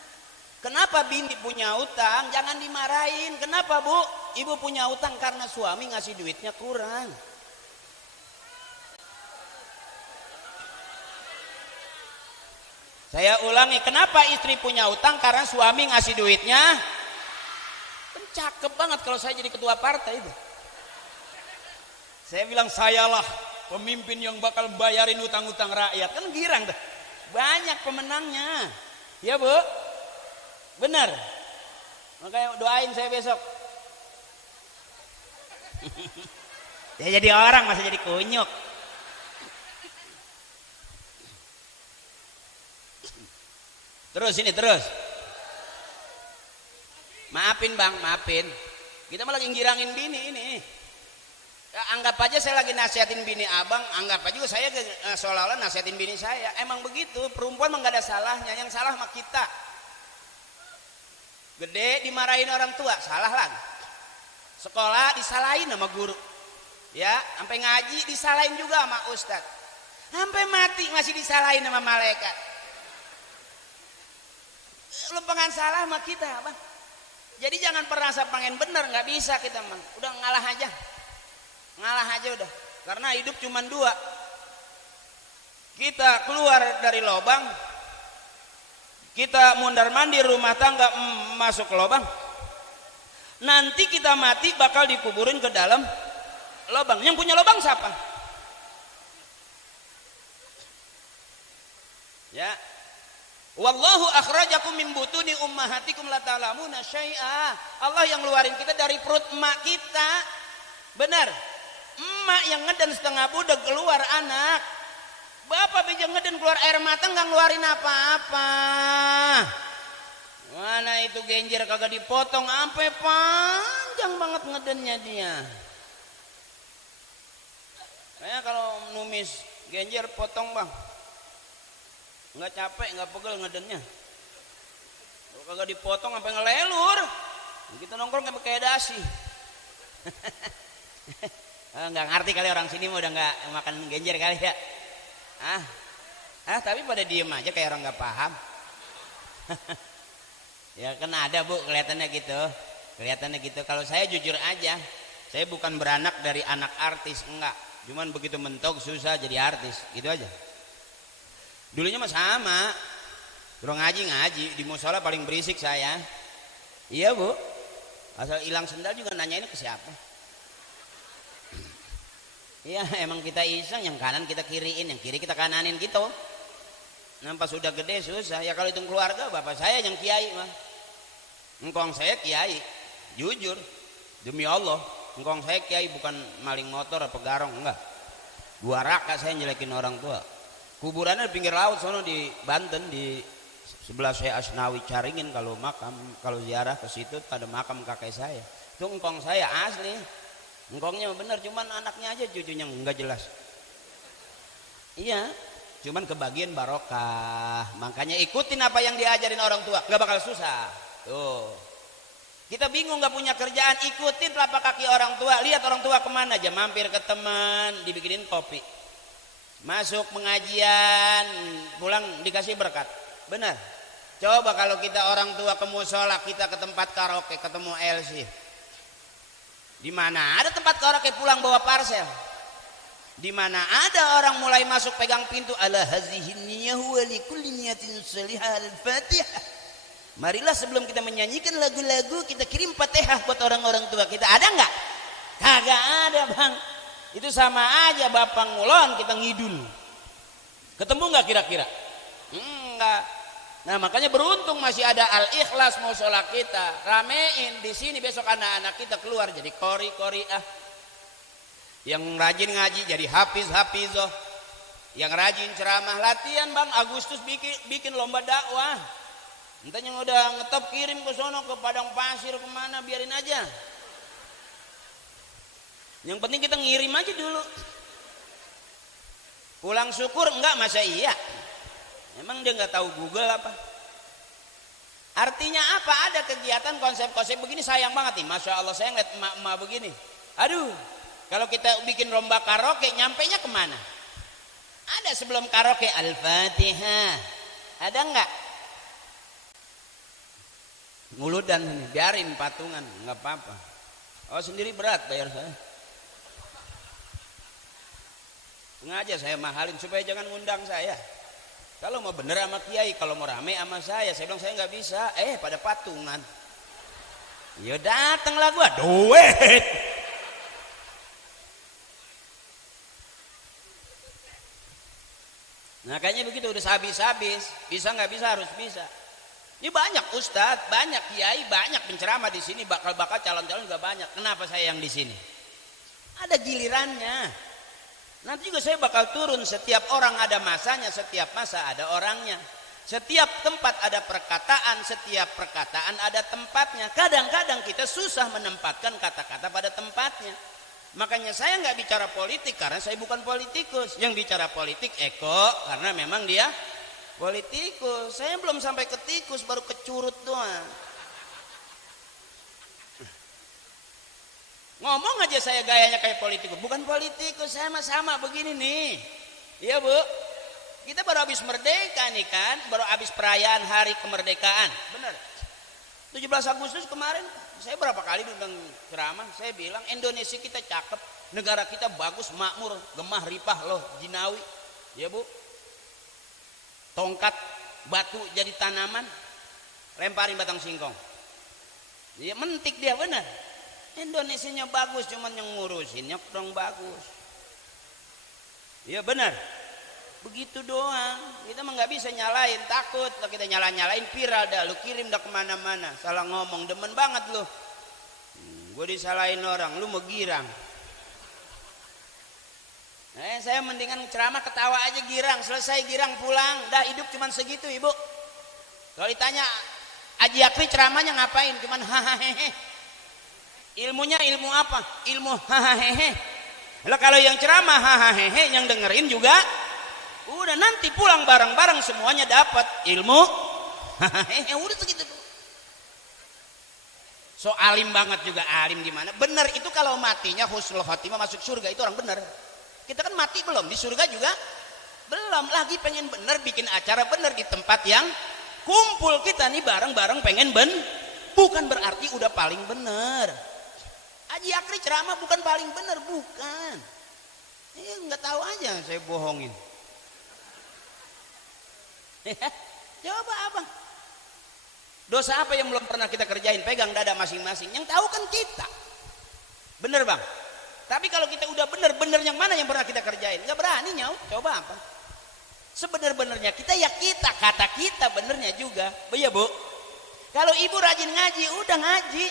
Kenapa bini punya utang? Jangan dimarahin. Kenapa Bu? Ibu punya utang karena suami ngasih duitnya kurang. Saya ulangi, kenapa istri punya utang? Karena suami ngasih duitnya. Kan cakep banget kalau saya jadi ketua partai itu. Saya bilang sayalah pemimpin yang bakal bayarin utang-utang rakyat. Kan girang dah. Banyak pemenangnya. Ya Bu? Benar. Makanya doain saya besok. Ya jadi orang masa jadi kunyuk. Terus ini terus. Maafin Bang, maafin. Kita malah lagi ngirangin bini ini. Ya, anggap aja saya lagi nasihatin bini abang, anggap aja juga saya seolah-olah nasihatin bini saya. Emang begitu, perempuan mah gak ada salahnya, yang salah mah kita. Gede dimarahin orang tua, salah lagi. Sekolah disalahin sama guru. Ya, sampai ngaji disalahin juga sama ustad. Sampai mati masih disalahin sama malaikat. Lu pengen salah sama kita, Bang. Jadi jangan pernah pengen bener, nggak bisa kita, Bang. Udah ngalah aja. Ngalah aja udah. Karena hidup cuma 2. Kita keluar dari lubang, kita mundar-mandir rumah tangga masuk ke lubang. Nanti kita mati bakal dikuburin ke dalam lubang. Yang punya lubang siapa? Ya. Wallahu akhrajakum min butuni ummahatikum la ta'lamuna syai'a. Allah yang ngeluarin kita dari perut emak kita. Benar. Emak yang ngeden setengah budak keluar anak. Bapak bija ngeden keluar air mata nggak ngeluarin apa-apa. Mana itu genjer kagak dipotong, sampai panjang banget ngedennya dia. Kayak kalau numis genjer potong Bang, nggak capek, nggak pegel ngedennya. Kalau kagak dipotong sampai ngelelur, kita nongkrong kayak pakai dasi. Nggak ngerti kali orang sini mau udah nggak makan genjer kali ya. Tapi pada diem aja kayak orang nggak paham. Ya kan ada Bu, kelihatannya gitu. Kalau saya jujur aja, saya bukan beranak dari anak artis, enggak. Cuman begitu mentok susah jadi artis, gitu aja. Dulunya mah sama, suruh ngaji di musola paling berisik saya. Iya Bu, asal hilang sendal juga nanyain ke siapa. Iya emang kita iseng, yang kanan kita kiriin, yang kiri kita kananin gitu. Nampak sudah gede susah. Ya kalau itu keluarga, bapak saya yang kiai mah. Engkong saya kiai, jujur demi Allah. Engkong saya kiai bukan maling motor apa garong, enggak. 2 raka saya nyelekin orang tua. Kuburannya di pinggir laut sono di Banten, di sebelah saya Asnawi Caringin. Kalau makam, kalau ziarah ke situ ada makam kakek saya. Itu engkong saya asli. Engkongnya bener, cuman anaknya aja cucunya enggak jelas. Iya, cuman kebagian barokah. Makanya ikutin apa yang diajarin orang tua, nggak bakal susah. Tuh, kita bingung nggak punya kerjaan, ikutin telapak kaki orang tua. Lihat orang tua kemana aja, mampir ke teman, dibikinin kopi, masuk pengajian, pulang dikasih berkat. Benar. Coba kalau kita orang tua ke musola, kita ke tempat karaoke, ketemu LC. Di mana ada tempat karaoke pulang bawa parsel. Di mana ada orang mulai masuk pegang pintu, ala hazihin niyahu wa likulli niyatin salihah al-Fatihah. Marilah sebelum kita menyanyikan lagu-lagu kita kirim Fatihah buat orang-orang tua kita. Ada enggak? Kagak ada, Bang. Itu sama aja bapak ngulon kita ngidul. Ketemu enggak kira-kira? Enggak. Nah, makanya beruntung masih ada Al-Ikhlas musola kita. Ramein di sini, besok anak-anak kita keluar jadi qori-qoriah. Yang rajin ngaji jadi hafiz-hafizoh, yang rajin ceramah, latihan Bang. Agustus bikin lomba dakwah. Entah yang udah ngetop kirim ke sono, ke Padang Pasir, kemana, biarin aja. Yang penting kita ngirim aja dulu. Pulang syukur enggak, masa iya? Emang dia nggak tahu Google apa? Artinya apa? Ada kegiatan konsep-konsep begini, sayang banget nih. Masya Allah, saya ngeliat emak-emak begini. Aduh, kalau kita bikin lomba karaoke, nyampenya kemana? Ada sebelum karaoke Al-Fatihah. Ada enggak? Nguludan ini, biarin patungan, enggak apa-apa. Oh, sendiri berat bayar saya. Sengaja saya mahalin supaya jangan ngundang saya. Kalau mau bener sama kiai, kalau mau rame sama saya bilang saya nggak bisa. Pada patungan. Ya datanglah gua, duit. Nah kayaknya begitu, udah habis-habis. Bisa nggak bisa, harus bisa. Ini banyak ustadz, banyak kiai, banyak penceramah di sini, bakal-bakal calon-calon juga banyak. Kenapa saya yang di sini? Ada gilirannya. Nanti juga saya bakal turun. Setiap orang ada masanya, setiap masa ada orangnya. Setiap tempat ada perkataan, setiap perkataan ada tempatnya. Kadang-kadang kita susah menempatkan kata-kata pada tempatnya. Makanya saya nggak bicara politik karena saya bukan politikus. Yang bicara politik Eko karena memang dia politikus. Saya belum sampai ke tikus, baru ke curut doang. Ngomong aja saya gayanya kayak politikus. Bukan politikus, saya sama begini nih. Iya Bu, kita baru habis merdeka nih kan, baru habis perayaan hari kemerdekaan. Bener. 17 Agustus kemarin saya berapa kali diundang ceramah, saya bilang Indonesia kita cakep, negara kita bagus, makmur, gemah ripah loh, jinawi. Ya Bu, tongkat batu jadi tanaman, lemparin batang singkong. Ya mentik dia, benar. Indonesianya bagus, cuman yang ngurusinnya kurang bagus. Ya benar. Begitu doang. Kita mah nggak bisa nyalain, takut kalau kita nyalain viral dah, lu kirim dah kemana-mana. Salah ngomong, demen banget lu. Gue disalahin orang, lu mau girang. Saya mendingan ceramah ketawa aja, girang, selesai girang pulang. Dah hidup cuman segitu Ibu. Kalau ditanya Haji Akri ceramahnya ngapain? Cuman hahaha. Ilmunya ilmu apa? Ilmu hahaha. Lah kalau yang ceramah hahaha, yang dengerin juga udah, nanti pulang bareng-bareng semuanya dapat ilmu. Udah segitu tuh. So alim banget juga, alim gimana? Bener itu kalau matinya husnul khotimah masuk surga, itu orang bener. Kita kan mati belum, di surga juga belum. Lagi pengen bener, bikin acara bener di tempat yang kumpul kita nih bareng-bareng pengen bukan berarti udah paling bener. Haji Akri ceramah bukan paling bener, bukan. Nggak tahu aja saya bohongin. Coba abang, dosa apa yang belum pernah kita kerjain? Pegang dada masing-masing, yang tahu kan kita. Bener Bang. Tapi kalau kita udah bener yang mana yang pernah kita kerjain? Nggak berani nyaut. Coba apa? Sebener-benernya kita ya kita, kata kita benernya juga. Ya Bu, kalau ibu rajin ngaji, udah ngaji.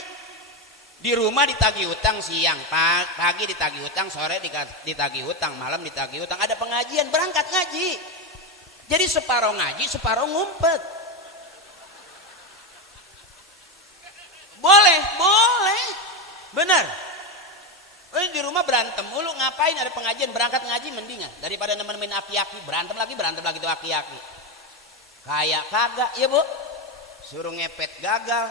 Di rumah ditagih utang siang, pagi ditagih utang, sore ditagih utang, malam ditagih utang. Ada pengajian, berangkat ngaji. Jadi separuh ngaji, separuh ngumpet. Boleh, boleh. Benar. Di rumah berantem mulu, ngapain ada pengajian, berangkat ngaji mendingan daripada nemenin aki-aki, berantem lagi tuh aki-aki. Kayak kagak, ya Bu. Suruh ngepet gagal.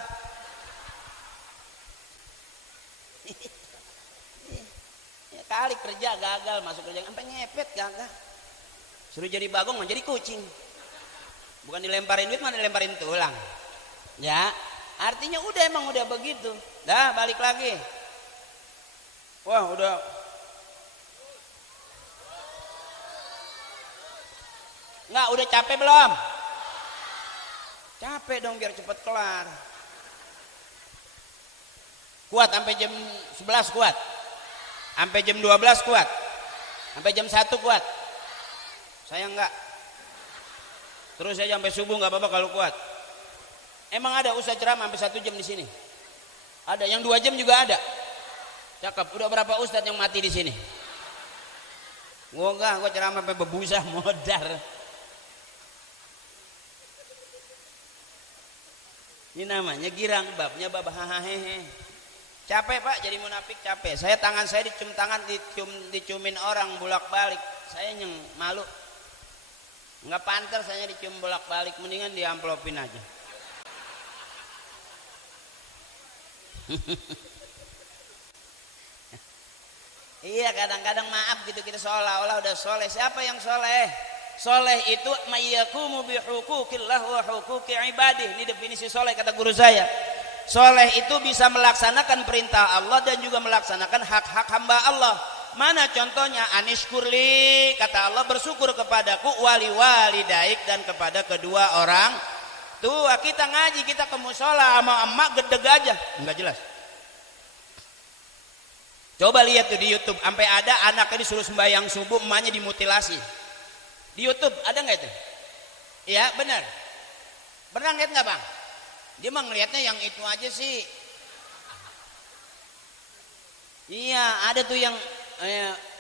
Ya kali kerja gagal, masuk kerja sampai ngepet gagal. Suruh jadi bagong mau jadi kucing. Bukan dilemparin duit, mana dilemparin tulang. Ya, artinya emang udah begitu. Dah balik lagi. Wah, udah. Enggak, udah capek belum? Capek dong biar cepet kelar. Kuat sampai jam 11 kuat. Sampai jam 12 kuat. Sampai jam 1 kuat. Saya enggak. Terus aja sampai subuh enggak apa-apa kalau kuat. Emang ada ustaz ceramah sampai 1 jam di sini? Ada, yang 2 jam juga ada. Cakep. Udah berapa ustaz yang mati di sini? Gua enggak, gua ceramah sampai bebusa modar. Ini namanya girang, babnya bab hahaha. Capek Pak, jadi munafik capek. Saya tangan saya dicium tangan, dicumin orang bolak-balik. Saya yang malu. Enggak pantas saya dicium bolak-balik, mendingan diamplopin aja. Iya, kadang-kadang maaf gitu kita seolah-olah udah soleh. Siapa yang soleh? Soleh itu mayyakumu bihuquqillah wa huquqi ibadih. Ini definisi soleh kata guru saya. Soleh itu bisa melaksanakan perintah Allah dan juga melaksanakan hak-hak hamba Allah. Mana contohnya? Anishkurli, kata Allah, bersyukur kepadaku, wali walidaik, dan kepada kedua orang tua. Kita ngaji, kita ke musola sama emak gedeg aja, enggak jelas. Coba lihat tuh di YouTube, sampai ada anaknya disuruh sembahyang subuh, emaknya dimutilasi. Di YouTube ada nggak itu? Iya benar. Pernah lihat nggak Bang? Dia mah ngelihatnya yang itu aja sih. Iya, ada tuh yang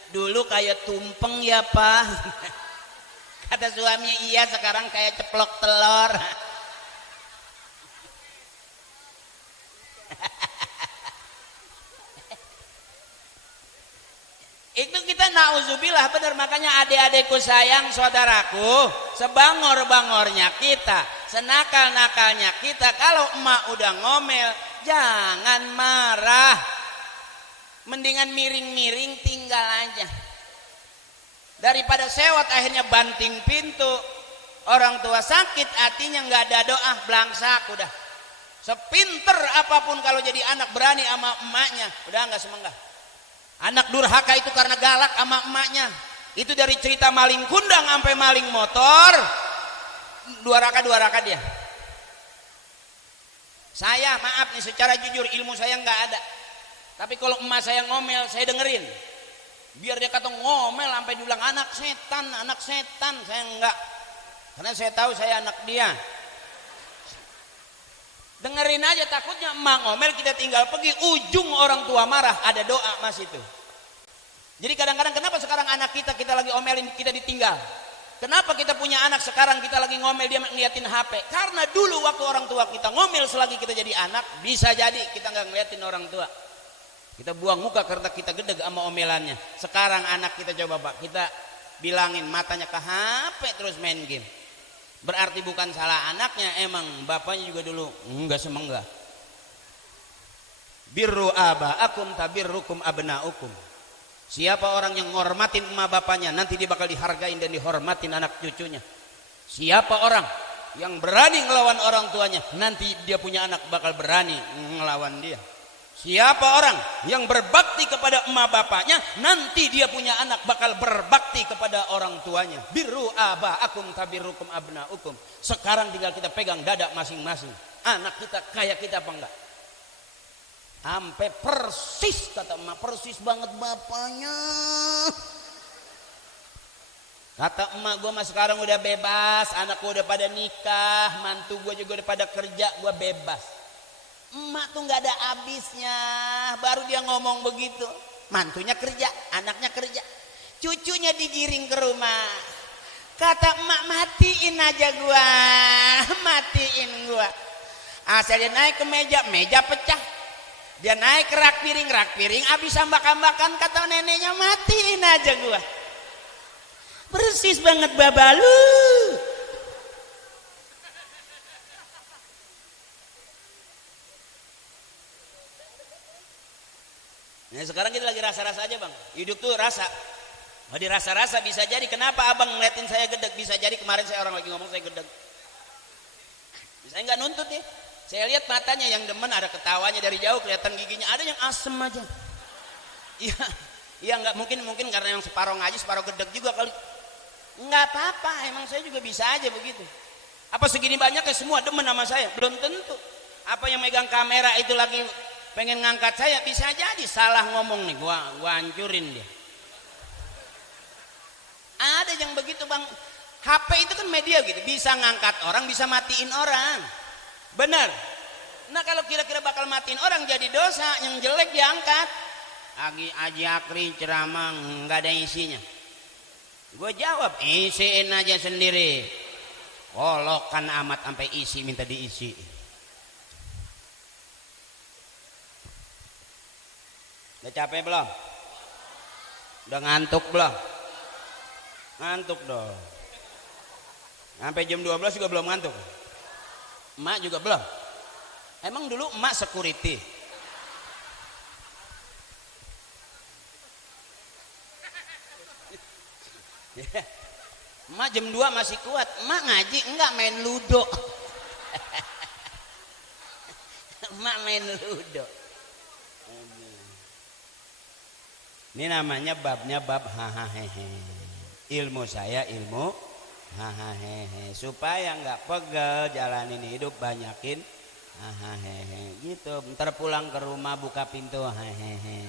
dulu kayak tumpeng ya Pak. Kata suaminya iya, sekarang kayak ceplok telur. Itu kita nauzubillah, benar. Makanya adik-adikku sayang, saudaraku, sebangor-bangornya kita, senakal-nakalnya kita, kalau emak udah ngomel jangan marah, mendingan miring-miring tinggal aja daripada sewot akhirnya banting pintu. Orang tua sakit hatinya, nggak ada doa, blangsak udah. Sepinter apapun kalau jadi anak berani sama emaknya udah nggak semenggah. Anak durhaka itu karena galak sama emaknya. Itu dari cerita maling kundang sampai maling motor. Dua raka dia. Saya maaf nih, secara jujur ilmu saya nggak ada. Tapi kalau emak saya ngomel, saya dengerin. Biar dia kata ngomel sampai dibilang anak setan, saya enggak. Karena saya tahu saya anak dia. Dengerin aja, takutnya emak ngomel kita tinggal pergi, ujung orang tua marah, ada doa mas itu. Jadi kadang-kadang kenapa sekarang anak kita lagi omelin, kita ditinggal. Kenapa kita punya anak sekarang kita lagi ngomel, dia ngeliatin HP? Karena dulu waktu orang tua kita ngomel, selagi kita jadi anak, bisa jadi kita nggak ngeliatin orang tua. Kita buang muka karena kita gedeg sama omelannya. Sekarang anak kita coba Pak, kita bilangin matanya ke HP terus main game. Berarti bukan salah anaknya, emang bapaknya juga dulu enggak semenggah. Birru abaakum tabirrukum abnaukum. Siapa orang yang ngormatin emak bapaknya, nanti dia bakal dihargain dan dihormatin anak cucunya. Siapa orang yang berani ngelawan orang tuanya, nanti dia punya anak bakal berani ngelawan dia. Siapa orang yang berbakti kepada emak bapaknya, nanti dia punya anak bakal berbakti kepada orang tuanya. Birru abaakum tabirrukum abnaukum. Sekarang tinggal kita pegang dada masing-masing. Anak kita kayak kita apa enggak? Sampai persis kata emak, persis banget bapaknya. Kata emak, gue mah sekarang udah bebas, anak gue udah pada nikah, mantu gue juga udah pada kerja, gue bebas. Emak tuh nggak ada habisnya, baru dia ngomong begitu. Mantunya kerja, anaknya kerja, cucunya digiring ke rumah. Kata emak, matiin aja gua, matiin gua. Asal dia naik ke meja, meja pecah. Dia naik ke rak piring habis ambak-ambakan. Kata neneknya, matiin aja gua. Persis banget babalu. Nah sekarang kita lagi rasa-rasa aja bang. Hidup tuh rasa. Mau dirasa-rasa bisa jadi. Kenapa abang ngeliatin saya gedeg? Bisa jadi kemarin saya orang lagi ngomong saya gedeg. Saya nggak nuntut nih. Saya lihat matanya yang demen ada ketawanya dari jauh kelihatan giginya. Ada yang asem aja. Iya, iya nggak mungkin karena yang separuh ngaji separuh gedeg juga kali. Nggak apa-apa. Emang saya juga bisa aja begitu. Apa segini banyaknya semua demen sama saya? Belum tentu. Apa yang megang kamera itu lagi pengen ngangkat saya, bisa jadi salah ngomong nih, gua hancurin dia. Ada yang begitu bang. HP itu kan media gitu, bisa ngangkat orang, bisa matiin orang. Bener. Nah kalau kira-kira bakal matiin orang jadi dosa, yang jelek diangkat. Aji Akri ceramah nggak ada isinya. Gue jawab, isiin aja sendiri. Kolokan amat sampai isi minta diisi. Udah capek belum? Udah ngantuk belum? Ngantuk dong. Sampai jam 12 juga belum ngantuk. Emak juga belum. Emang dulu emak security. Emak jam 2 masih kuat. Emak ngaji enggak main ludo. Emak main ludo. Ini namanya babnya bab hahahehe. Ilmu saya ilmu hahahehe. Supaya nggak pegel jalanin hidup, banyakin hahahehe. Gitu. Ntar pulang ke rumah buka pintu hehehe.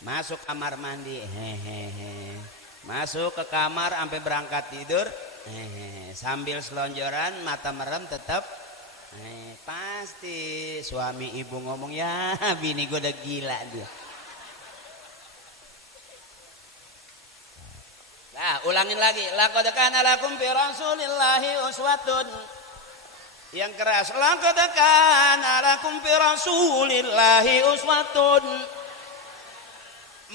Masuk kamar mandi hehehe. Masuk ke kamar sampai berangkat tidur hehehe. Sambil selonjoran mata merem tetap pasti suami ibu ngomong, ya bini gue udah gila dia. Nah, ulangin lagi. Laqad kana lakum fi Rasulillahi uswatun. Yang keras. Laqad kana lakum fi Rasulillahi uswatun.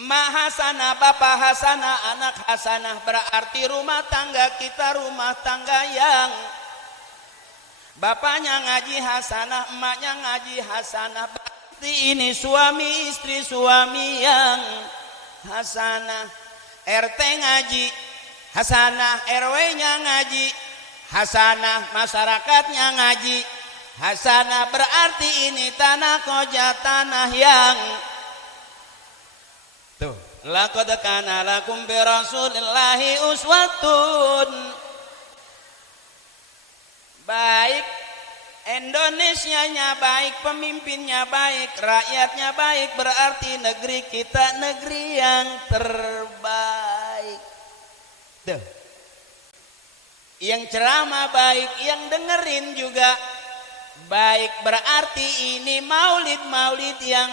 Ma hasanah, bapak hasanah, anak hasanah, berarti rumah tangga kita rumah tangga yang bapaknya ngaji hasanah, emaknya ngaji hasanah. Berarti ini suami istri, suami yang hasanah. RT ngaji hasanah, RW-nya ngaji hasanah, masyarakatnya ngaji hasanah. Berarti ini tanah koja, tanah yang tuh. Laqad kana lakum bi Rasulillahi uswatun. Baik Indonesianya baik, pemimpinnya baik, rakyatnya baik, berarti negeri kita negeri yang terbaik. Tuh. Yang ceramah baik, yang dengerin juga baik, berarti ini maulid yang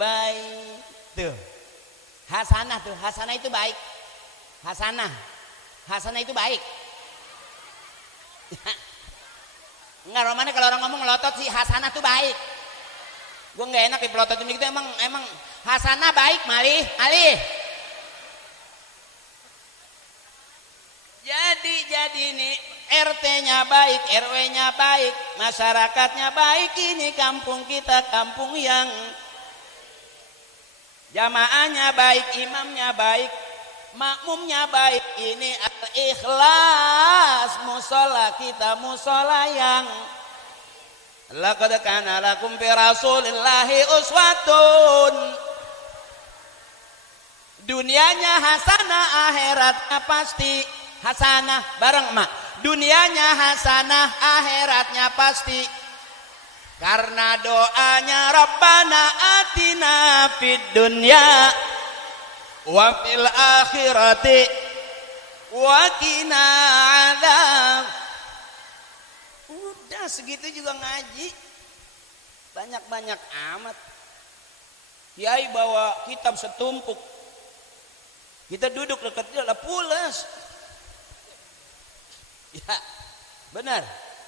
baik. Tuh. Hasanah tuh, hasanah itu baik. Hasanah itu baik. Enggak, romane kalau orang ngomong ngelotot sih hasanah tuh baik. Gue nggak enak dipelototin gitu. Emang hasanah baik malih. Jadi nih RT-nya baik, RW-nya baik, masyarakatnya baik. Ini kampung kita kampung yang jamaahnya baik, imamnya baik, makmumnya baik. Ini al-ikhlas, musola kita musola yang laqad kana lakum fi Rasulillahi uswatun. Dunianya hasanah, akhiratnya pasti hasanah. Bareng emak, dunianya hasanah, akhiratnya pasti. Karena doanya Rabbana atina fid dunya wa fil akhirati wa qina adzab. Udah segitu juga ngaji. Banyak-banyak amat. Kiai bawa kitab setumpuk. Kita duduk dekat dia lah pulas. Ya, benar.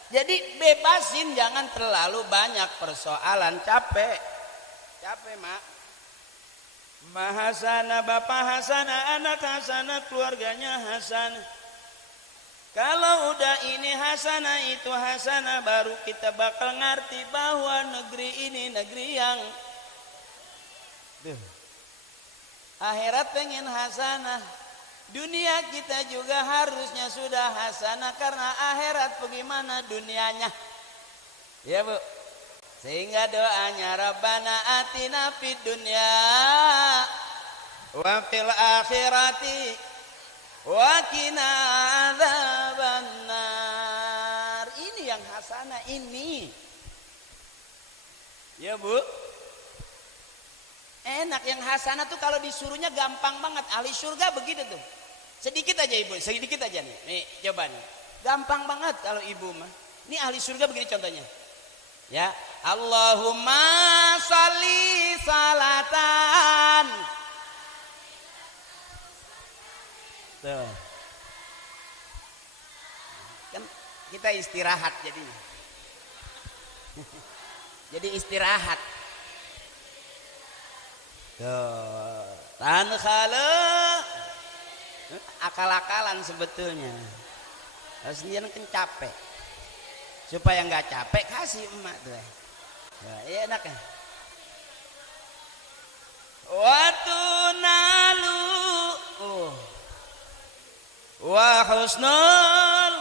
Jadi bebasin, jangan terlalu banyak persoalan. Capek mak. Mahasana bapak hasana, anak hasana, keluarganya hasana. Kalau udah ini hasana itu hasana, baru kita bakal ngerti bahwa negeri ini negeri yang akhirat pengen hasanah. Dunia kita juga harusnya sudah hasanah, karena akhirat bagaimana dunianya. Ya Bu. Sehingga doanya Rabbana atina fid dunya wa fil akhirati wa qina adzabannar. Ini yang hasanah ini. Ya Bu. Enak yang hasanah tuh kalau disuruhnya gampang banget. Ahli surga begitu tuh. Sedikit aja Ibu, sedikit aja nih. Nih coba nih. Gampang banget kalau Ibu mah. Ini ahli surga begini contohnya. Ya, Allahumma sholli salatan. Tuh. Kan kita istirahat jadinya. Jadi istirahat. Tuh, tahan khala. Akal-akalan sebetulnya. Harus dia kan capek. Supaya nggak capek kasih emak tuh. Ya enak ya. Waktu nalu wa husnul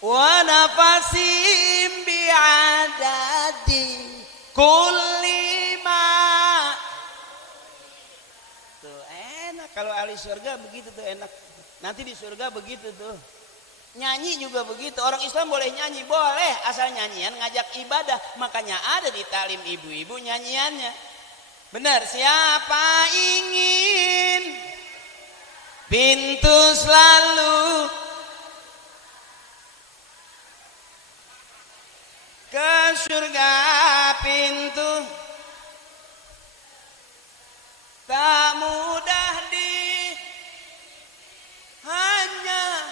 wa nafasim bi'adadi kulli ma. Tuh enak kalau ahli surga begitu tuh enak. Nanti di surga begitu tuh. Nyanyi juga begitu. Orang Islam boleh nyanyi, boleh asal nyanyian ngajak ibadah. Makanya ada di talim ibu-ibu nyanyiannya. Benar, siapa ingin pintu selalu ke surga, pintu tak mudah hanya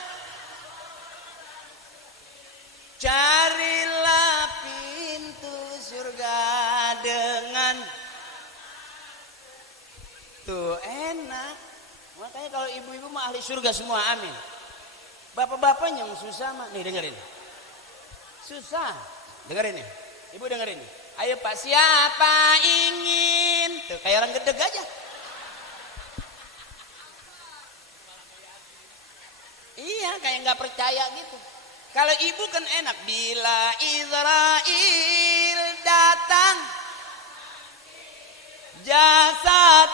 carilah pintu surga dengan tuh enak. Makanya kalau ibu-ibu mah ahli surga semua, amin. Bapak-bapaknya yang susah mah nih dengerin, susah. Dengerin nih, ibu dengerin nih. Ayo Pak, siapa ingin? Tuh kayak orang gedeg aja. Iya, kayak nggak percaya gitu. Kalau ibu kan enak. Bila Israel datang, jasad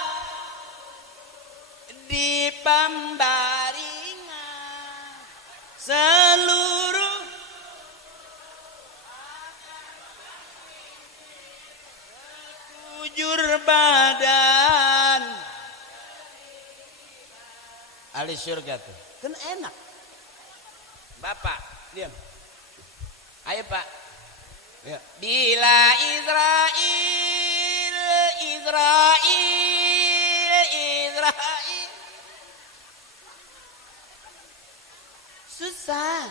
di pembaringan, seluruh jur badan. Ahli surga tuh kan enak. Bapak diam. Ayo Pak ya. Bila Israel susah,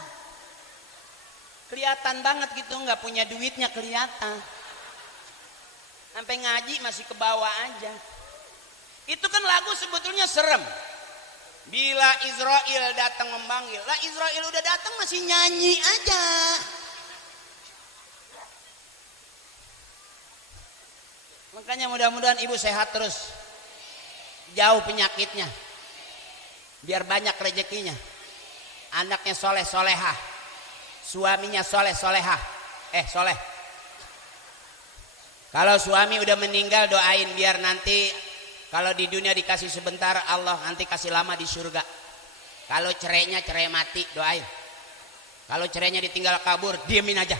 kelihatan banget gitu, nggak punya duitnya kelihatan. Sampai ngaji masih ke bawah aja. Itu kan lagu sebetulnya serem. Bila Israel datang memanggil, lah Israel udah datang masih nyanyi aja. Makanya mudah-mudahan ibu sehat terus, jauh penyakitnya, biar banyak rezekinya. Anaknya soleh solehah, suaminya soleh solehah, soleh. Kalau suami udah meninggal doain biar nanti Kalau di dunia dikasih sebentar, Allah nanti kasih lama di surga. Kalau cerainya cerai mati, doain. Kalau cerainya ditinggal kabur, diemin aja.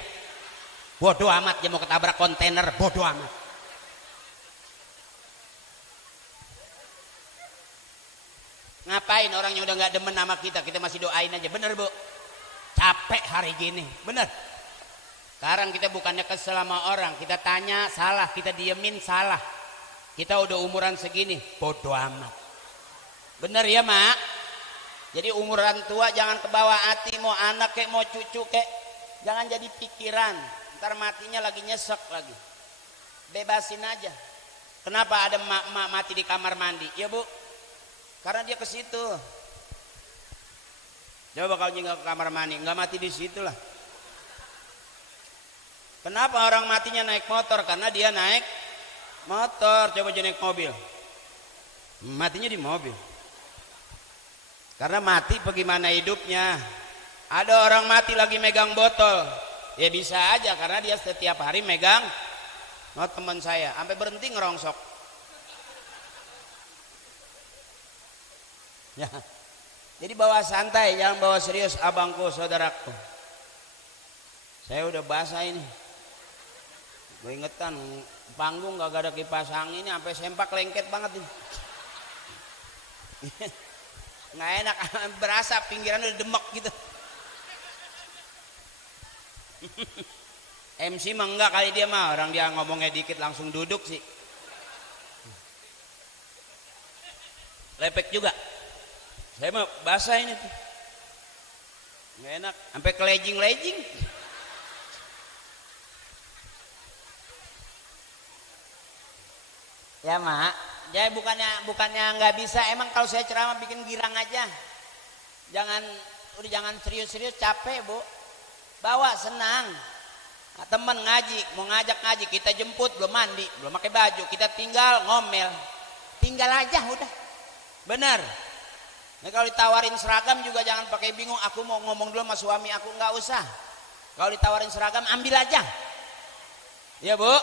Bodoh amat, dia mau ketabrak kontainer, bodoh amat. Ngapain orang yang udah nggak demen sama kita masih doain aja, bener bu? Capek hari gini, bener. Sekarang kita bukannya kesel sama orang, kita tanya salah, kita diemin salah. Kita udah umuran segini, bodoh amat. Bener ya mak? Jadi umuran tua jangan kebawa hati, mau anak kek mau cucu kek, jangan jadi pikiran. Ntar matinya lagi nyesek lagi. Bebasin aja. Kenapa ada mak mati di kamar mandi? Ya bu, karena dia ke situ. Coba kalau nggak ke kamar mandi, nggak mati di situ lah. Kenapa orang matinya naik motor? Karena dia naik motor. Coba dia naik mobil, matinya di mobil. Karena mati bagaimana hidupnya. Ada orang mati lagi megang botol, ya bisa aja karena dia setiap hari megang. Oh teman saya sampai berhenti ngerongsok. Ya. Jadi bawa santai, jangan bawa serius abangku, saudaraku. Saya udah basah ini. Gue ingetan panggung gak ada kipas angin ini sampai sempak lengket banget ini. Nggak enak, berasa pinggiran udah demek gitu. MC mah enggak kali dia mah, orang dia ngomongnya dikit langsung duduk sih. Lepek juga. Saya mah basah ini tuh. Nggak enak, sampai kelejing-lejing. Ya mak. Ya bukannya nggak bisa, emang kalau saya ceramah bikin girang aja. Jangan serius-serius, capek bu. Bawa senang. Nah, temen ngaji, mau ngajak ngaji, kita jemput belum mandi, belum pakai baju, kita tinggal ngomel. Tinggal aja udah. Bener. Nah, kalau ditawarin seragam juga jangan pakai bingung, aku mau ngomong dulu sama suami aku, nggak usah. Kalau ditawarin seragam ambil aja. Ya bu.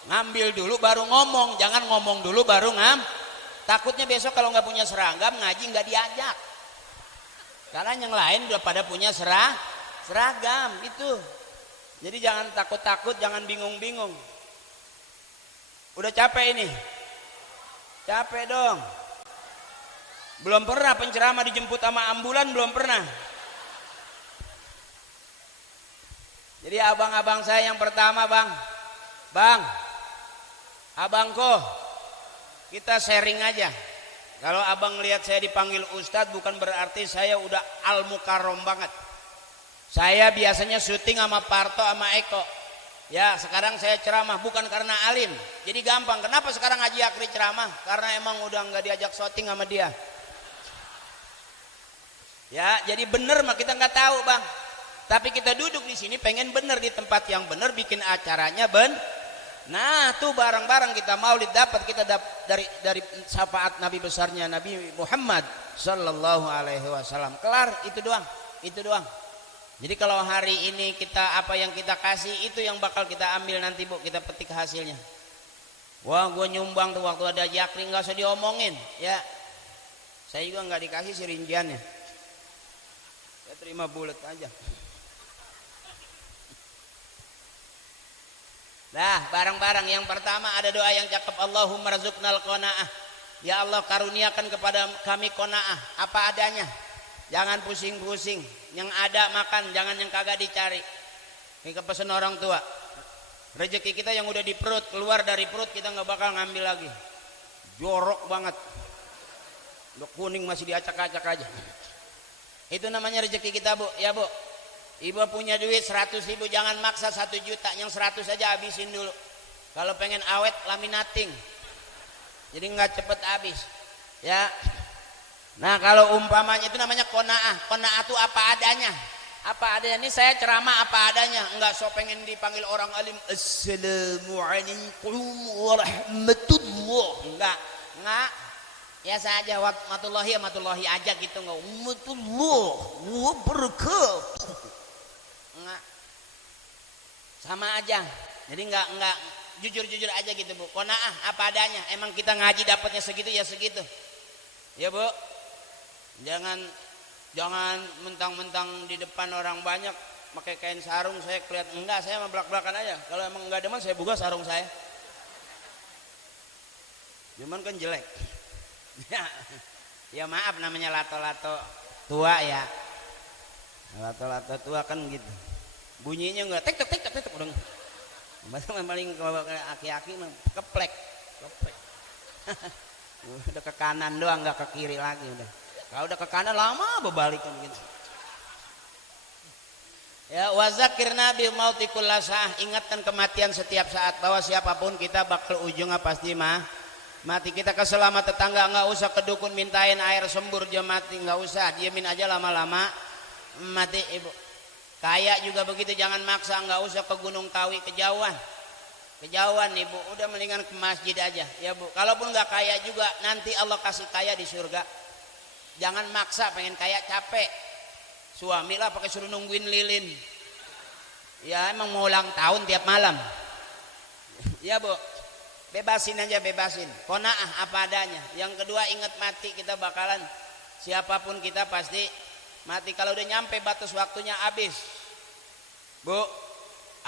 Ngambil dulu baru ngomong, jangan ngomong dulu baru takutnya besok kalau nggak punya seragam ngaji nggak diajak, karena yang lain udah pada punya seragam itu. Jadi jangan takut-takut, jangan bingung-bingung. Udah capek ini, capek dong. Belum pernah penceramah dijemput sama ambulan, belum pernah. Jadi abang-abang saya yang pertama, bang abangku, kita sharing aja. Kalau abang lihat saya dipanggil ustadz bukan berarti saya udah al-mukarrom banget. Saya biasanya syuting sama Parto sama Eko. Ya sekarang saya ceramah bukan karena alim. Jadi gampang. Kenapa sekarang Haji Akri ceramah? Karena emang udah nggak diajak syuting sama dia. Ya jadi bener mah kita nggak tahu bang. Tapi kita duduk di sini pengen bener di tempat yang bener, bikin acaranya Nah tuh barang-barang kita maulid dapat kita dari syafaat Nabi besarnya Nabi Muhammad Sallallahu Alaihi Wasallam. Kelar itu doang, itu doang. Jadi kalau hari ini kita apa yang kita kasih itu yang bakal kita ambil nanti bu, kita petik hasilnya. Wah gue nyumbang tuh waktu ada Jakri nggak usah diomongin ya. Saya juga nggak dikasih si rinciannya. Saya terima bulat aja. Nah barang-barang yang pertama ada doa yang cakep, Allahumma rzuqnal qanaah. Ya Allah karuniakan kepada kami qanaah, apa adanya. Jangan pusing-pusing, yang ada makan, jangan yang kagak dicari. Ini kepesan orang tua. Rezeki kita yang udah di perut, keluar dari perut kita nggak bakal ngambil lagi. Jorok banget. Udah kuning masih diacak-acak aja. Itu namanya rezeki kita bu, ya bu. Ibu punya duit 100.000, jangan maksa 1 juta, yang 100 aja habisin dulu. Kalau pengen awet laminating, jadi nggak cepet habis. Ya. Nah kalau umpamanya itu namanya qanaah. Qanaah itu apa adanya. Apa adanya. Ini saya ceramah apa adanya. Enggak sok pengen dipanggil orang alim. Assalamualaikum warahmatullah. Enggak. Ya saja warahmatullahi aja gitu, enggak warahmatullahi wabarakatuh. Enggak. Sama aja. Jadi enggak jujur-jujur aja gitu Bu. Qanaah apa adanya. Emang kita ngaji dapatnya segitu ya segitu. Ya Bu. Jangan mentang-mentang di depan orang banyak pakai kain sarung saya kelihatan enggak, saya mah belak-belakan aja. Kalau emang enggak demen saya buka sarung saya. Cuman kan jelek. Ya maaf namanya lato-lato tua ya. Lato-lato tua kan gitu. Bunyinya enggak tek tek udah. Masa paling kalau aki-aki mah keplek. Udah ke kanan doang enggak ke kiri lagi udah. Kalau udah ke kanan lama berbalik kan gitu. Ya wazakirna bil mauti kullasah, ingatkan kematian setiap saat bahwa siapapun kita bakal ujungnya pasti mati. Kita ke selamat tetangga enggak usah ke dukun mintain air sembur dia mati, enggak usah, diamin aja lama-lama mati Ibu. Kaya juga begitu, jangan maksa, enggak usah ke Gunung Kawi kejauhan Ibu, udah mendingan ke masjid aja ya Bu. Kalaupun enggak kaya juga nanti Allah kasih kaya di surga. Jangan maksa pengen kaya, capek. Suami lah pakai suruh nungguin lilin. Ya emang mau ulang tahun tiap malam. Ya Bu, bebasin aja, bebasin. Qanaah apa adanya. Yang kedua ingat mati, kita bakalan siapapun kita pasti mati. Kalau udah nyampe batas waktunya habis. Bu,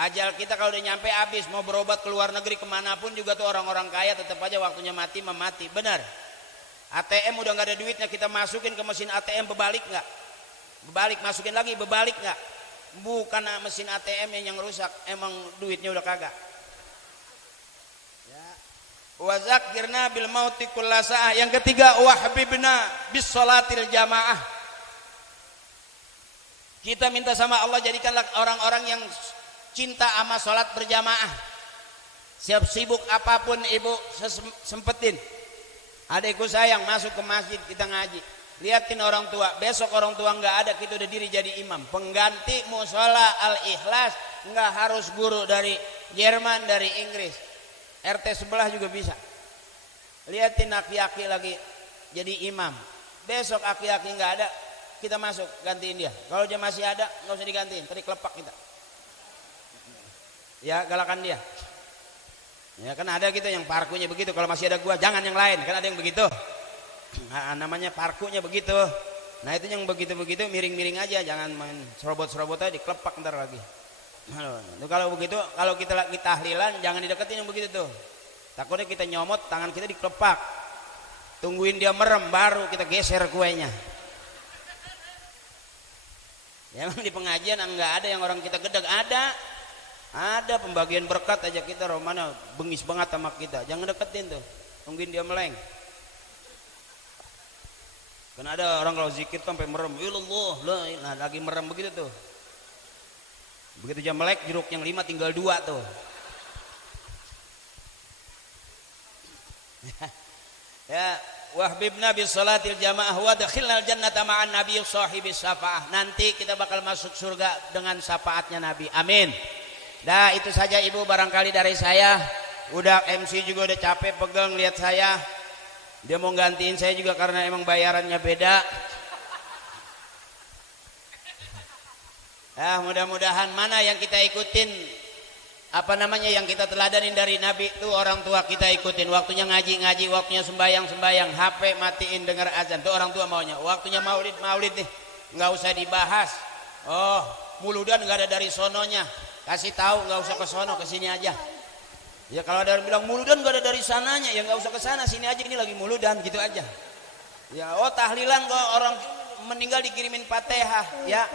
ajal kita kalau udah nyampe habis. Mau berobat ke luar negeri kemanapun juga tuh orang-orang kaya tetap aja waktunya mati memati. Benar. ATM udah nggak ada duitnya, kita masukin ke mesin ATM berbalik nggak? Berbalik, masukin lagi berbalik nggak? Bukan mesin ATM yang rusak, emang duitnya udah kagak. Ya. Wazakirna bil mauti kullasah. Yang ketiga wahbibna bis sholatil jamaah. Kita minta sama Allah jadikanlah orang-orang yang cinta sama sholat berjamaah. Siap sibuk apapun Ibu sempetin. Adekku sayang masuk ke masjid kita ngaji. Liatin orang tua. Besok orang tua nggak ada, kita udah diri jadi imam. Pengganti musola Al-Ikhlas, nggak harus guru dari Jerman, dari Inggris. RT sebelah juga bisa. Liatin aki-aki lagi jadi imam. Besok aki-aki nggak ada, kita masuk gantiin dia. Kalau dia masih ada nggak usah digantiin, tadi kelepak kita. Ya galakan dia. Ya kan ada gitu yang parkunya begitu, kalau masih ada gua jangan yang lain, kan ada yang begitu. Nah, namanya parkunya begitu. Nah itu yang begitu-begitu miring-miring aja, jangan main serobot-serobot aja dikelepak ntar lagi. Nah, kalau begitu, kalau kita lagi tahlilan jangan dideketin yang begitu tuh. Takutnya kita nyomot, tangan kita dikelepak. Tungguin dia merem baru kita geser kuenya. Ya emang di pengajian enggak ada yang orang kita gedeg, ada pembagian berkat aja kita romana bengis banget sama kita. Jangan deketin tuh. Tungguin dia meleng. Kan ada orang kalau zikir sampai merem. Ya Allah, nah lagi merem begitu tuh. Begitu jam melek jeruk yang 5 tinggal 2 tuh. Ya, wahbibna bis salatil jamaah wa dakhilnal jannata ma'an nabiy sahibis syafaah. Nanti kita bakal masuk surga dengan syafaatnya Nabi. Amin. Dah itu saja Ibu barangkali dari saya. Udah MC juga udah capek pegang lihat saya. Dia mau gantiin saya juga karena emang bayarannya beda. Mudah-mudahan mana yang kita ikutin, apa namanya yang kita teladanin dari Nabi itu orang tua kita ikutin. Waktunya ngaji-ngaji, waktunya sembayang-sembayang, HP matiin dengar azan. Itu orang tua maunya. Waktunya maulid nih, nggak usah dibahas. Oh, muludan nggak ada dari sononya. Kasih tahu nggak usah ke sono, ke sini aja. Ya kalau ada yang bilang muludan nggak ada dari sananya, ya nggak usah ke sana, sini aja, ini lagi muludan gitu aja. Ya oh tahlilan kok orang meninggal dikirimin Fatihah, ya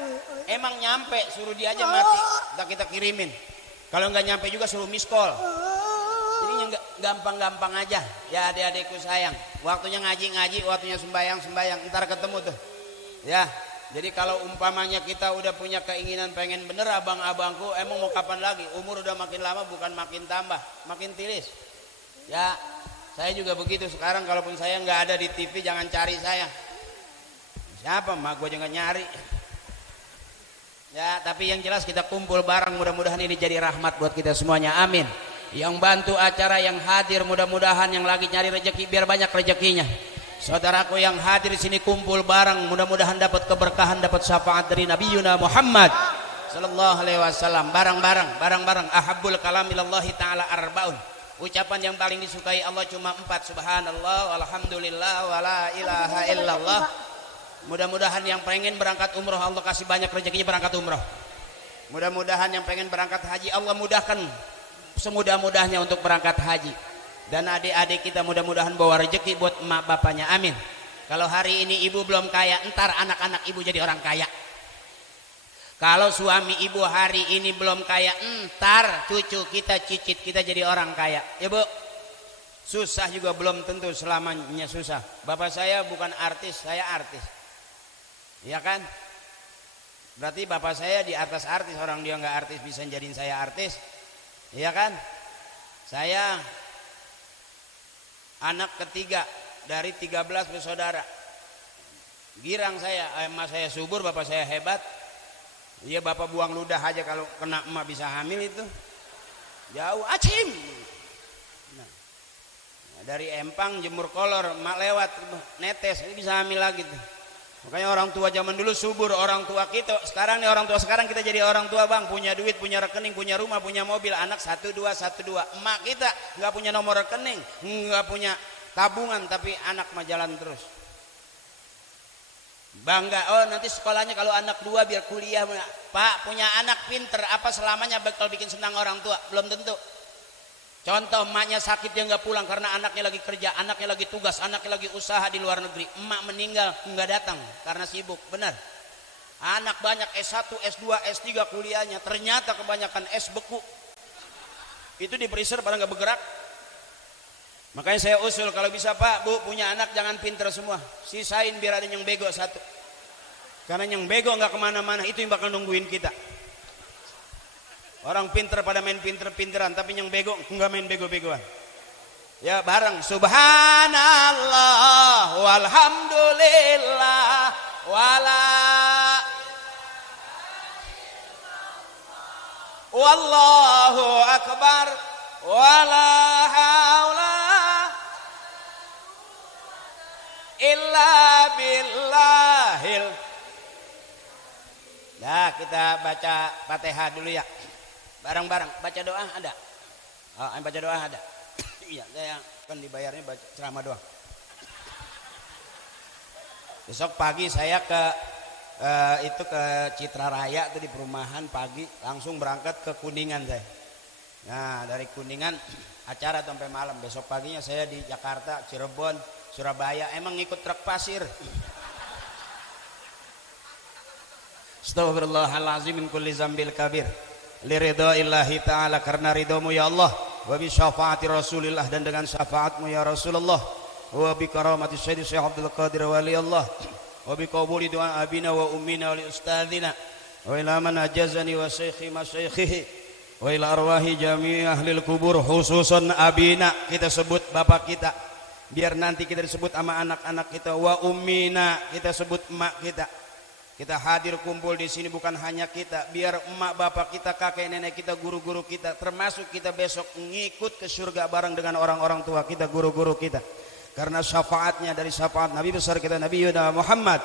emang nyampe suruh dia aja mati, kita kirimin. Kalau nggak nyampe juga suruh miss call. Jadinya nggak gampang-gampang aja. Ya adik-adikku sayang, waktunya ngaji-ngaji, waktunya sembayang-sembayang, ntar ketemu tuh. Ya. Jadi kalau umpamanya kita udah punya keinginan pengen bener abang-abangku, emang mau kapan lagi? Umur udah makin lama bukan makin tambah, makin tiris. Ya, saya juga begitu. Sekarang kalaupun saya nggak ada di TV jangan cari saya. Siapa? Mak gue juga nyari. Ya, tapi yang jelas kita kumpul bareng. Mudah-mudahan ini jadi rahmat buat kita semuanya. Amin. Yang bantu acara, yang hadir, mudah-mudahan yang lagi nyari rezeki biar banyak rezekinya. Saudaraku yang hadir di sini kumpul bareng, mudah-mudahan dapat keberkahan, dapat syafaat dari Nabi Yuna Muhammad sallallahu alaihi wasallam. Barang-barang ahabbul kalam ilallahi ta'ala arbaun. Ucapan yang paling disukai Allah cuma 4. Subhanallah, walhamdulillah, wala ilaha illallah. Mudah-mudahan yang pengen berangkat umroh Allah kasih banyak rezekinya berangkat umroh. Mudah-mudahan yang pengen berangkat haji Allah mudahkan semudah-mudahnya untuk berangkat haji. Dan adik-adik kita mudah-mudahan bawa rezeki buat emak bapaknya. Amin. Kalau hari ini ibu belum kaya, entar anak-anak ibu jadi orang kaya. Kalau suami ibu hari ini belum kaya, entar cucu kita, cicit kita jadi orang kaya. Ya bu, susah juga belum tentu selamanya susah. Bapak saya bukan artis, saya artis. Ya kan? Berarti bapak saya di atas artis, orang dia nggak artis bisa jadiin saya artis. Ya kan? Saya anak ketiga dari 13 bersaudara. Girang saya, emak saya subur, bapak saya hebat. Iya bapak buang ludah aja kalau kena emak bisa hamil itu. Jauh, acim. Nah, dari empang jemur kolor, emak lewat netes, ini bisa hamil lagi tuh. Makanya orang tua zaman dulu subur, orang tua kita. Sekarang nih orang tua sekarang kita jadi orang tua bang, punya duit, punya rekening, punya rumah, punya mobil, anak 1, 2. Emak kita nggak punya nomor rekening, nggak punya tabungan, tapi anak mah jalan terus. Bangga, oh nanti sekolahnya kalau anak 2 biar kuliah. Pak punya anak pinter, apa selamanya bakal bikin senang orang tua? Belum tentu. Contoh emaknya sakit dia nggak pulang karena anaknya lagi kerja, anaknya lagi tugas, anaknya lagi usaha di luar negeri. Emak meninggal nggak datang karena sibuk, benar. Anak banyak S1, S2, S3 kuliahnya, ternyata kebanyakan S beku. Itu di freezer pada nggak bergerak. Makanya saya usul kalau bisa Pak, Bu punya anak jangan pinter semua, sisain biar ada yang bego 1. Karena yang bego nggak kemana-mana itu yang bakal nungguin kita. Orang pinter pada main pinter-pinteran, tapi yang bego nggak main bego-begoan. Ya bareng, subhanallah, walhamdulillah, wallahu akbar, wala haula illa billahil. Nah kita baca Fatihah dulu ya. Bareng-bareng baca doa ada. Oh, baca doa ada. Iya, saya kan dibayarnya baca ceramah doang. Besok pagi saya ke Citra Raya tuh di perumahan pagi, langsung berangkat ke Kuningan saya. Nah, dari Kuningan acara sampai malam. Besok paginya saya di Jakarta, Cirebon, Surabaya. Emang ngikut truk pasir. Astaghfirullahalazim min kulli zambil kabir. Liridaillahi ta'ala, karena ridhamu ya Allah, wa bi syafaati Rasulillah, dan dengan syafaatmu ya Rasulullah, wa bi karamati Syekh Abdul Qadir wali Allah, wa bi qabuli doa abina wa ummina wa li ustadzina wa ila man ajazani wa syekhi masyayikhihi wa ila arwahi jami' ahlil kubur, khususan abina kita sebut bapak kita, biar nanti kita disebut sama anak-anak kita, wa ummina kita sebut emak kita. Kita hadir kumpul di sini bukan hanya kita, biar emak bapak kita, kakek nenek kita, guru-guru kita, termasuk kita besok ngikut ke surga bareng dengan orang-orang tua kita, guru-guru kita. Karena syafaatnya dari syafaat Nabi besar kita, Nabi Yuna Muhammad.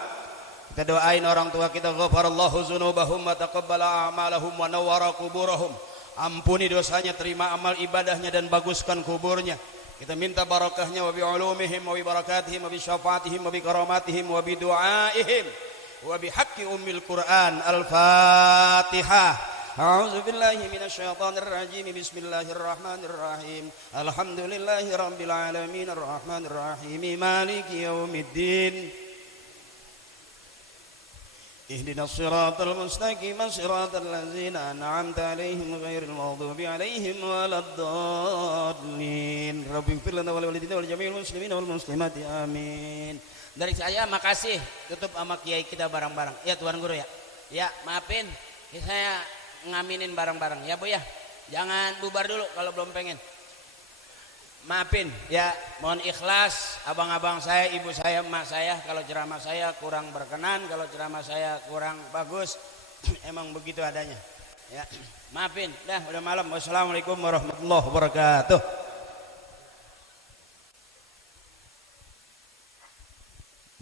Kita doain orang tua kita, ghafarallahu dzunubahum wa taqabbala a'malahum wa nawwara quburahum. Ampuni dosanya, terima amal ibadahnya, dan baguskan kuburnya. Kita minta barakahnya, wa bi ulumihim wa bi barakatihim wa bi syafaatihim wa bi karamatihim wa bi du'aihim wa bihaqqi ummil Qur'an. Al-Fatihah. A'udzu billahi minasyaitonir rajim. Bismillahirrahmanirrahim. Alhamdulillahi rabbil alamin arrahmanir rahim maliki yaumiddin. Ihdinas siratal mustaqim siratal ladzina an'amta 'alaihim ghairil maghdubi 'alaihim waladdallin. Rabbighfir lana wa liwalidina wal jami'il muslimina wal muslimati amin. Dari saya makasih, tutup sama kiai kita bareng-bareng. Ya Tuan Guru ya. Ya maafin, saya ngaminin bareng-bareng ya Bu ya. Jangan bubar dulu kalau belum pengen. Maafin ya, mohon ikhlas abang-abang saya, ibu saya, emak saya kalau ceramah saya kurang berkenan, kalau ceramah saya kurang bagus. Emang begitu adanya. Ya, maafin. Dah udah malam. Wassalamualaikum warahmatullahi wabarakatuh.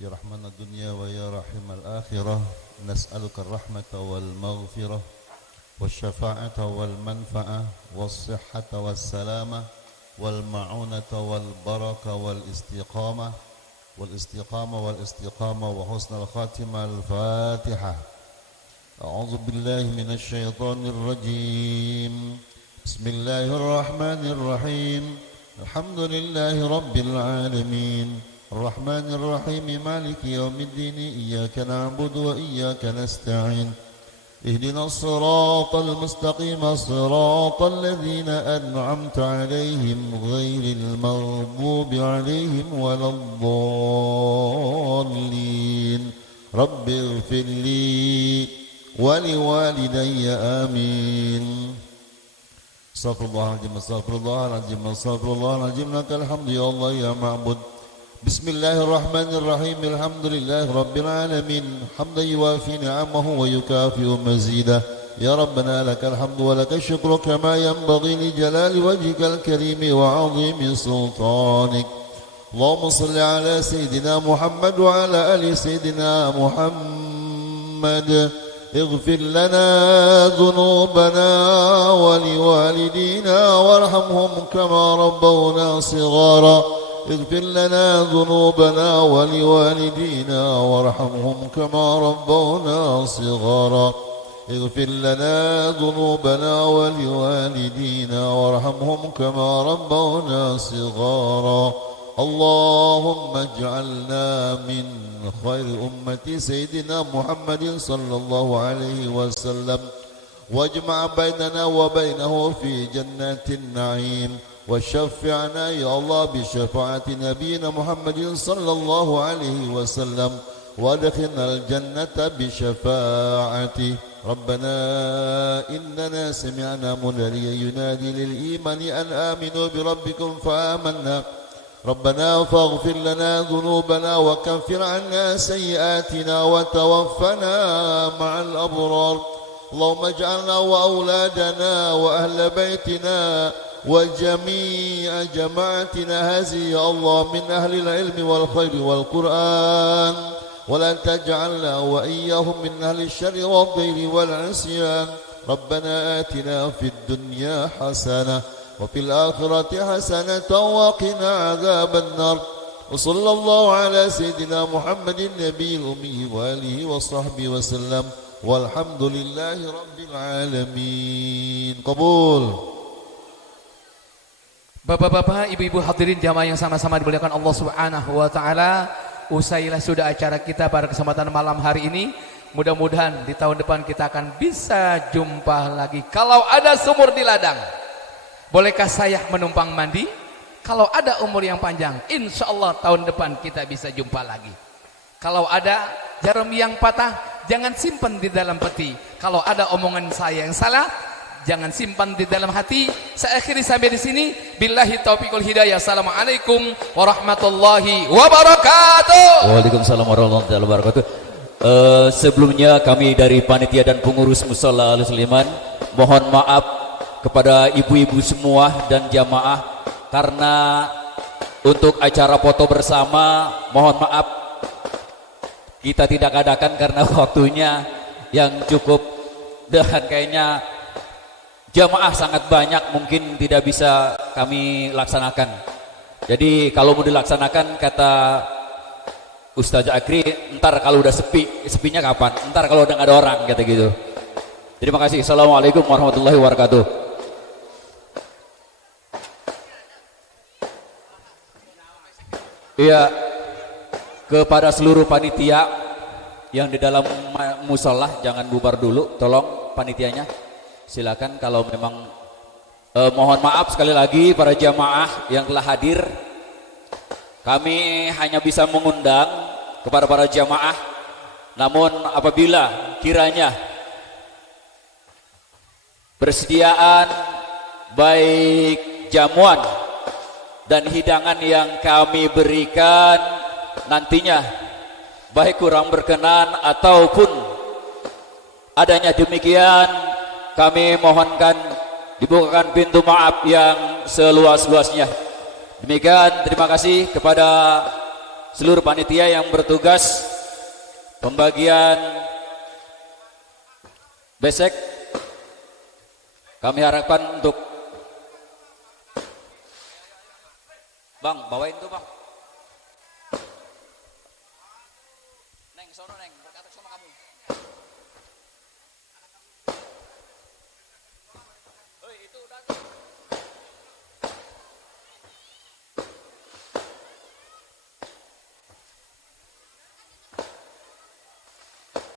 Ya Rahman ad-dunya wa ya Rahim al-akhirah, nas'aluka ar-rahmata wal maghfirah والشفاعة والمنفعة والصحة والسلامة والمعونة والبركة والاستقامة وحسن الخاتمة. الفاتحة. أعوذ بالله من الشيطان الرجيم. بسم الله الرحمن الرحيم. الحمد لله رب العالمين الرحمن الرحيم مالك يوم الدين إياك نعبد وإياك نستعين اهدنا الصراط المستقيم صراط الذين أنعمت عليهم غير المغضوب عليهم ولا الضالين. رب اغفر لي ولوالدي آمين. استغفر الله العظيم استغفر الله العظيم استغفر الله العظيم لك الحمد يا الله يا معبود. بسم الله الرحمن الرحيم الحمد لله رب العالمين حمدا يوافي نعمه ويكافئ مزيده. يا ربنا لك الحمد ولك الشكر كما ينبغي لجلال وجهك الكريم وعظيم سلطانك. اللهم صل على سيدنا محمد وعلى آل سيدنا محمد. اغفر لنا ذنوبنا ولوالدينا وارحمهم كما ربونا صغارا. اغفر لنا ذنوبنا ولوالدينا وارحمهم كما ربونا صغارا. اغفر لنا ذنوبنا ولوالدينا وارحمهم كما ربونا صغارا. اللهم اجعلنا من خير أمة سيدنا محمد صلى الله عليه وسلم واجمع بيننا وبينه في جنات النعيم وشفعنا يا الله بشفاعة نبينا محمد صلى الله عليه وسلم وادخلنا الجنة بشفاعته. ربنا إننا سمعنا مناديا ينادي للإيمان أن آمنوا بربكم فآمنا. ربنا فاغفر لنا ذنوبنا وكفر عنا سيئاتنا وتوفنا مع الأبرار. اللهم اجعلنا وأولادنا وأهل بيتنا وجميع جماعتنا هذه يا الله من أهل العلم والخير والقرآن ولا تجعلنا وإياهم من أهل الشر والضير والعصيان. ربنا آتنا في الدنيا حسنة وفي الآخرة حسنة وقنا عذاب النار. وصلى الله على سيدنا محمد النبي الأمي وآله وصحبه وسلم والحمد لله رب العالمين. قبول. Bapak-bapak, ibu-ibu hadirin jamaah yang sama-sama dimuliakan Allah Subhanahu wa taala, usailah sudah acara kita pada kesempatan malam hari ini. Mudah-mudahan di tahun depan kita akan bisa jumpa lagi. Kalau ada sumur di ladang, bolehkah saya menumpang mandi? Kalau ada umur yang panjang, insya Allah tahun depan kita bisa jumpa lagi. Kalau ada jarum yang patah, jangan simpan di dalam peti. Kalau ada omongan saya yang salah, jangan simpan di dalam hati. Saya akhiri sampai di sini. Billahi taufiqul hidayah. Assalamualaikum warahmatullahi wabarakatuh. Waalaikumsalam warahmatullahi wabarakatuh. Sebelumnya kami dari panitia dan pengurus Mushola Al Sulaiman mohon maaf kepada ibu-ibu semua dan jamaah karena untuk acara foto bersama mohon maaf kita tidak adakan karena waktunya yang cukup dan kayaknya jamaah sangat banyak mungkin tidak bisa kami laksanakan. Jadi kalau mau dilaksanakan kata Ustaz Akri, ntar kalau udah sepinya kapan? Ntar kalau udah gak ada orang kata gitu. Terima kasih. Assalamualaikum warahmatullahi wabarakatuh. Iya, kepada seluruh panitia yang di dalam musola jangan bubar dulu, tolong panitianya silakan. Kalau memang mohon maaf sekali lagi para jamaah yang telah hadir, kami hanya bisa mengundang kepada para jamaah. Namun apabila kiranya persediaan baik jamuan dan hidangan yang kami berikan nantinya baik kurang berkenan ataupun adanya demikian, kami mohonkan dibukakan pintu maaf yang seluas-luasnya. Demikian, terima kasih kepada seluruh panitia yang bertugas pembagian besek Kami harapkan untuk Bang, bawain tuh Bang. Neng, sono Neng.